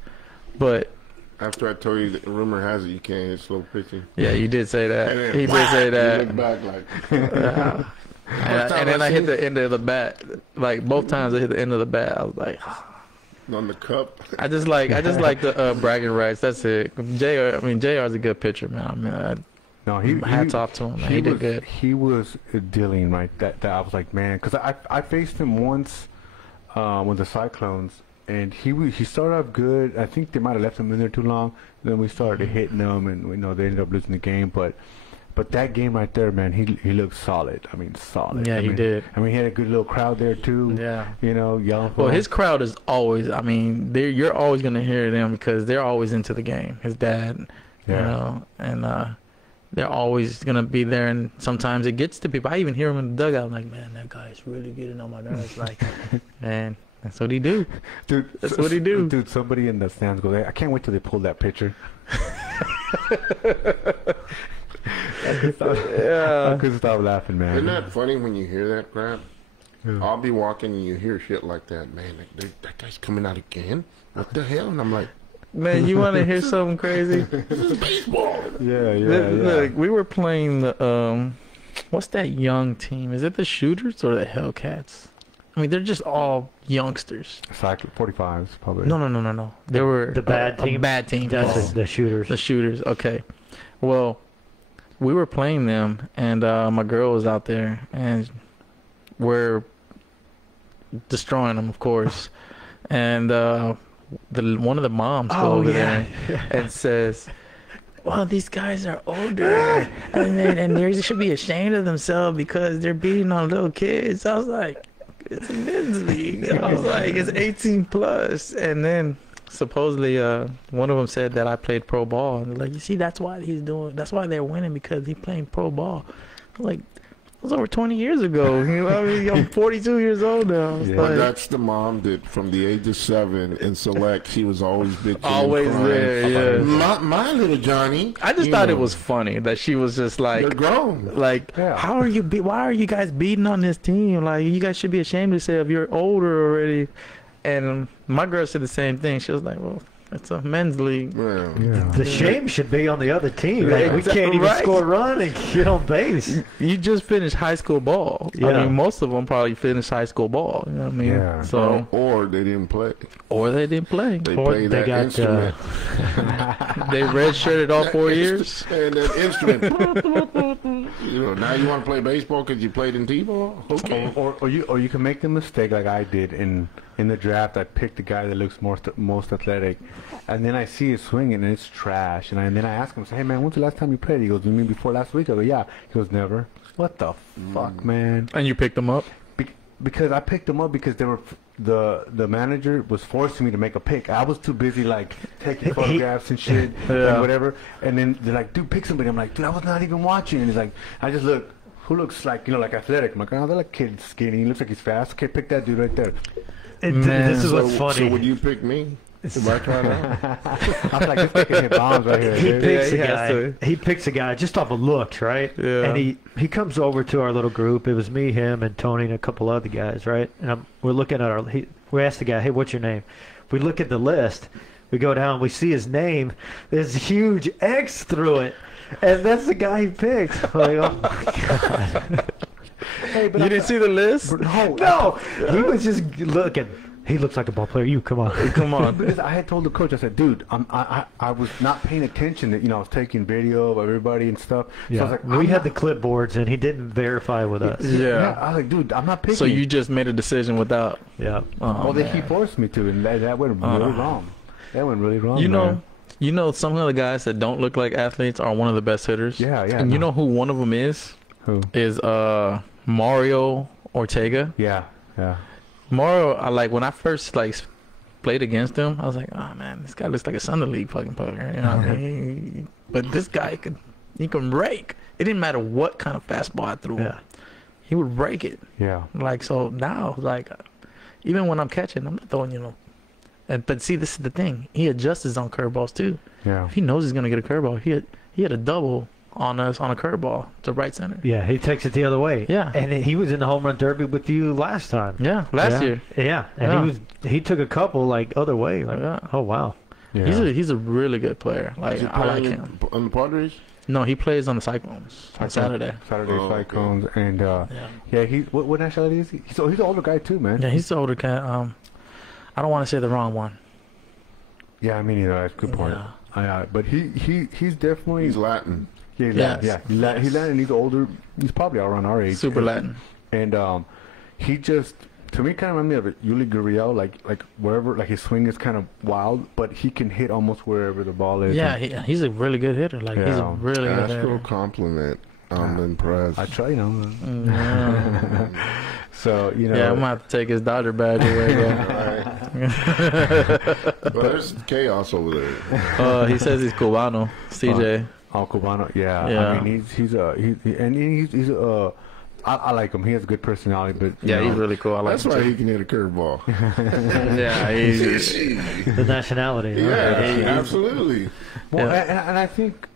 but After I told you that rumor has it you can't hit slow pitching. yeah, you did say that. And then, He did say You that. look back like, And then I hit the end of the bat. Like both times I hit the end of the bat. I was like, on the cup. I just like the bragging rights. That's it. JR's a good pitcher, man. I mean, No, hats off to him. Man. He did good. He was dealing right. That I was like, man, because I faced him once with the Cyclones, and he started off good. I think they might have left him in there too long. Then we started hitting him, and they ended up losing the game. But that game right there, man, he looked solid. I mean, solid. Yeah, he did. I mean, he had a good little crowd there too. Yeah. Yelling for Well, him. his crowd is always. I mean, you're always gonna hear them because they're always into the game. His dad, and they're always gonna be there. And sometimes it gets to people. I even hear him in the dugout. I'm like, man, that guy's really getting on my nerves. Like, man, that's what he do. Dude, That's what he do. Dude, somebody in the stands goes, I can't wait till they pull that picture. I couldn't stop laughing, man. Isn't that funny when you hear that crap? Yeah. I'll be walking and you hear shit like that. Man, that guy's coming out again? What the hell? And I'm like, Man, you want to hear something crazy? this is baseball. Yeah. Look, we were playing the what's that young team? Is it the Shooters or the Hellcats? I mean, they're just all youngsters. Cycle 45s, probably. No. They were The bad a team? bad team. That's the Shooters. The Shooters. Okay. Well, we were playing them, and my girl was out there, and we're destroying them, of course. And one of the moms go over there and says, well, these guys are older, and they should be ashamed of themselves because they're beating on little kids. I was like, it's a men's league. I was like, it's 18 plus. And then supposedly one of them said that I played pro ball. And they're like, you see, that's why they're winning, because he's playing pro ball. I'm like, it was over 20 years ago. You know what I mean? I'm 42 years old now. Yeah. But Like, that's the mom that from the age of 7 in select, she was always bitching. and Always crying. there, yeah. My little Johnny. I just thought it was funny that she was just like, They're grown. like, Yeah. why are you guys beating on this team? Like, you guys should be ashamed of yourself. You're older already. And my girl said the same thing. She was like, well, it's a men's league. Yeah. The shame should be on the other team. Right, Like, we can't even right. score a run and get on base. You just finished high school ball. I Yeah. mean, most of them probably finished high school ball. You know what I mean? Yeah. So, Or they didn't play. or they didn't play. They Or played they that got, instrument. They redshirted all 4 years. And that instrument. Now you want to play baseball because you played in T-ball? Okay. Or you can make the mistake like I did in the draft. I picked the guy that looks most athletic, and then I see his swinging and it's trash. And then I ask him, say, hey man, when's the last time you played? He goes, you mean before last week? I go, yeah. He goes, never. What the fuck, man? And you picked them up? Because I picked them up because they were the manager was forcing me to make a pick. I was too busy like taking photographs and shit Yeah. and whatever. And then they're like, dude, pick somebody. I'm like, dude, I was not even watching. And he's like, I just look. Who looks like like athletic? I'm like, oh, that like kid skinny. He looks like he's fast. Okay, pick that dude right there. This is what's So funny. would you pick me? If I tried out? I was like, this guy can hit bombs right here. He dude. picks he a has guy. to. He picks a guy just off of looks, right? Yeah. And he comes over to our little group. It was me, him, and Tony, and a couple other guys, right? And we're looking at we asked the guy, hey, what's your name? We look at the list. We go down. We see his name. There's a huge X through it, and that's the guy he picked. Like, oh my god! Hey, but You didn't see the list? No, he was just looking. He looks like a ball player. You come on. Come on. Because I had told the coach, I said, dude, I was not paying attention. That I was taking video of everybody and stuff. So I was like, we had the clipboards, and he didn't verify with us. Yeah. I was like, dude, I'm not picking. So you just made a decision without. Yeah. Oh, Well, man. he forced me to, and that went really wrong. That went really wrong. You know, some of the guys that don't look like athletes are one of the best hitters. Yeah. And you know who one of them is? Who? Is Mario Ortega. Yeah. Mario, when I first played against him, I was like, oh man, this guy looks like a Sunday League fucking player. You know what I mean? But this guy he can rake. It didn't matter what kind of fastball I threw him. Yeah. He would rake it. Yeah. So now, even when I'm catching, I'm not throwing, but see, this is the thing. He adjusts on curveballs too. Yeah. If he knows he's gonna get a curveball, he had a double on us on a curveball to right center. Yeah, he takes it the other way. Yeah. And he was in the home run derby with you last time. Yeah, last year. Yeah, and he took a couple like other way. Like, Yeah. oh wow. Yeah. He's a really good player. Like Is he I like playing him. on the Padres? No, he plays on the Cyclones on Saturday. Saturday Oh, okay. Cyclones, and Yeah. he what nationality is he? He's an older guy too, man. Yeah, he's the older cat. I don't want to say the wrong one. Yeah, I mean, that's a good point. Yeah. But he's definitely He's Latin. he's Yes. Latin. Yeah, he's Latin. He's older. He's probably around our age. Super Latin. And he just, to me, kind of reminded me of Yuli Gurriel, like wherever, like his swing is kind of wild, but he can hit almost wherever the ball is. Yeah, And he's a really good hitter. Like he's a Yeah. really good Astro hitter. compliment. I'm impressed. I try, Yeah. So Yeah, I'm gonna have to take his Dodger badge away. But there's chaos over there. He says he's Cubano. CJ. Al Cubano, yeah. Yeah. I mean, he's I like him. He has a good personality, but you Yeah, know, he's really cool. I like That's him why too. he can hit a curveball. Yeah, he's The nationality. Yeah, absolutely. Well, Yeah. and I think,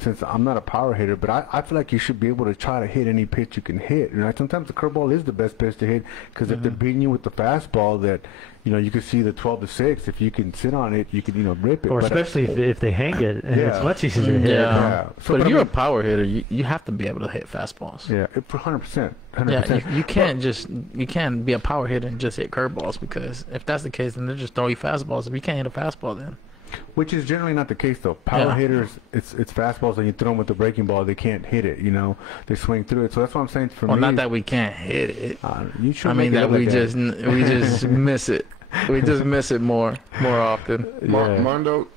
since I'm not a power hitter, but I feel like you should be able to try to hit any pitch you can hit. And sometimes the curveball is the best pitch to hit because if they're beating you with the fastball, that you can see the 12-6. If you can sit on it, you can rip it. Or But, especially if they hang it, and it's Yeah. much easier to hit. Yeah. So, But if I you're a mean, power hitter, you have to be able to hit fastballs. yeah, for 100%, Yeah, 100%. you can't be a power hitter and just hit curveballs, because if that's the case, then they just throw you fastballs. If you can't hit a fastball, then Which is generally not the case though. Power Yeah. hitters, it's fastballs, and you throw them with the breaking ball, they can't hit it. They swing through it. So that's what I'm saying. For well, me, not that we can't hit it. you should. I mean make it that look we like just miss it. We just miss it more often. Yeah. Mondo,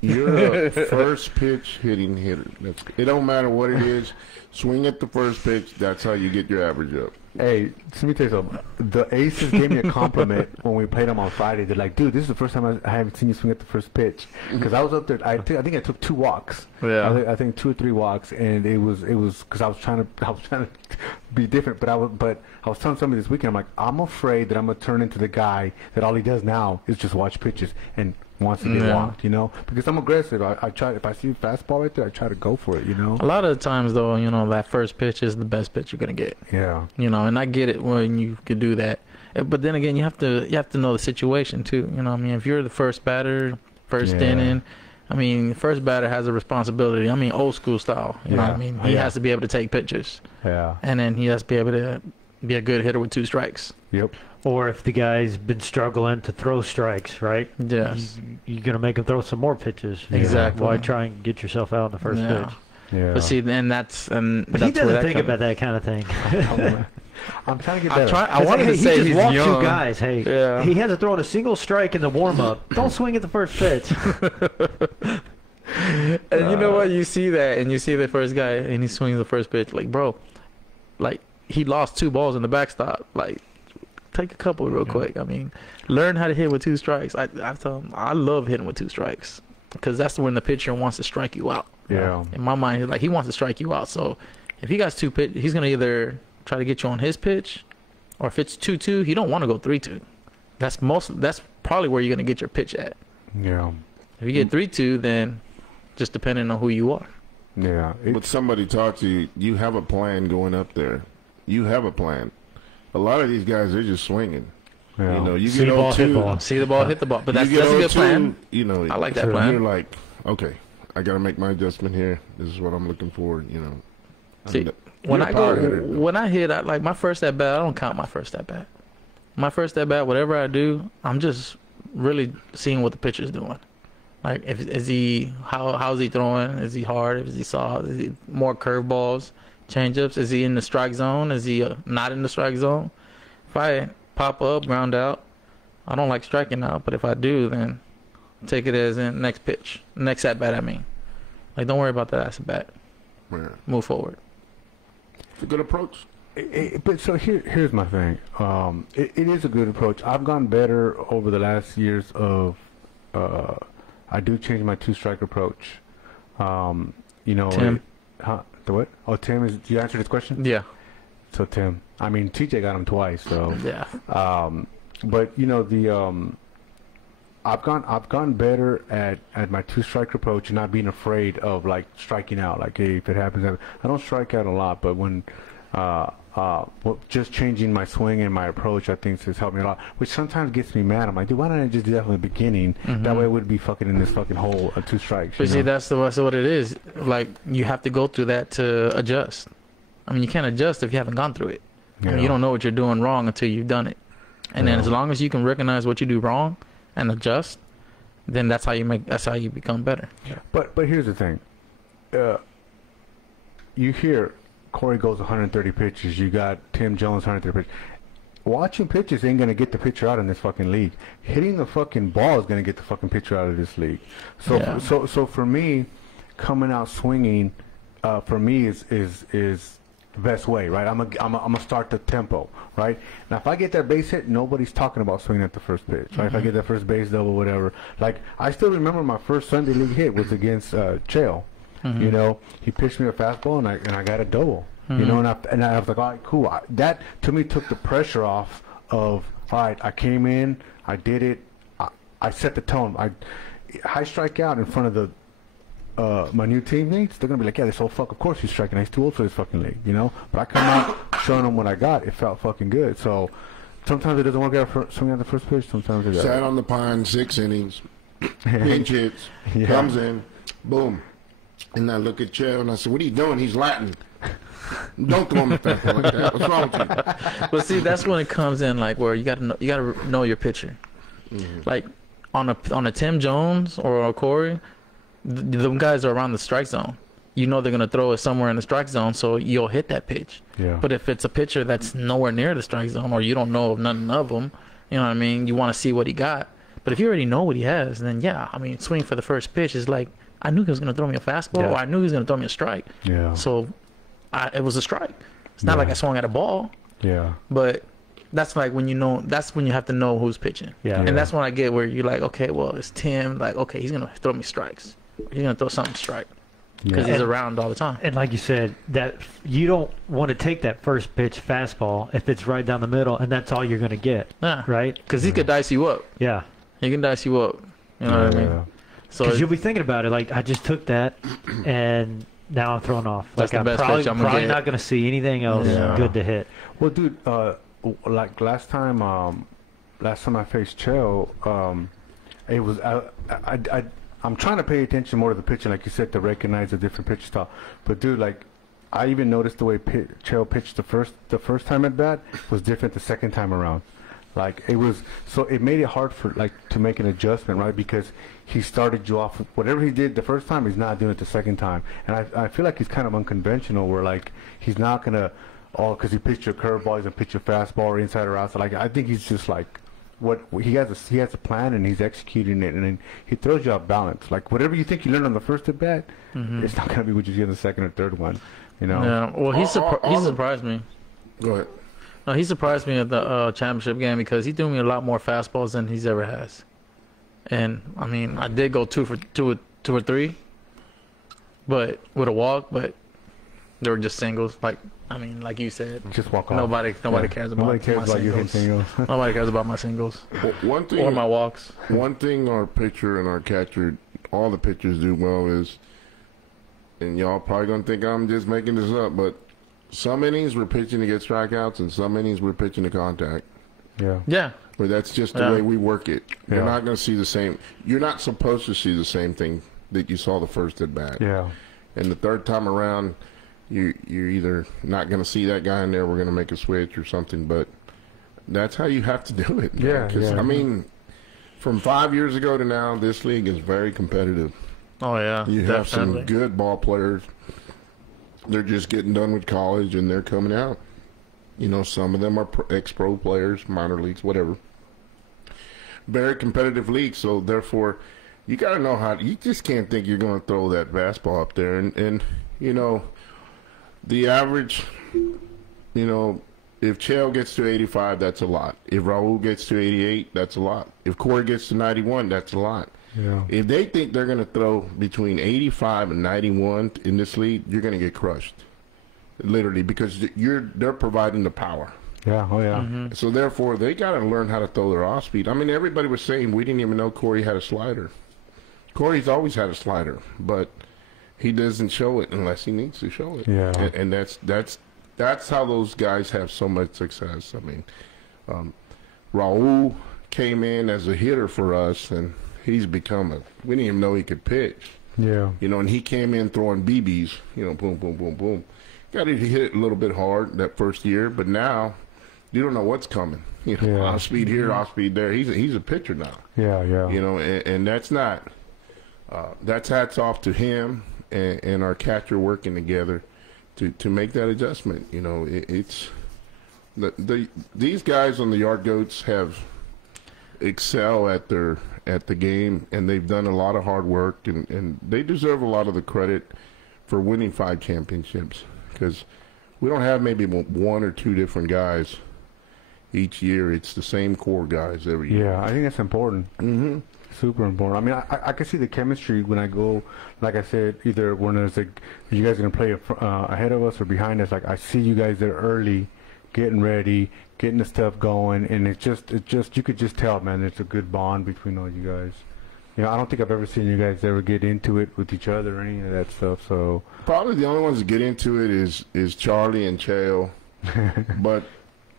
you're a first pitch hitting hitter. It don't matter what it is. Swing at the first pitch. That's how you get your average up. Hey, let me tell you something. The Aces gave me a compliment when we played them on Friday. They're like, dude, this is the first time I haven't seen you swing at the first pitch. Because I was up there. I think I took 2 walks. Yeah. I think 2 or 3 walks, and it was because I was trying to be different. But I was telling somebody this weekend, I'm like, I'm afraid that I'm gonna turn into the guy that all he does now is just watch pitches and wants to get Yeah. walked. Because I'm aggressive. I try, if I see a fastball right there, I try to go for it. A lot of the times, though, that first pitch is the best pitch you're gonna get. Yeah. And I get it when you could do that, but then again, you have to know the situation too. If you're the first batter, first Yeah. inning, first batter has a responsibility. Old school style. You know what I mean? He has to be able to take pitches, Yeah. and then he has to be able to be a good hitter with 2 strikes. Yep. Or if the guy's been struggling to throw strikes, right? Yes. You're going to make him throw some more pitches. Exactly. Why try and get yourself out in the first Yeah. pitch? Yeah. But see, then that's But he where doesn't that think comes- about that kind of thing. I'm trying to get better. I wanted Hey, to he say just he's walked young. 2 guys. Hey, Yeah. he hasn't thrown a single strike in the warm-up. Don't swing at the first pitch. And you know what? You see that, and you see the first guy, and he swings the first pitch. Like, bro, he lost 2 balls in the backstop. Take a couple real quick. Learn how to hit with 2 strikes. I tell him I love hitting with 2 strikes, because that's when the pitcher wants to strike you out. Yeah. In my mind, he wants to strike you out. So if he got 2 pitch, he's gonna either try to get you on his pitch, or if it's 2-2, he don't want to go 3-2. That's probably where you're gonna get your pitch at. Yeah. If you get 3-2, then just depending on who you are. Yeah. But somebody taught you, you have a plan going up there. You have a plan. A lot of these guys, they're just swinging. Yeah. You See get ball, hit 0-2. ball. See the ball, hit the ball. But that's You get a good 0-2, plan. I like that plan. You're like, okay, I got to make my adjustment here. This is what I'm looking for. See, You're when a I power go, hitter. when I hit, like my first at bat, I don't count my first at bat. My first at bat, whatever I do, I'm just really seeing what the pitcher's doing. Like, how's he throwing? Is he hard? Is he soft? Is he more curveballs, changeups? Is he in the strike zone? Is he not in the strike zone? If I pop up, ground out, I don't like striking out, but if I do, then take it as in next pitch, next at bat. Don't worry about that at bat. Yeah. Move forward. It's a good approach. But so here's my thing. It is a good approach. I've gone better over the last years of. I do change my 2-strike approach. Tim. The what? Oh, Tim, did you answer this question? Yeah. So Tim, TJ got him twice. So Yeah. but I've gone better at my two-strike approach and not being afraid of like striking out. Like, hey, if it happens, I don't strike out a lot, but when just changing my swing and my approach, I think has helped me a lot. Which sometimes gets me mad. I'm like, dude, why don't I just do that from the beginning? That way I would be fucking in this fucking hole of two strikes. But see, that's what it is. Like, you have to go through that to adjust. I mean, you can't adjust if you haven't gone through it. I mean, you don't know what you're doing wrong until you've done it. And then as long as you can recognize what you do wrong and adjust, then that's how you become better. But here's the thing. You hear Corey goes 130 pitches. You got Tim Jones 130 pitches. Watching pitches ain't gonna get the pitcher out in this fucking league. Hitting the fucking ball is gonna get the fucking pitcher out of this league. So for me, coming out swinging, for me is the best way, right? I'm gonna start the tempo, right? Now if I get that base hit, nobody's talking about swinging at the first pitch, right? If I get that first base double, whatever. Like, I still remember my first Sunday league hit was against Cheo. You know, he pitched me a fastball and I got a double. You know, and I was like, all right, cool. That to me took the pressure off of, all right, I came in, I did it, I set the tone. I strike out in front of the my new teammates. They're gonna be like, yeah, this old fuck. Of course he's striking. He's too old for this fucking league, you know. But I come out showing them what I got. It felt fucking good. So sometimes it doesn't work out for swinging at the first pitch. Sometimes it does. Sat on the pine 6 innings, pinch hits, comes in, boom. And I look at Cheo and I said, what are you doing? He's Latin. Don't throw him a fastball like that. What's wrong with you? But see, that's when it comes in, like, where you gotta know your pitcher. Like on a Tim Jones or a Corey, them guys are around the strike zone. You know they're gonna throw it somewhere in the strike zone, so you'll hit that pitch. But if it's a pitcher that's nowhere near the strike zone, or you don't know of none of them, you know what I mean? You want to see what he got. But if you already know what he has, then yeah, I mean, swing for the first pitch is like, I knew he was going to throw me a fastball, or I knew he was going to throw me a strike. So it was a strike. It's not like I swung at a ball. But that's like when you know, that's when you have to know who's pitching. And that's when I get where you're like, okay, well, it's Tim. Like, okay, he's going to throw me strikes. He's going to throw something strike. Because he's around all the time. And like you said, that you don't want to take that first pitch fastball if it's right down the middle, and that's all you're going to get. Right? Because he could dice you up. He can dice you up. You know what I mean? So because you'll be thinking about it, like, I just took that, and now I'm thrown off. That's like, the best I'm pitch I'm probably not going to see anything else good to hit. Well, dude, like last time I faced Cheo, it was I'm trying to pay attention more to the pitching, like you said, to recognize the different pitch style. But dude, like, I even noticed the way Cheo pitched the first time at bat was different the second time around. Like, it was, so it made it hard for, like, to make an adjustment, right? Because he started you off, whatever he did the first time, he's not doing it the second time. And I feel like he's kind of unconventional, where, like, he's not going to, because he pitched your curveball, he's going to pitch your fastball or inside or outside. Like, I think he's just, like, he has a plan, and he's executing it, and then he throws you off balance. Like, whatever you think you learned on the first at bat, it's not going to be what you see on the second or third one, you know? Yeah, well, he surprised me. Go ahead. No, he surprised me at the championship game because he threw me a lot more fastballs than he's ever has. And I mean, I did go two or three, but with a walk. But they were just singles. Like, I mean, like you said, just walk off. Nobody cares about you hitting singles. Nobody cares about my singles. Well, one thing, or my walks. One thing our pitcher and our catcher, all the pitchers do well is, and y'all probably gonna think I'm just making this up, but some innings we're pitching to get strikeouts, and some innings we're pitching to contact. Yeah. But that's just the way we work it. You're not going to see the same. You're not supposed to see the same thing that you saw the first at bat. And the third time around, you're either not going to see that guy in there. We're going to make a switch or something. But that's how you have to do it. Because I mean, from 5 years ago to now, this league is very competitive. Oh yeah. You have some good ball players. They're just getting done with college, and they're coming out. You know, some of them are ex-pro players, minor leagues, whatever. Very competitive league, so therefore, you got to know how. You just can't think you're going to throw that fastball up there. And you know, the average, you know, if Cheo gets to 85, that's a lot. If Raul gets to 88, that's a lot. If Corey gets to 91, that's a lot. If they think they're going to throw between 85 and 91 in this league, you're going to get crushed, literally, because they're providing the power. Yeah. Oh yeah. Mm-hmm. So therefore, they got to learn how to throw their off speed. I mean, everybody was saying we didn't even know Corey had a slider. Corey's always had a slider, but he doesn't show it unless he needs to show it. Yeah. And that's how those guys have so much success. I mean, Raul came in as a hitter for us, and he's become we didn't even know he could pitch. Yeah. You know, and he came in throwing BBs, you know, boom, boom, boom, boom. Got to hit it a little bit hard that first year, but now you don't know what's coming. You know, off speed here, off speed there. He's a pitcher now. Yeah, yeah. You know, and that's not that's hats off to him and our catcher working together to make that adjustment. You know, it's these guys on the Yard Goats have excel at the game, and they've done a lot of hard work, and they deserve a lot of the credit for winning 5 championships, because we don't have maybe 1 or 2 different guys each year. It's the same core guys every year. Yeah, I think that's important. Mm-hmm. Super important. I mean, I can see the chemistry when I go, like I said, either when there's like, you guys are going to play ahead of us or behind us. Like, I see you guys there early, getting ready, getting the stuff going, and it just you could just tell, man, it's a good bond between all you guys. You know, I don't think I've ever seen you guys ever get into it with each other or any of that stuff. So probably the only ones that get into it is Charlie and Cheo, but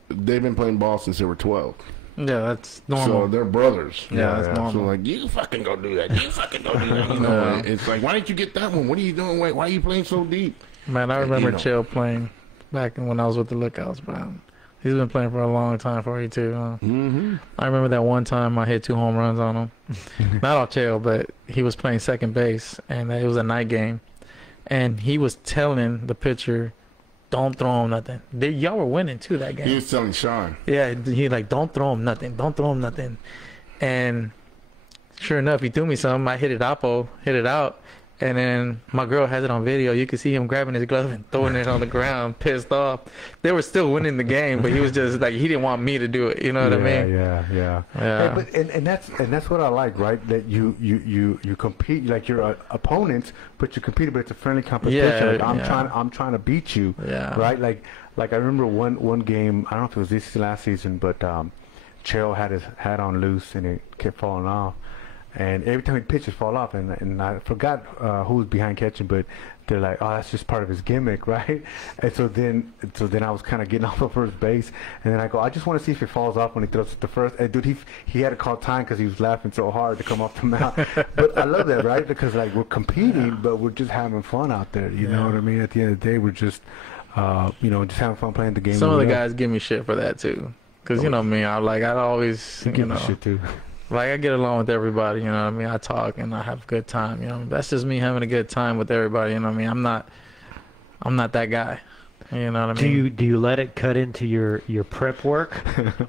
they've been playing ball since they were 12. Yeah, that's normal. So they're brothers. Yeah, that's normal. So like, you fucking go do that. You fucking go do that. You know, it's like, why didn't you get that one? What are you doing? Why are you playing so deep? Man, I remember Cheo playing back when I was with the Lookouts, bro. He's been playing for a long time for you too. Mm-hmm. I remember that one time I hit 2 home runs on him. Not off Cheo, but he was playing second base, and it was a night game. And he was telling the pitcher, don't throw him nothing. Y'all were winning too that game. He was telling Sean. Yeah, he like, don't throw him nothing. Don't throw him nothing. And sure enough, he threw me something. I hit it out. And then my girl has it on video. You could see him grabbing his glove and throwing it on the ground, pissed off. They were still winning the game, but he was just like, he didn't want me to do it. You know what I mean? Yeah. Hey, but and that's what I like, right? That you compete like your opponents, but you compete, but it's a friendly competition. Yeah, like, I'm trying to beat you. Yeah. Right? Like I remember one game. I don't know if it was this last season, but Cheo had his hat on loose and it kept falling off. And every time he pitches fall off, and I forgot who was behind catching, but they're like, oh, that's just part of his gimmick, right? And so then I was kind of getting off of first base, and then I go, I just want to see if it falls off when he throws it to first. And dude, he had to call time because he was laughing so hard to come off the mound. But I love that, right? Because like we're competing, but we're just having fun out there. You know what I mean? At the end of the day, we're just just having fun playing the game. Some of the guys give me shit for that too, because you know me, I always give me shit too. Like, I get along with everybody, you know what I mean? I talk and I have a good time, you know? That's just me having a good time with everybody, you know what I mean? I'm not that guy, you know what I mean? Do you let it cut into your prep work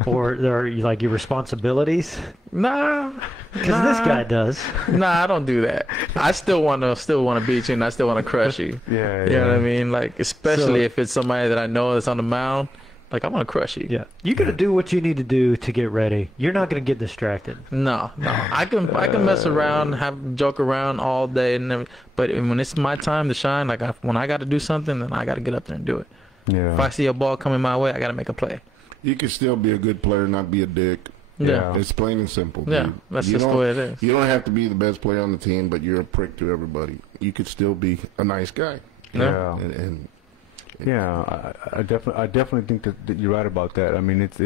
or like your responsibilities? Nah. Because this guy does. Nah, I don't do that. I still want to beat you, and I still want to crush you. Yeah. You know what I mean? Like, especially if it's somebody that I know that's on the mound. Like, I'm going to crush you. Yeah. You're going to do what you need to do to get ready. You're not going to get distracted. No. I can mess around, joke around all day, and everything, but when it's my time to shine, like when I got to do something, then I got to get up there and do it. Yeah. If I see a ball coming my way, I got to make a play. You can still be a good player, not be a dick. Yeah. It's plain and simple. Yeah, dude. that's just the way it is. You don't have to be the best player on the team, but you're a prick to everybody. You could still be a nice guy. Yeah. And yeah, I definitely think that you're right about that. I mean, it's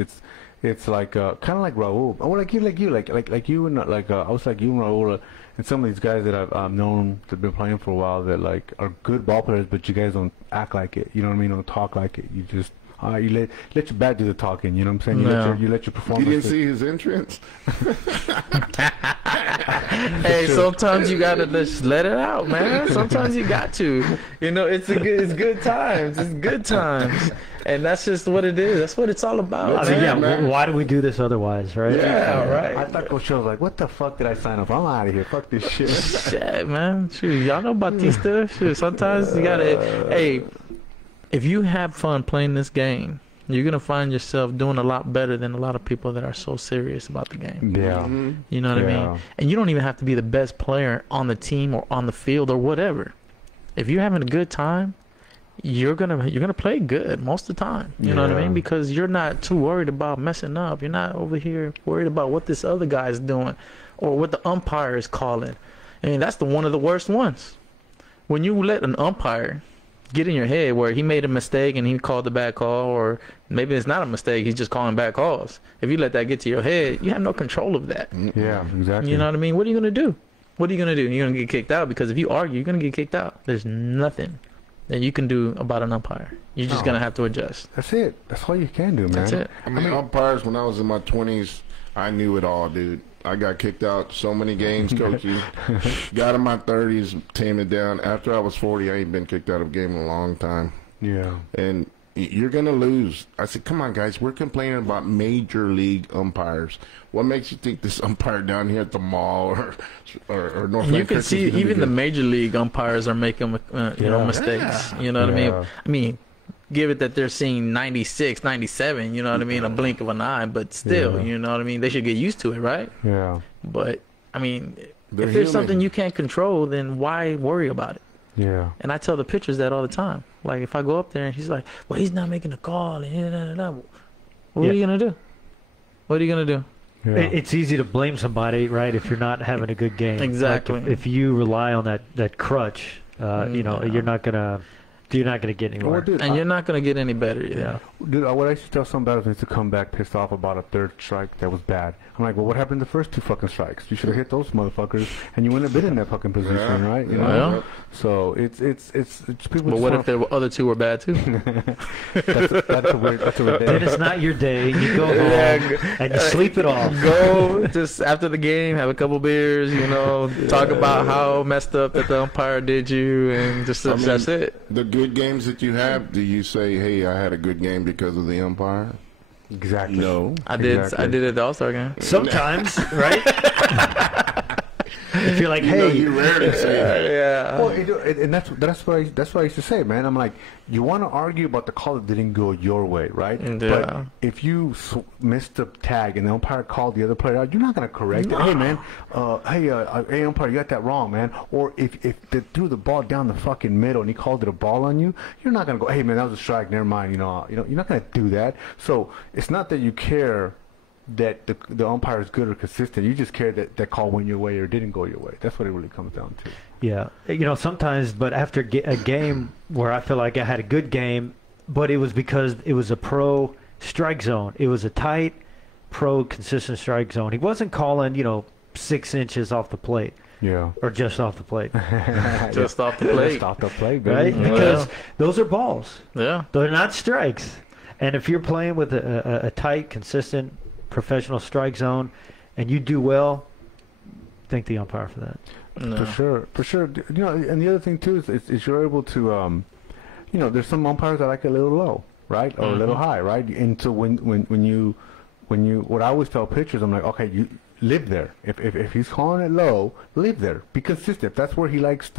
like kind of like Raul, or like you, and I was like you and Raul, and some of these guys that I've known that've been playing for a while that like are good ball players, but you guys don't act like it. You know what I mean? Don't talk like it. You just you let your bat do the talking. You know what I'm saying? You let your performance. You didn't see his entrance. Hey, sometimes you gotta just let it out, man. Sometimes you got to. You know, it's good times. It's good times, and that's just what it is. That's what it's all about. I mean, why do we do this otherwise, right? Yeah, right. I thought Coach was like, "What the fuck did I sign up? I'm out of here. Fuck this shit." Shit, man. Shoot, y'all know Batista. Shoot, sometimes you gotta. Hey, if you have fun playing this game, you're gonna find yourself doing a lot better than a lot of people that are so serious about the game. Yeah. You know what I mean? And you don't even have to be the best player on the team or on the field or whatever. If you're having a good time, you're gonna play good most of the time. You know what I mean? Because you're not too worried about messing up. You're not over here worried about what this other guy is doing or what the umpire is calling. I mean, that's one of the worst ones. When you let an umpire get in your head where he made a mistake and he called the bad call, or maybe it's not a mistake, he's just calling bad calls. If you let that get to your head, you have no control of that. Yeah, exactly. You know what I mean? What are you gonna do? What are you gonna do? You're gonna get kicked out, because if you argue, you're gonna get kicked out. There's nothing that you can do about an umpire. You're just gonna have to adjust. That's it. That's all you can do, man. That's it. I mean, umpires, when I was in my 20s, I knew it all, dude. I got kicked out so many games coaching. Got in my 30s, tamed it down. After I was 40, I ain't been kicked out of a game in a long time. Yeah. And you're going to lose. I said, come on, guys. We're complaining about major league umpires. What makes you think this umpire down here at the mall or North You can see even the major league umpires are making mistakes. You know what I mean? I mean, give it that they're seeing 96, 97, you know what I mean, a blink of an eye, but still, you know what I mean, they should get used to it, right? Yeah. But, I mean, They're if there's human. something you can't control, then why worry about it? Yeah. And I tell the pitchers that all the time. Like, if I go up there and he's like, well, he's not making a call, and what are you going to do? What are you going to do? Yeah. It's easy to blame somebody, right, if you're not having a good game. Exactly. Like if you rely on that crutch, you know, you're not gonna get anywhere. Well, dude, And you're not going to get any better either. Yeah. Dude, what I used to tell some batters is to come back pissed off about a third strike that was bad. I'm like, well, what happened the first 2 fucking strikes? You should have hit those motherfuckers, and you wouldn't have been in that fucking position, right? You know? Yeah. So it's people. But what if the other 2 were bad too? that's a weird day. Then it's not your day. You go home and you sleep it off. Go just after the game, have a couple beers, you know, talk about how messed up that the umpire did you, and just that's it. The good games that you have, do you say, hey, I had a good game because of the umpire? Exactly. No. I did Exactly. at the All-Star game. Sometimes, right? If you're like, You know, hey, you rarely say that. Yeah. Well, and that's what I used to say, man. I'm like, you want to argue about the call that didn't go your way, right? Yeah. But if you missed the tag and the umpire called the other player out, you're not gonna correct it. Hey, man, hey umpire, you got that wrong, man. Or if they threw the ball down the fucking middle and he called it a ball on you, you're not gonna go, hey man, that was a strike. Never mind. You know, you're not gonna do that. So it's not that you care that the umpire is good or consistent. You just care that that call went your way or didn't go your way. That's what it really comes down to. yeah, you know, sometimes, but after a game where I feel like I had a good game, but it was because it was a pro strike zone. It was a tight, pro consistent strike zone. He wasn't calling, you know, 6 inches off the plate. Yeah. Or just off the plate, Just off the plate. Stop the play, baby. right? Because those are balls. Yeah. They're not strikes. And if you're playing with a tight, consistent, professional strike zone, and you do well, thank the umpire for that. No. For sure. You know, and the other thing too is you're able to, you know, there's some umpires that like it a little low, right, or a little high, right. And so when you, what I always tell pitchers, I'm like, okay, you live there. If he's calling it low, live there. Be consistent. If that's where he likes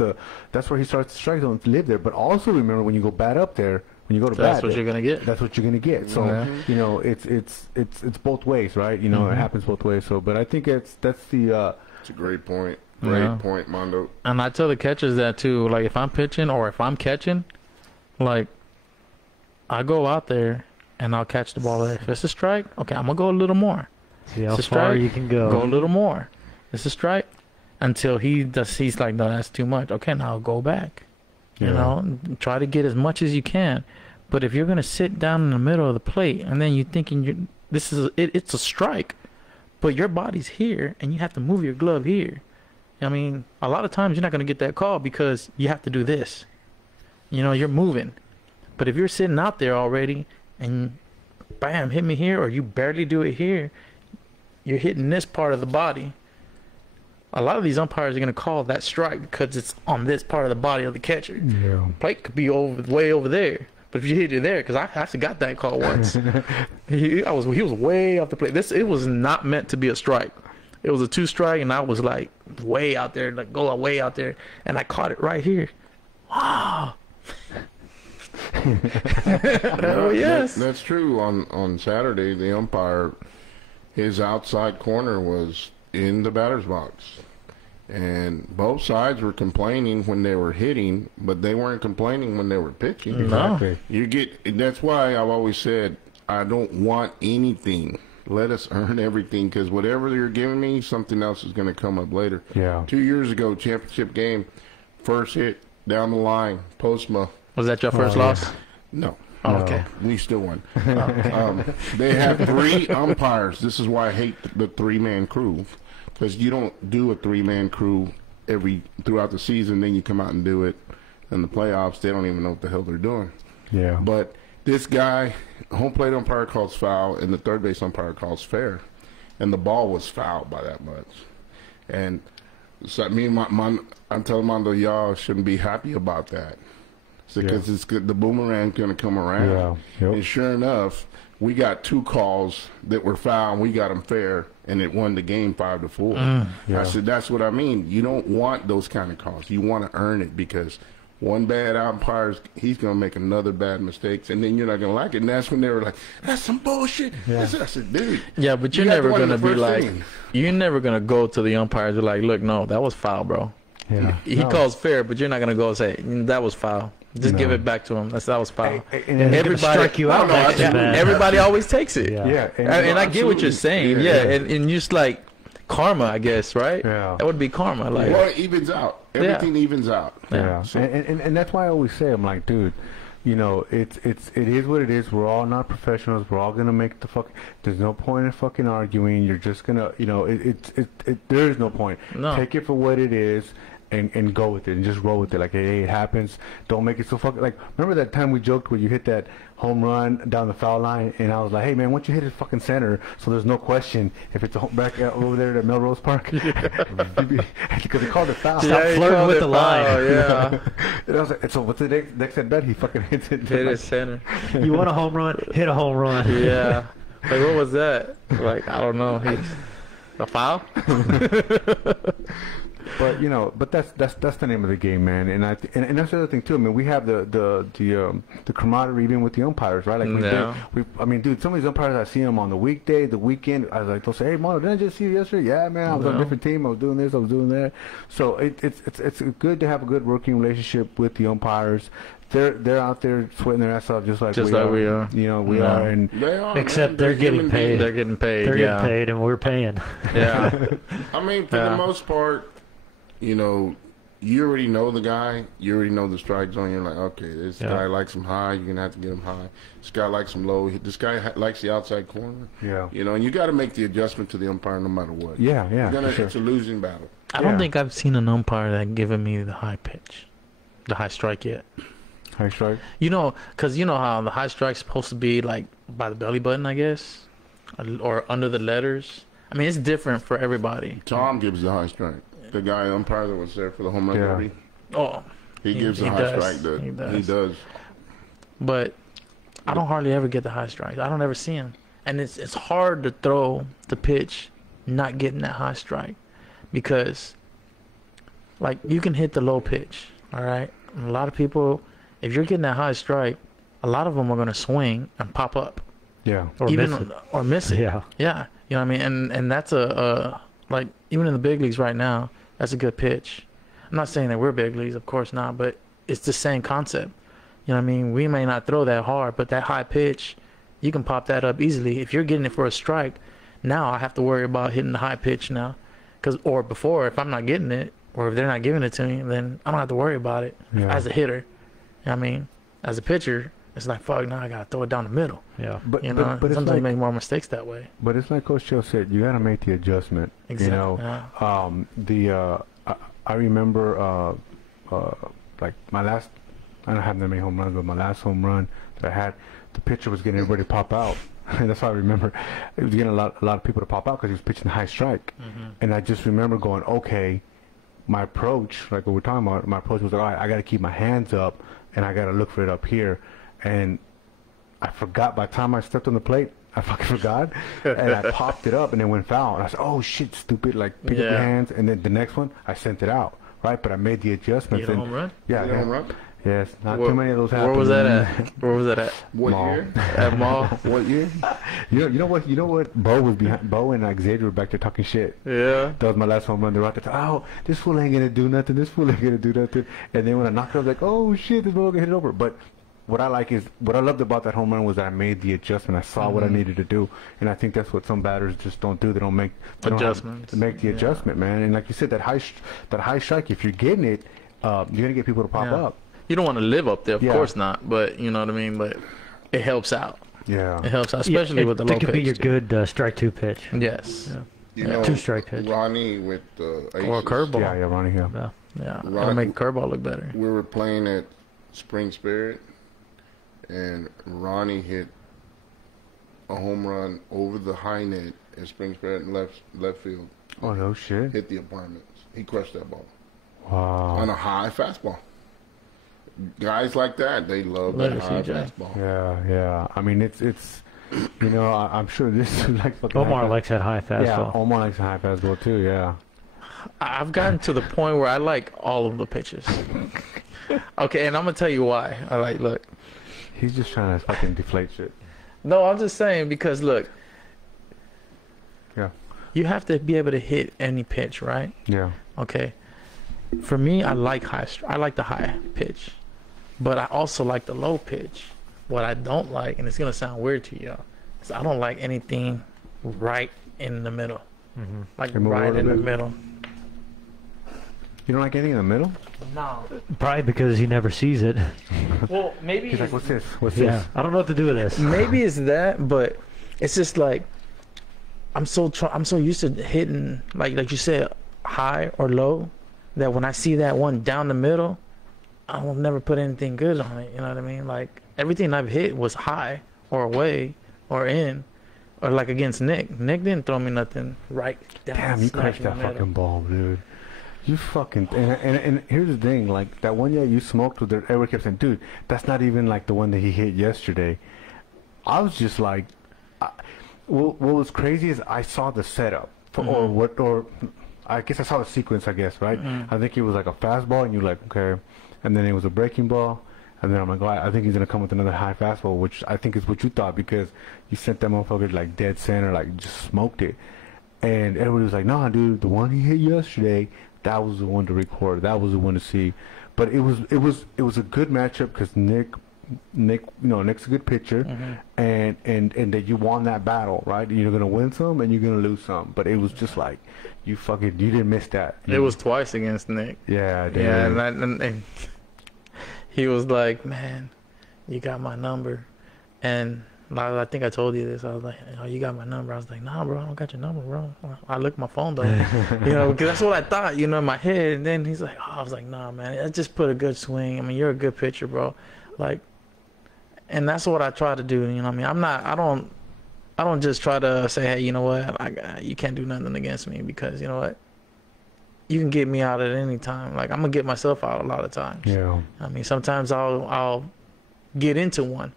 that's where he starts the strike zone. Live there. But also remember, when you go bat up there, when you go to bat, That's what you're gonna get. that's what you're gonna get. So you know, it's both ways, right? You know, it happens both ways. So, but I think that's the. It's a great point. Great point, Mondo. And I tell the catchers that too. Like, if I'm pitching or if I'm catching, like, I go out there and I'll catch the ball. If it's a strike, okay, I'm gonna go a little more. See how It's a far strike. you can go. Go a little more. It's a strike until he's like, no, that's too much. Okay, now I'll go back. You know, and try to get as much as you can. But if you're gonna sit down in the middle of the plate and then you're thinking it's a strike, but your body's here and you have to move your glove here. I mean, a lot of times you're not gonna get that call because you have to do this. You know, you're moving. But if you're sitting out there already and bam, hit me here, or you barely do it here, you're hitting this part of the body. A lot of these umpires are going to call that strike because it's on this part of the body of the catcher. Yeah. Plate could be way over there, but if you hit it there, because I actually got that call once. he was way off the plate. It was not meant to be a strike. It was a 2 strike, and I was like way out there, like go way out there, and I caught it right here. Wow. Oh yes, That's true. On Saturday, the umpire, his outside corner was in the batter's box. And both sides were complaining when they were hitting, but they weren't complaining when they were pitching. No. That's why I've always said I don't want anything. Let us earn everything, because whatever you're giving me, something else is going to come up later. Yeah. 2 years ago, championship game, first hit down the line, Postma. Was that your first loss? No. Oh, okay. We still won. They have 3 umpires. This is why I hate the 3-man crew, because you don't do a 3-man crew throughout the season. Then you come out and do it in the playoffs. They don't even know what the hell they're doing. Yeah. But this guy, home plate umpire calls foul, and the third base umpire calls fair, and the ball was fouled by that much. And so I'm telling Mondo, y'all shouldn't be happy about that. Because it's good, the boomerang's going to come around. Yeah. Yep. And sure enough, we got 2 calls that were foul, and we got them fair, and it won the game 5-4. Yeah. I said, that's what I mean. You don't want those kind of calls. You want to earn it, because one bad umpire, he's going to make another bad mistake, and then you're not going to like it. And that's when they were like, that's some bullshit. Yeah. I said, dude. Yeah, but you're never going to be like, you're never going to go to the umpires and be like, look, no, that was foul, bro. Yeah. He calls fair, but you're not going to go and say, that was foul. Just give it back to him. That was foul. And everybody strike you out. Everybody always takes it. Yeah. And I get what you're saying. Yeah. And just like karma, I guess, right? Yeah. That would be karma. Like, well, it evens out. Everything evens out. Yeah. So, and that's why I always say, I'm like, dude, you know, it is what it is. We're all not professionals. We're all gonna make the fuck. There's no point in fucking arguing. You're just gonna, you know, there is no point. No. Take it for what it is. And go with it and just roll with it. Like, hey, it happens. Don't make it so fucking, like, remember that time we joked where you hit that home run down the foul line, and I was like, hey man, once you hit it fucking center, so there's no question if it's a home back over there at Melrose Park, because he called it foul. Stop flirting with the line. Yeah. And I was like, so what's the next at bet? He fucking hits it. hit it center. You want a home run? Hit a home run. Yeah. Like, what was that? Like, I don't know. A foul? But you know, that's the name of the game, man. And and that's the other thing too. I mean, we have the camaraderie even with the umpires, right? Like I mean, dude, some of these umpires, I see them on the weekday, the weekend. I was like, they'll say, "Hey, Mono, didn't I just see you yesterday?" Yeah, man, I was on a different team. I was doing this, I was doing that. So it's good to have a good working relationship with the umpires. They're out there sweating their ass off just like we are. You know, we are, and they are, except they're getting paid. They're getting paid. They're getting paid, and we're paying. Yeah. I mean, for the most part, you know, you already know the guy. You already know the strike zone. You're like, okay, this guy likes him high. You're going to have to get him high. This guy likes him low. This guy likes the outside corner. Yeah. You know, and you got to make the adjustment to the umpire no matter what. Yeah. It's a losing battle. I don't think I've seen an umpire that given me the high pitch, the high strike yet. High strike? You know, because you know how the high strike's supposed to be like by the belly button, I guess, or under the letters. I mean, it's different for everybody. Tom gives the high strike. The guy umpire that was there for the home run derby. Oh, he gives the high strike. He does. But I don't hardly ever get the high strike. I don't ever see him, and it's hard to throw the pitch, not getting that high strike, because like you can hit the low pitch, all right. And a lot of people, if you're getting that high strike, a lot of them are gonna swing and pop up. Yeah. Or miss it. Yeah. Yeah. You know what I mean? And that's like even in the big leagues right now, that's a good pitch. I'm not saying that we're big leagues, of course not, but it's the same concept. You know what I mean? We may not throw that hard, but that high pitch, you can pop that up easily. If you're getting it for a strike, now I have to worry about hitting the high pitch now. Or before, if I'm not getting it, or if they're not giving it to me, then I don't have to worry about it as a hitter. You know what I mean? As a pitcher, it's like, fuck, now I got to throw it down the middle. Yeah. But sometimes you make more mistakes that way. But it's like Coach Cheo said, you got to make the adjustment. Exactly. You know, I remember like my last, I don't have that many home runs, but my last home run that I had, the pitcher was getting everybody to pop out. And that's how I remember. It was getting a lot of people to pop out because he was pitching a high strike. And I just remember going, okay, my approach, like what we're talking about, my approach was like, all right, I got to keep my hands up and I got to look for it up here. And I forgot, by the time I stepped on the plate, I fucking forgot. And I popped it up and it went foul. And I said, oh shit, stupid, like pick up your hands. And then the next one, I sent it out, right? But I made the adjustments. You get a home run? Yeah. Home run? Yes, not too many of those happening. Where was that at? Where was that at? What Mall. year? At Mall. What year? You know what? Bo was behind. Bo and Xavier were back there talking shit. Yeah. That was my last home run. They were out there, oh, this fool ain't gonna do nothing. This fool ain't gonna do nothing. And then when I knocked it, I was like, oh shit, this ball gonna hit it over. But what I loved about that home run was that I made the adjustment. I saw what I needed to do, and I think that's what some batters just don't do. They don't make Adjustments. Make the adjustment, man. And like you said, that high strike, if you're getting it, you're gonna get people to pop up. You don't want to live up there, of course not. But you know what I mean. But it helps out. Yeah, it helps out, especially with the low pitch. It could be your good strike two pitch. Yes. Yeah. You know, 2-strike pitch. Ronnie with the Aces. Or a curveball. Yeah, Ronnie. Yeah. Yeah. Ronnie- That'll make a curveball look better. We were playing at Spring Spirit, and Ronnie hit a home run over the high net in Spring Spirit in left field. Oh no shit! Hit the apartments. He crushed that ball Wow. on a high fastball. Guys like that, they love that high fastball. Yeah. I mean, it's you know, I'm sure this is like fucking. Omar likes that high fastball. Yeah, Omar likes a high fastball too. Yeah. I've gotten to the point where I like all of the pitches. Okay, and I'm gonna tell you why. Look. He's just trying to fucking deflate shit. No, I'm just saying because look. Yeah. You have to be able to hit any pitch, right? Yeah. Okay. For me, I like the high pitch, but I also like the low pitch. What I don't like, and it's gonna sound weird to y'all, is I don't like anything right in the middle. Like right in the middle. You don't like anything in the middle? No. Probably because he never sees it. Well, maybe He's like, what's this? What's Yeah, this? I don't know what to do with this. maybe it's that, but it's just like I'm so used to hitting like you said, high or low, that when I see that one down the middle, I will never put anything good on it. You know what I mean? Like everything I've hit was high or away or in, or like against Nick. Nick didn't throw me nothing right down. Damn, you crushed that fucking ball, dude. You fucking and here's the thing, like that one you smoked with, everyone kept saying, dude, that's not even like the one that he hit yesterday. I was just like, what was crazy is I saw the setup or I guess I saw the sequence, I guess, right? I think it was like a fastball, and you're like, okay, and then it was a breaking ball, and then I'm like, oh, I think he's gonna come with another high fastball, which I think is what you thought because you sent that motherfucker like dead center, like just smoked it, and everybody was like, nah, dude, the one he hit yesterday, that was the one to record, that was the one to see, but it was a good matchup because Nick, you know, Nick's a good pitcher, and that you won that battle, right? You're gonna win some and you're gonna lose some, but it was just like you didn't miss that. It was twice against Nick. Yeah, dude. Yeah, and he was like, man, you got my number, and I think I told you this. I was like, oh, you got my number. I was like, nah, bro, I don't got your number, bro. I looked at my phone though, you know, because that's what I thought, you know, in my head. And then he's like, oh, I was like, nah, man, I just put a good swing. I mean, you're a good pitcher, bro. Like. And that's what I try to do, you know what I mean? I don't just try to say, hey, you know what, you can't do nothing against me because, you know what, you can get me out at any time. Like, I'm going to get myself out a lot of times. Yeah. I mean, sometimes I'll get into one,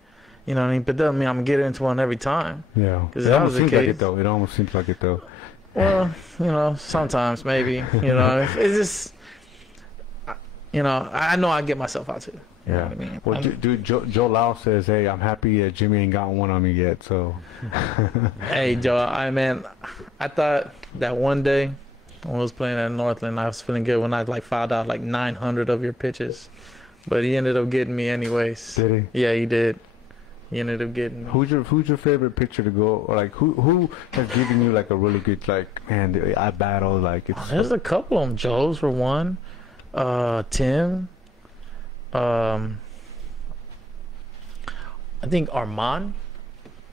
you know what I mean? But that doesn't mean I'm going to get into one every time. Yeah. Because It that almost was the seems like case. it, though. It almost seems like it, though. Well, you know, sometimes maybe, you know, it's just, you know I get myself out too. You know what I mean? Well, dude, Joe Lau says, hey, I'm happy that Jimmy ain't got one on me yet, so. Hey, Joe, I thought that one day when I was playing at Northland, I was feeling good when I like fouled out like 900 of your pitches. But he ended up getting me anyways. Did he? Yeah, he did. He ended up getting me. Who's your favorite pitcher to go, or like who has given you like a really good, like, man, I battle, like it's. There's a couple of them. Joe's for one. Tim. I think Armand.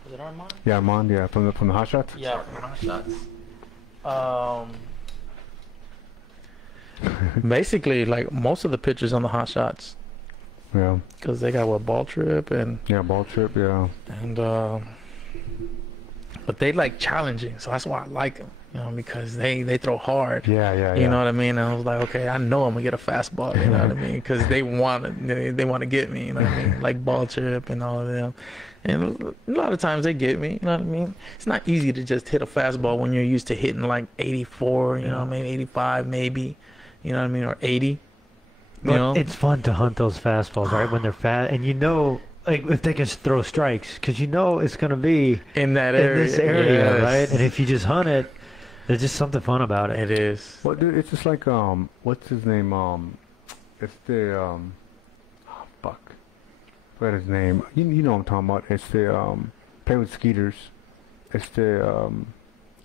Was it Armand? Yeah, Armand, yeah, from the Hot Shots. Yeah, from Hot Shots. Basically, like most of the pitchers on the Hot Shots, Yeah. because they got what, ball trip and Ball trip, yeah. but they like challenging, so that's why I like them. You know, because they throw hard. Yeah. You know what I mean? And I was like, okay, I know I'm gonna get a fastball. You know what I mean? Because they want to get me. You know what I mean? Like ball trip and all of them. And a lot of times they get me. You know what I mean? It's not easy to just hit a fastball when you're used to hitting like 84. You know, maybe 85, maybe. You know what I mean? Or 80. You know, It's fun to hunt those fastballs, right? When they're fat, and like if they can throw strikes, because it's going to be in that in area, this area, yes. right? And if you just hunt it, there's just something fun about it. It is. Well, dude, it's just like what's his name? It's the fuck, what his name? You know what I'm talking about? It's the play with skeeters. It's the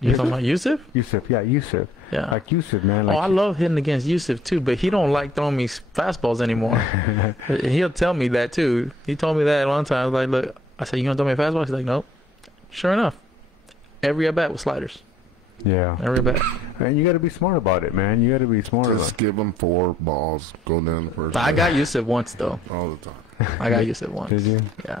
You talking about Yusuf? Yusuf, yeah, Yusuf. Yeah. Like Yusuf, man. Like, I love hitting against Yusuf too, but he don't like throwing me fastballs anymore. He'll tell me that too. He told me that one time. I was like, look, I said, you gonna throw me a fastball? He's like, nope. Sure enough, every at bat was sliders. yeah. Every at bat. Man, you got to be smart about it, man. You got to be smart about Just it. give them 4 balls, go down the first. I got Yusuf once though. all the time. I got Yusuf once. Did you? Yeah.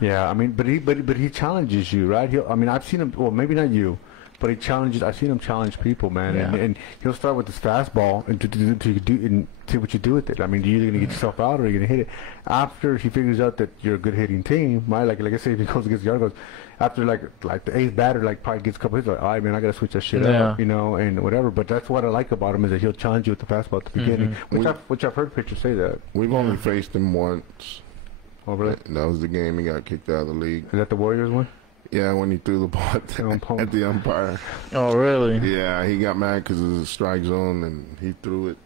Yeah, I mean, but he challenges you, right? I've seen him. Well, maybe not you, but he challenges. I've seen him challenge people, man. Yeah. And he'll start with this fastball and to see what you do with it. I mean, you're either gonna get yourself out or you're gonna hit it. After he figures out that you're a good hitting team, right? Like I say, if he goes against the Argos, after like the 8th batter probably gets a couple hits, like, all right, man, I gotta switch that shit up, and whatever. But that's what I like about him is that he'll challenge you with the fastball at the beginning, which I've heard pitchers say that. We've only faced him once. Oh, really? And that was the game he got kicked out of the league. Is that the Warriors one? Yeah, when he threw the ball at the umpire. Oh, really? Yeah, he got mad because it was a strike zone, and he threw it.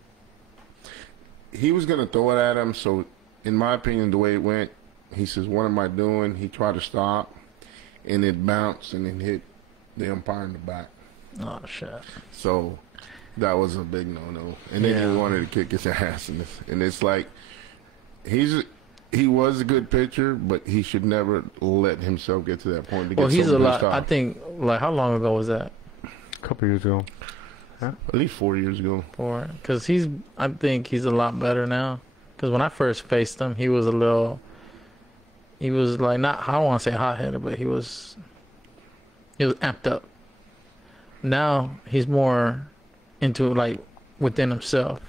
He was going to throw it at him, so in my opinion, the way it went, he says, what am I doing? He tried to stop, and it bounced, and it hit the umpire in the back. Oh, shit. So that was a big no-no. And then he wanted to kick his ass, and it's like he was a good pitcher, but he should never let himself get to that point. To Well, get he's so a lot. pissed I off. think, like, how long ago was that? A couple years ago. At least 4 years ago. Because I think he's a lot better now. Because when I first faced him, he was like, not, I don't want to say hot-headed, but he was amped up. Now, he's more into, like, within himself.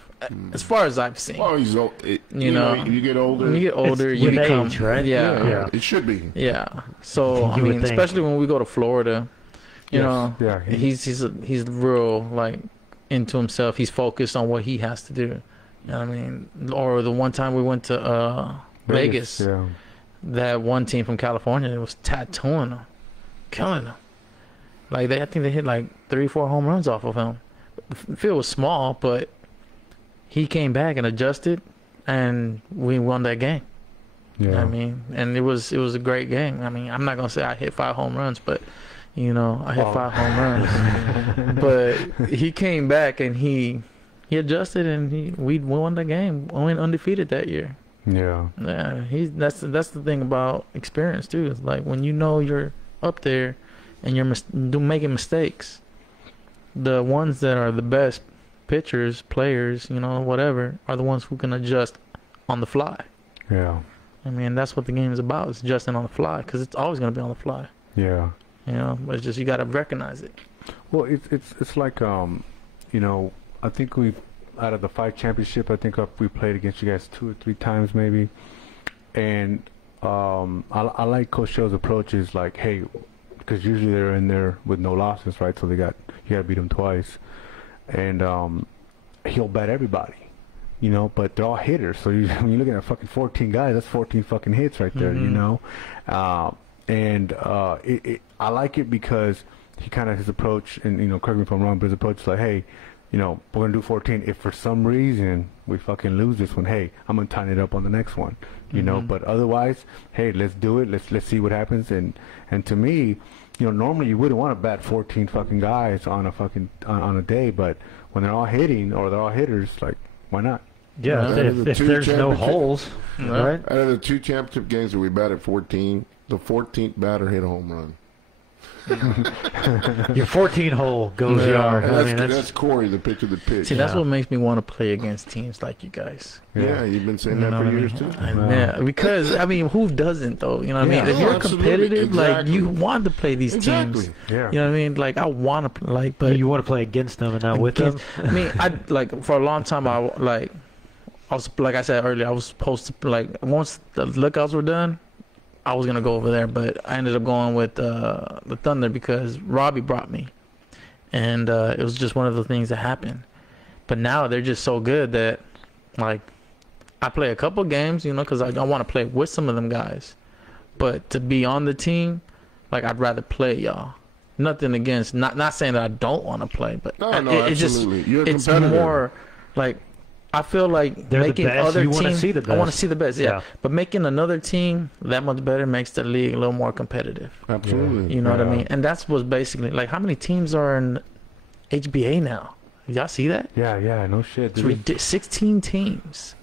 As far as I've seen. Well, he's old. You know, you get older. When you get older, It's you with become, age, right? Yeah. It should be. Yeah. So, I You would mean, think. especially when we go to Florida, you know, Yeah. he's real, like, into himself. He's focused on what he has to do. You know what I mean? Or the one time we went to Vegas, Yeah. that one team from California, it was tattooing him, killing him. Like, I think they hit like 3-4 home runs off of him. The field was small, but he came back and adjusted, and we won that game. Yeah. You know what I mean, and it was a great game. I mean, I'm not gonna say I hit 5 home runs, but you know, I hit 5 home runs. But he came back and he adjusted, and we won the game. We went undefeated that year. Yeah. Yeah, that's the thing about experience too. It's like when you know you're up there and you're making mistakes, the ones that are the best pitchers, players, you know, whatever, are the ones who can adjust on the fly. Yeah. I mean, that's what the game is about. It's adjusting on the fly, because it's always going to be on the fly. Yeah. You know, but it's just you got to recognize it. Well, it's like you know, I think we out of the 5 championship, I think we played against you guys 2 or 3 times maybe, and I like Coach Cheo's approach is like, hey, because usually they're in there with no losses, right? So you got to beat them twice, and he'll bet everybody, you know, but they're all hitters. So when you're looking at fucking 14 guys, that's 14 fucking hits right there, you know. And I like it because he kind of his approach, and you know, correct me if I'm wrong, but his approach is like, hey, you know, we're gonna do 14. If for some reason we fucking lose this one, hey, I'm gonna tighten it up on the next one, you know. But otherwise, hey, let's do it. Let's see what happens. And to me, you know, normally you wouldn't want to bat 14 fucking guys on a fucking on a day, but when they're all hitting or they're all hitters, like, why not? Yeah, Out of the if 2 there's no championship- holes, right? Out of the 2 championship games that we batted 14, the 14th batter hit a home run. Your 14 hole goes yard. And I mean, that's Corey, the pitcher that pitched. See, that's Yeah. what makes me want to play against teams like you guys. Yeah, you've been saying You that know for what I years mean? too. Yeah, because I mean, who doesn't though? You know what I mean? Yeah, If you're absolutely. competitive, like Exactly. you want to play these Exactly. teams. Yeah. You know what I mean? Like I want to like, but you want to play against them and not with them. I mean, I like for a long time. I was like I said earlier. I was supposed to like once the lookouts were done, I was gonna go over there, but I ended up going with the Thunder because Robbie brought me, and it was just one of the things that happened. But now they're just so good that like I play a couple games, you know, because I want to play with some of them guys. But to be on the team, like, I'd rather play y'all. Nothing against, not saying that I don't want to play, but No, it just, absolutely. You're a it's competitor. more like, I feel like They're the making best. other You teams. wanna see the I want to best. see the best, yeah. Yeah. But making another team that much better makes the league a little more competitive. Absolutely. You know what I Yeah. mean? And that's what's basically like, how many teams are in HBA now? Y'all see that? Yeah, no shit. It's 16 teams.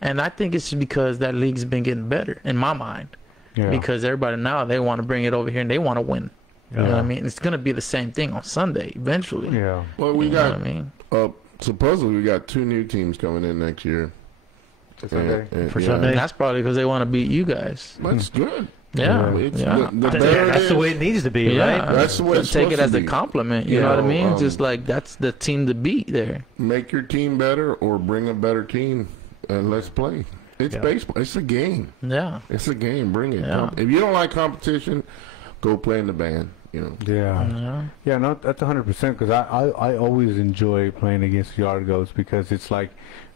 And I think it's because that league's been getting better in my mind. Yeah. Because everybody now, they want to bring it over here and they want to win. You know what I mean? It's going to be the same thing on Sunday eventually. Yeah. Well, we You know got what I mean? supposedly we got 2 new teams coming in next year. Sunday? For yeah. Sunday? And that's probably because they want to beat you guys. That's good. Yeah. It's Yeah. the better That's it the way is, it needs to be, Yeah. right? That's the way it's Take it supposed as to a be. compliment. You You know what I know, mean? Just like that's the team to beat there. make your team better or bring a better team and let's play. It's Yeah. baseball. It's a game. Yeah. It's a game. Bring it. Yeah. If you don't like competition, go play in the band. You know. Yeah. Yeah. Yeah, no, that's 100% because I always enjoy playing against yard goats because it's like,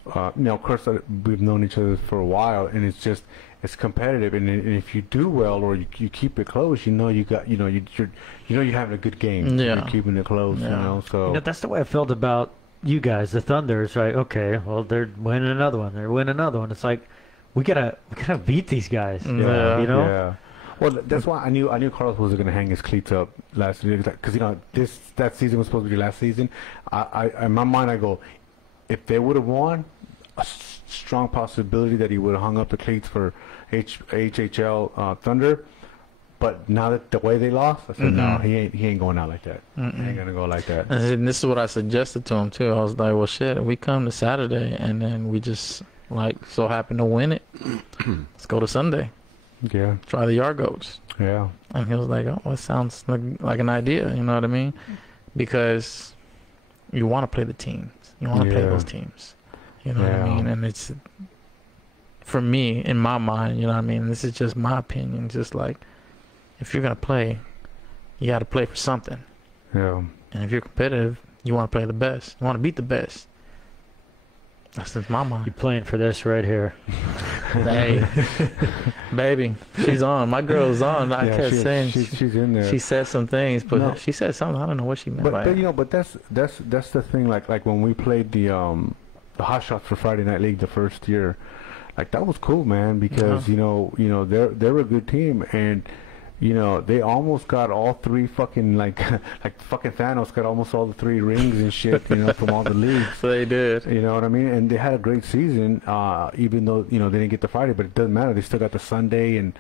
you know, of course we've known each other for a while and it's just, it's competitive and if you do well or you keep it close, you know you got, you know, you're having a good game. Yeah. You're keeping it close, you Yeah. know, so. You know, that's the way I felt about you guys, the Thunders, right? Okay, well, they're winning another one. They're winning another one. It's like, we gotta beat these guys. Yeah. You know? Yeah. Well, that's why I knew Carlos was going to hang his cleats up last year because you know that season was supposed to be last season. I in my mind I go, if they would have won, a strong possibility that he would have hung up the cleats for HHL Thunder. But now that the way they lost, I said no, he ain't going out like that. He ain't gonna go like that. And this is what I suggested to him too. I was like, well, shit, we come to Saturday and then we just like so happen to win it. Let's go to Sunday. Yeah, Try the yard goats. yeah, And he was like, oh, it sounds like an idea. You know what I mean? Because you want to play the teams. You want to play Yeah. those teams. You know what Yeah. I mean? And it's, for me, in my mind, you know what I mean? This is just my opinion. Just like, if you're going to play, you got to play for something. yeah. And if you're competitive, you want to play the best. You want to beat the best. That's just my mind. You're playing for this right here. Hey, baby, she's on. My girl's on. I kept saying she's in there. she said some things, but No. she said something. I don't know what she meant by But it. you know, but that's the thing. Like when we played the Hot Shots for Friday Night League the first year, like that was cool, man. Because you know they're a good team, and you know they almost got all 3 fucking like fucking Thanos got almost all the 3 rings and shit, you know, from all the leagues. They did. You know what I mean? And they had a great season, even though you know they didn't get the Friday, but it doesn't matter. They still got the Sunday and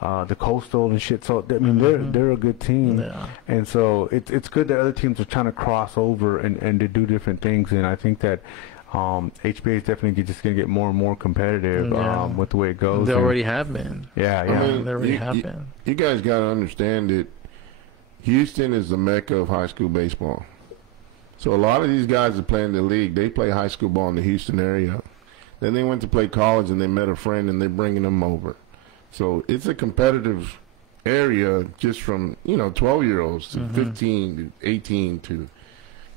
the Coastal and shit. So I mean, they're a good team. Yeah. And so it's good that other teams are trying to cross over and to do different things. And I think that HBA is definitely just going to get more and more competitive Yeah. with the way it goes. They And- already have been. yeah, yeah. I mean, They already have been. You guys got to understand that Houston is the mecca of high school baseball. So a lot of these guys that play in the league, they play high school ball in the Houston area. Then they went to play college and they met a friend and they're bringing them over. So it's a competitive area just from, 12-year-olds to 15 to 18 to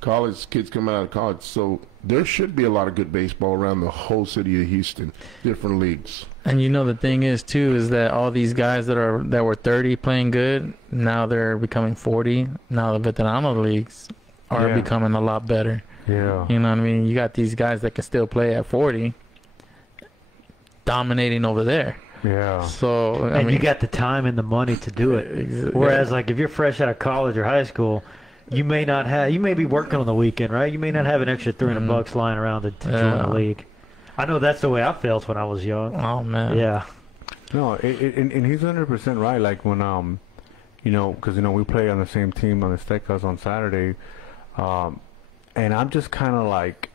college kids coming out of college. So there should be a lot of good baseball around the whole city of Houston, different leagues. And you know the thing is too is that all these guys that were 30 playing good, now they're becoming 40. Now the veterano leagues are Yeah. becoming a lot better. Yeah. You know what I mean? You got these guys that can still play at 40, dominating over there. Yeah. So I And mean, you got the time and the money to do it. Exa- Whereas, like, if you're fresh out of college or high school, you may be working on the weekend, right? You may not have an extra $300 lying around to join Yeah. a league. I know that's the way I felt when I was young. oh man, Yeah. No, and he's 100% right. Like when because we play on the same team on the Steakhouse on Saturday, and I'm just kind of like,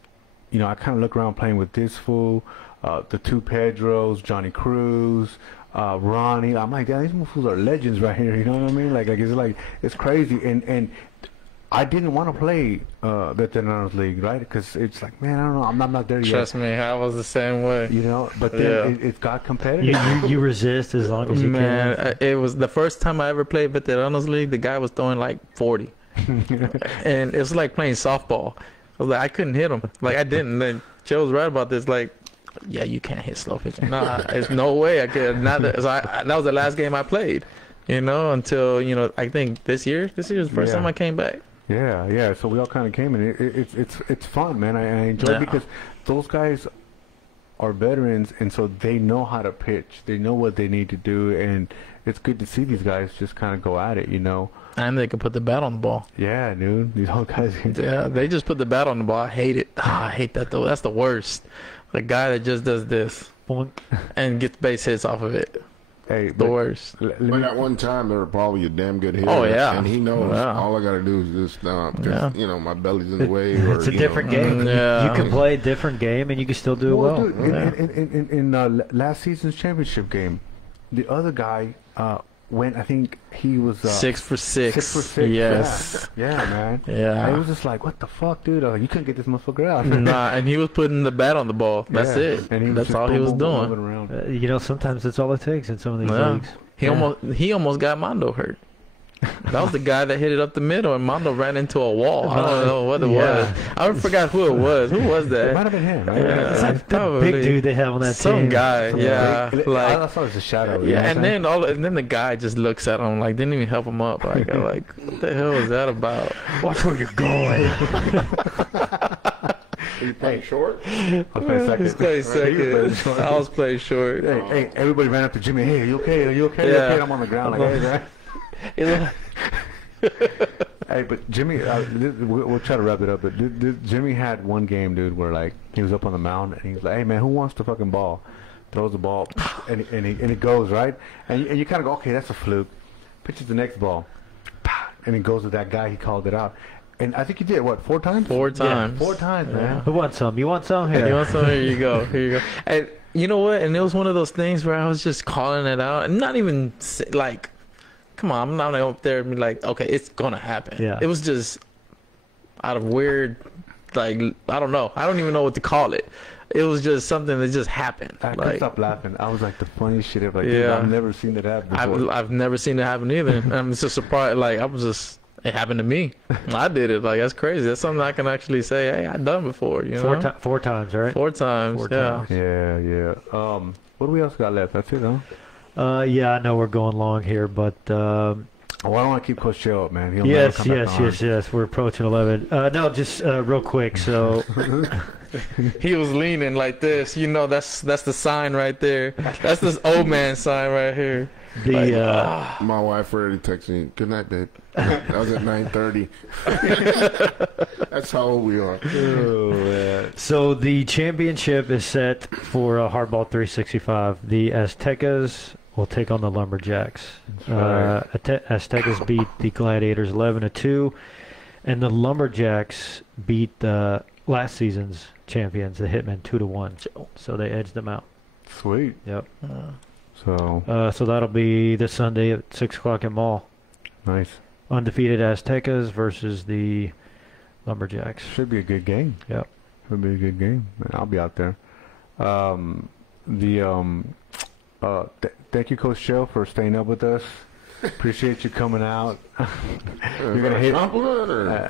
I kind of look around playing with this fool, the 2 Pedros, Johnny Cruz, Ronnie. I'm like, damn, these fools are legends right here. You know what I mean? It's crazy. And I didn't want to play Veteranos League, right? Because it's like, man, I don't know, I'm not there trust me, I was the same way. yet. But then it's got competitive. You resist as long as you Man, can. it was the first time I ever played Veteranos League. The guy was throwing like 40, and it was like playing softball. I was like, I couldn't hit him. Like I didn't. Then Cheo's right about this. Like yeah, you can't hit slow pitching. Nah, it's no way I could. Not that, that was the last game I played, you know, until, you know, I think this year is the first time I came back. Yeah. So we all kind of came, and it's fun, man. I enjoy it because those guys are veterans, and so they know how to pitch. They know what they need to do, and it's good to see these guys just kind of go at it, you know. And they can put the bat on the ball. Yeah, dude. These whole guys. Yeah, they just put the bat on the ball. I hate it. I hate that though. That's the worst. The guy that just does this and gets base hits off of it. Hey, the worst. But at one time, they were probably a damn good hitter. Oh, yeah. And he knows all I got to do is just because, you know, my belly's in the way. Or, it's a different game. Yeah. You can play a different game, and you can still do well. Dude, in last season's championship game, the other guy went, I think he was 6 for 6. 6 for 6. Yes. Yeah, man. Yeah. I was just like, what the fuck, dude? You couldn't get this motherfucker out. Nah, and he was putting the bat on the ball. That's it. And that's all he was doing. You know, sometimes that's all it takes in some of these leagues. He almost got Mondo hurt. That was the guy that hit it up the middle, and Mondo ran into a wall. I don't know what it was. I forgot who it was. Who was that? It might have been him. It's the big dude they have on that team. Some guy, yeah. I thought it was a shadow. Yeah, and then the guy just looks at him like didn't even help him up. Like what the hell is that about? Watch where you're going. Are you playing short? I was playing second. He's playing second. I was playing short. Hey, everybody ran up to Jimmy. Hey, are you okay? Are you okay? Yeah. I'm on the ground. Like, hey, man. Hey, but Jimmy, we'll try to wrap it up. But Jimmy had one game, dude, where like he was up on the mound and he was like, "Hey, man, who wants the fucking ball?" Throws the ball, and it goes right, and you kind of go, "Okay, that's a fluke." Pitches the next ball, and it goes to that guy. He called it out, and I think he did what 4 times? 4 times. Yeah, 4 times, man. Who wants some? You want some? Here. You want some? Here you go. Here you go. And you know what? And it was one of those things where I was just calling it out, and not even like. Come on, I'm not up there and be like, okay, it's gonna happen. Yeah. It was just out of weird, like I don't know. I don't even know what to call it. It was just something that just happened. I couldn't stop laughing. I was like the funniest shit ever. Like, dude, I've never seen that happen before. I've never seen it happen either. And I'm just surprised. Like it happened to me. I did it. Like that's crazy. That's something I can actually say. Hey, I've done before. You know, 4 times, right? 4 times. 4 yeah. times. Yeah. What do we else got left? That's it, huh? Yeah, I know we're going long here, but I don't want to keep Coach Cheo up, man. Yes. We're approaching 11. No, just real quick. So he was leaning like this. You know, that's the sign right there. That's this old man sign right here. My wife already texted me, "Good night, babe." That was at 9:30. That's how old we are. Oh, so the championship is set for Hardball 365. The Aztecas will take on the Lumberjacks. Aztecas beat the Gladiators 11-2, and the Lumberjacks beat last season's champions, the Hitmen, 2-1. So they edged them out. Sweet. Yep. So that'll be this Sunday at 6 o'clock at Mall. Nice. Undefeated Aztecas versus the Lumberjacks. Should be a good game. Yep. Should be a good game. Man, I'll be out there. Thank you, Coach Cheo, for staying up with us. Appreciate you coming out. You're gonna hate.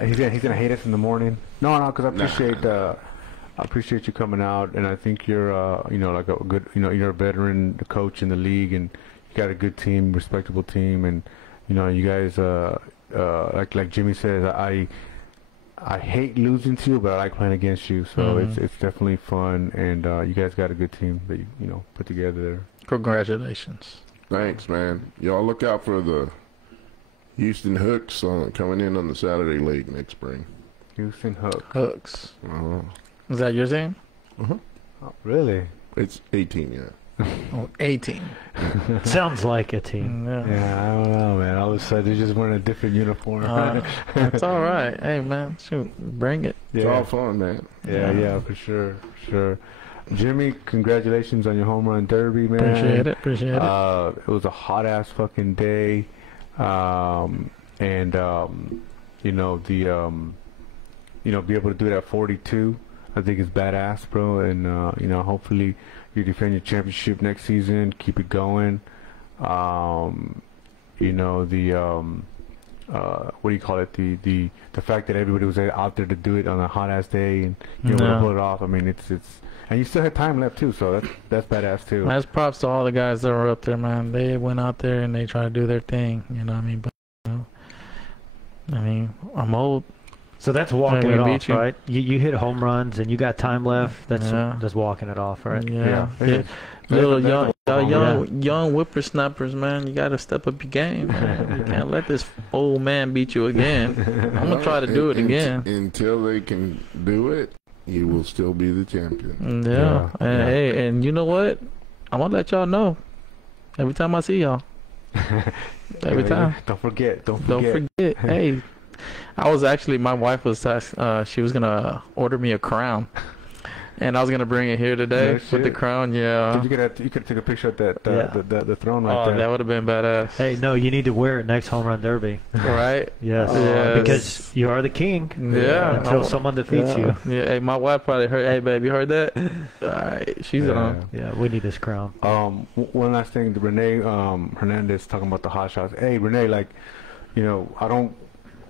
He's gonna hate us in the morning. No, because I appreciate you coming out, and I think you're like a good, you're a veteran coach in the league, and you got a good team, respectable team, and you guys like Jimmy says, I hate losing to you, but I like playing against you. So it's definitely fun, and you guys got a good team that you put together there. Congratulations. Thanks, man. Y'all look out for the Houston Hooks coming in on the Saturday League next spring. Houston Hooks. Hooks. Is that your team? Oh, really? It's 18, yeah. Oh, 18. Sounds like a team. Yeah, I don't know, man. All of a sudden, they're just wearing a different uniform. That's all right. Hey, man, shoot, bring it. It's all fun, man. Yeah, for sure. Jimmy, congratulations on your home run derby, man. Appreciate it. It was a hot ass fucking day, be able to do it at 42, I think is badass, bro. And hopefully you defend your championship next season, keep it going. what do you call it? The fact that everybody was out there to do it on a hot ass day and you know Yeah. pull it off. I mean, it's and you still had time left too, so that's badass too. That's props to all the guys that were up there, man. They went out there and they tried to do their thing. You know what I mean? But I mean, I'm old. So that's walking we it beat off, you. right? You hit home runs and you got time left. That's Yeah. that's walking it off, right? Yeah. Yeah. Little That's young whippersnappers, man. You got to step up your game. Man. You can't let this old man beat you again. I'm gonna try to do it again. Until they can do it, you will still be the champion. Yeah. Yeah. And Yeah. hey, and you know what? I'm gonna let y'all know every time I see y'all. Every time. Don't forget. Don't forget. Hey, I was actually, my wife was she was gonna order me a crown, and I was gonna bring it here today No with the shit. crown. Yeah. Did you you could take a picture of that Yeah. the throne right Oh, there. that would have been badass. Hey, no, you need to wear it next home run derby. Right? Yes, Yes. because you are the king. Yeah. Until someone defeats you. Yeah. Hey, my wife probably heard. Hey, babe, you heard that? All right, she's Yeah. on. Yeah, we need this crown. One last thing, Renee Hernandez talking about the hot shots. Hey, Renee, like, you know, I don't.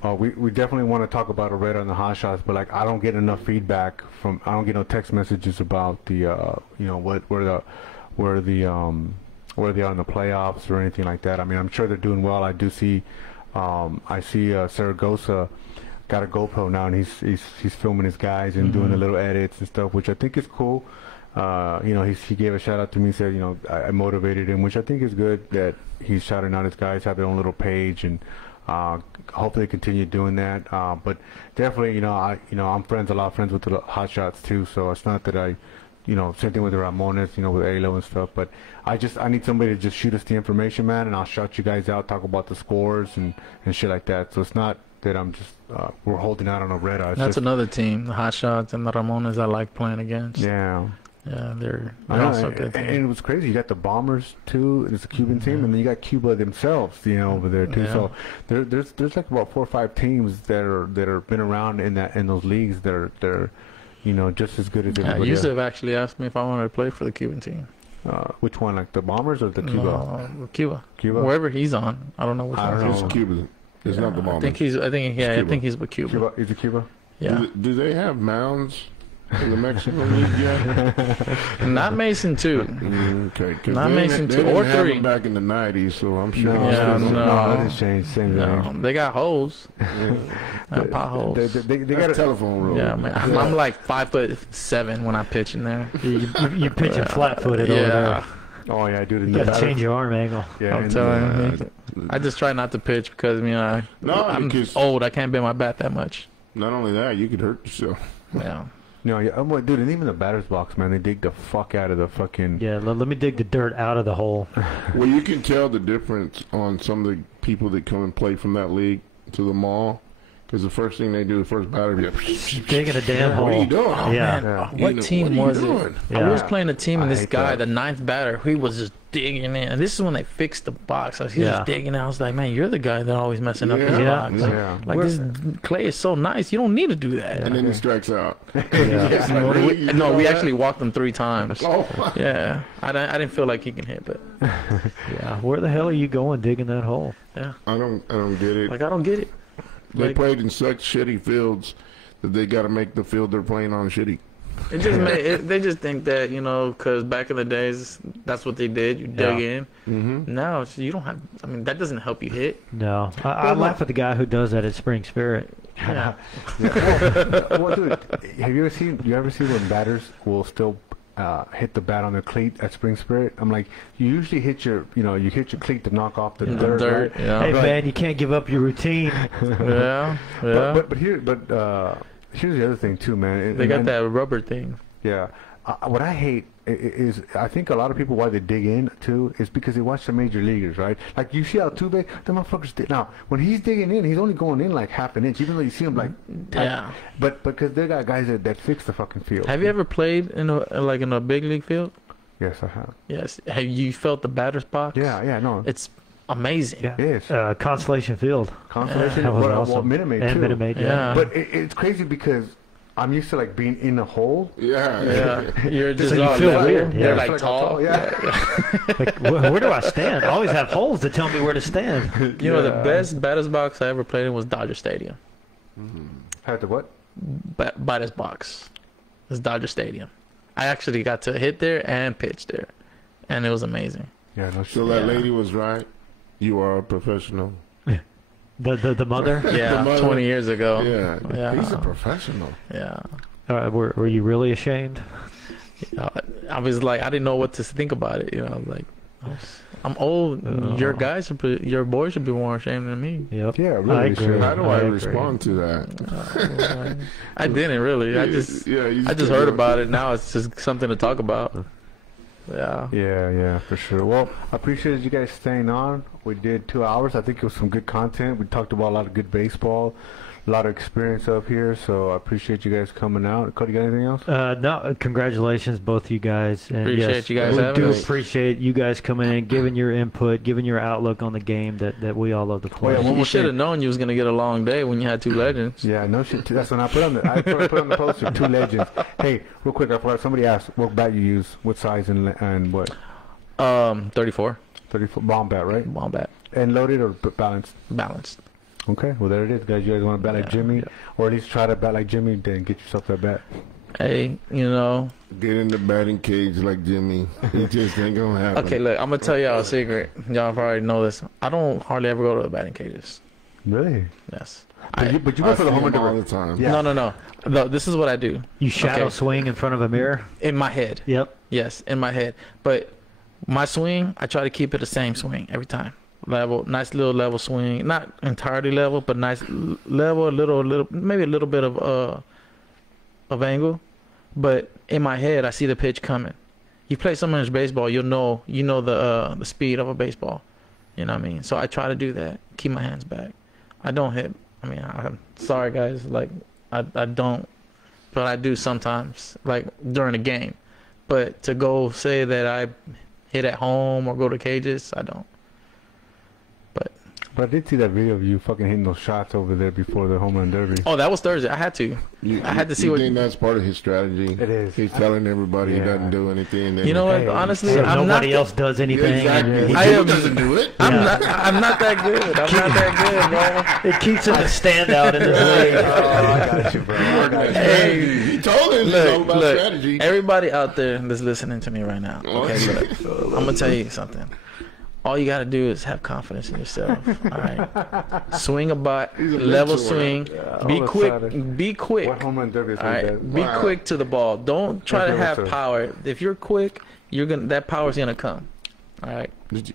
We definitely want to talk about Rivera and the hot shots, but like I don't get enough feedback from. I don't get no text messages about the you know where they are in the playoffs or anything like that. I mean, I'm sure they're doing well. I do see. I see Saragosa got a GoPro now, and he's filming his guys and doing the little edits and stuff, which I think is cool. You know, he gave a shout out to me, said, you know, I motivated him, which I think is good that he's shouting out his guys, have their own little page, and hopefully continue doing that. But definitely, you know, I'm a lot of friends with the hot shots too, so it's not that same thing with the Ramones, you know, with ALO and stuff. But I need somebody to just shoot us the information, man, and I'll shout you guys out, talk about the scores and shit like that. So it's not that I'm just we're holding out on a red eye. That's another team, the Hot Shots and the Ramones. I like playing against. Yeah. Yeah, they're I know, also good. and it was crazy. You got the Bombers too. It's a Cuban team, and then you got Cuba themselves, you know, over there too. Yeah. So there's like about 4 or 5 teams that are been around in those leagues that are you know just as good as everybody else. Yusuf actually asked me if I wanted to play for the Cuban team. Which one, like the Bombers or the Cuba? No, Cuba. Cuba. Wherever he's on. I don't know which I one. don't It's know. Cuba. It's not the Bombers. I think Cuba. he's with Cuba. Cuba is it Cuba? Yeah. Do they have mounds in the Mexican League yet? Not Mason 2. Okay. 'Cause Not they Mason didn't- two they or didn't have 3. them back in the 90s, so I'm sure. No, Yeah, no, no. that didn't change. Same No, thing. they got holes. Not potholes. They That's got telephone rule. Yeah, man. I'm like 5'7" when I pitch in there. You're pitching flat-footed over there. Yeah, Oh yeah, dude. You got to change your arm angle. Yeah, I'm and- telling you. I just try not to pitch because I'm because old. I can't bend my bat that much. not only that, you could hurt yourself. Yeah. No, yeah, dude, and even the batter's box, man, they dig the fuck out of the fucking. Yeah, let me dig the dirt out of the hole. Well, you can tell the difference on some of the people that come and play from that league to the mall. Because the first thing they do, the first batter, Digging a damn hole. what are you doing? Oh, Yeah. man. Yeah. What You team know, what was are you it? doing? I was Yeah. playing a team, and I this hate guy, that. the 9th batter, he was just digging in. And this is when they fixed the box. He was Yeah. just digging. I was like, man, you're the guy that always messing up his Yeah. box. Yeah. Like, this clay is so nice. You don't need to do that. And then he strikes out. Yeah. It's like, really? You No, know we that? actually walked him 3 times. Oh, Yeah. I didn't feel like he can hit, but Yeah. Where the hell are you going digging that hole? yeah. I don't get it. Like, I don't get it. They like- played in such shitty fields that they got to make the field they're playing on shitty. It just they just think that, because back in the days, that's what they did. You dug in. Mm-hmm. Now, you don't have, that doesn't help you hit. No. I laugh at the guy who does that at Spring Spirit. Yeah. Well, dude, have you ever seen when batters will still hit the bat on their cleat at Spring Spirit? I'm like, you usually hit your cleat to knock off the dirt. Dirt, Right? yeah. Hey, Right. man, you can't give up your routine. Yeah. Yeah. But here's the other thing too, man. They got that rubber thing. Yeah. What I hate is I think a lot of people why they dig in too is because they watch the major leaguers, right? Like you see Altuve, the motherfuckers dig. Now when he's digging in, he's only going in like half an inch, even though you see him like. Yeah. But because they got guys that fix the fucking field. Have you ever played in a big league field? Yes, I have. Yes. Have you felt the batter's box? Yeah, no. It's amazing. Yeah. Yes. Constellation Field. Consolation. That was well, awesome. Minute Maid And too. Minute Maid, Yeah. But it's crazy because I'm used to like being in a hole. Yeah. You're just So you all feel level. weird. They're Yeah. like Like tall. yeah. Like, where do I stand? I always have holes to tell me where to stand. You know, the baddest box I ever played in was Dodger Stadium. Had to what? Baddest box was Dodger Stadium. I actually got to hit there and pitch there, and it was amazing. Yeah, no So shit. that lady was right. You are a professional. The mother. Yeah, The mother- 20 years ago. Yeah. He's a professional. Yeah. Were you really ashamed? I was like, I didn't know what to think about it. You know, like, I'm old. Your boys should be more ashamed than me. Yep. Yeah, I really agree. sure. How do I agree. respond to that? I didn't really. I just heard about it. Now it's just something to talk about. Yeah. Yeah, for sure. Well, I appreciate you guys staying on. We did 2 hours. I think it was some good content. We talked about a lot of good baseball, a lot of experience up here. So I appreciate you guys coming out. Cody, got anything else? No, congratulations, both of you guys. And Appreciate yes, you guys we having do us. appreciate you guys coming in, giving your input, giving your outlook on the game that we all love to play. One You more should have thing. known you was gonna get a long day when you had two legends. Yeah, no shit. That's when I put on the put on the poster. 2 legends. Hey, real quick, I forgot. Somebody asked what bat you use, what size and what. 34 34 bomb bat, right? bomb bat, And loaded or balanced. balanced. Okay, well there it is, guys. You guys want to bat like Yeah, Jimmy, yeah. or at least try to bat like Jimmy, then get yourself that bat. Hey, you know. Get in the batting cage like Jimmy. It just ain't gonna happen. Okay, look, I'm gonna tell y'all a secret. Y'all probably know this. I don't hardly ever go to the batting cages. Really? Yes. But you I go for the see home him run all derby. the time. Yeah. No. This is what I do You shadow Okay. swing in front of a mirror. in my head. Yep. Yes, in my head. But my swing, I try to keep it the same swing every time. Level, nice little level swing. Not entirely level, but nice level. A little, maybe a little bit of angle. But in my head, I see the pitch coming. You play so much baseball, you know the speed of a baseball. You know what I mean? So I try to do that. Keep my hands back. I don't hit. I mean, I'm sorry guys. Like I don't, but I do sometimes. Like during a game. But to go say that I hit at home or go to cages, I don't. But I did see that video of you fucking hitting those shots over there before the home run derby. Oh, that was Thursday. I had to. I had to see you what. think that's part of his strategy? It is. He's telling everybody he Yeah. doesn't do anything. You know what? Hey, Honestly, So I'm not. nobody else does Yeah, anything. exactly. I He am- doesn't do it. I'm not that good. I'm not that good, It keeps him a standout in this league. I got you, bro. I got you. Hey, He told us it's all about look. strategy. Everybody out there that's listening to me right now. Okay, look. I'm gonna tell you something. All you gotta do is have confidence in yourself. All right. Swing a bat, He's a level mentor. swing. Be all quick. excited. Be quick. What home run derby is All like right. that? Be Wow. quick to the ball. Don't try to Okay, have sir. power. If you're quick, that power's gonna come. All right.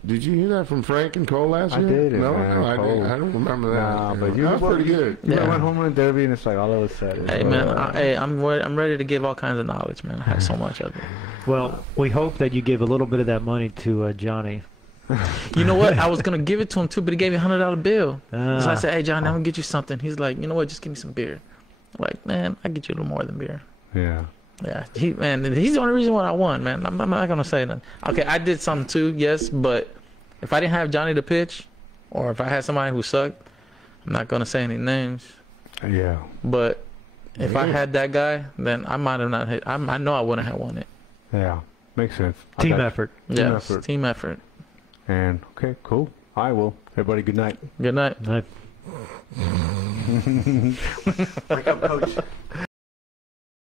Did you hear that from Frank and Cole last I year? did it, No, man. no, I Cole. didn't. I don't remember that. Nah, but you that was pretty good. You Yeah. went home run derby and it's like all of a sudden. Hey man, I'm ready to give all kinds of knowledge, man. I have so much of it. Well, we hope that you give a little bit of that money to Johnny. You know what? I was gonna give it to him too, but he gave me $100 bill. So I Ah. said, "Hey Johnny, I'm gonna get you something." He's like, "You know what? Just give me some beer." I'm like, man, I get you a little more than beer. Yeah. Yeah, he's the only reason why I won, man. I'm not gonna say nothing. Okay, I did something too, yes, but if I didn't have Johnny to pitch, or if I had somebody who sucked, I'm not gonna say any names. Yeah. But if I Yeah. had that guy, then I might have not hit. I know I wouldn't have won it. Yeah. Makes sense. I Team got you. effort. Yeah, effort. team effort. And okay, cool. I will. Everybody, good night. Good night. Nice. Wake up, coach.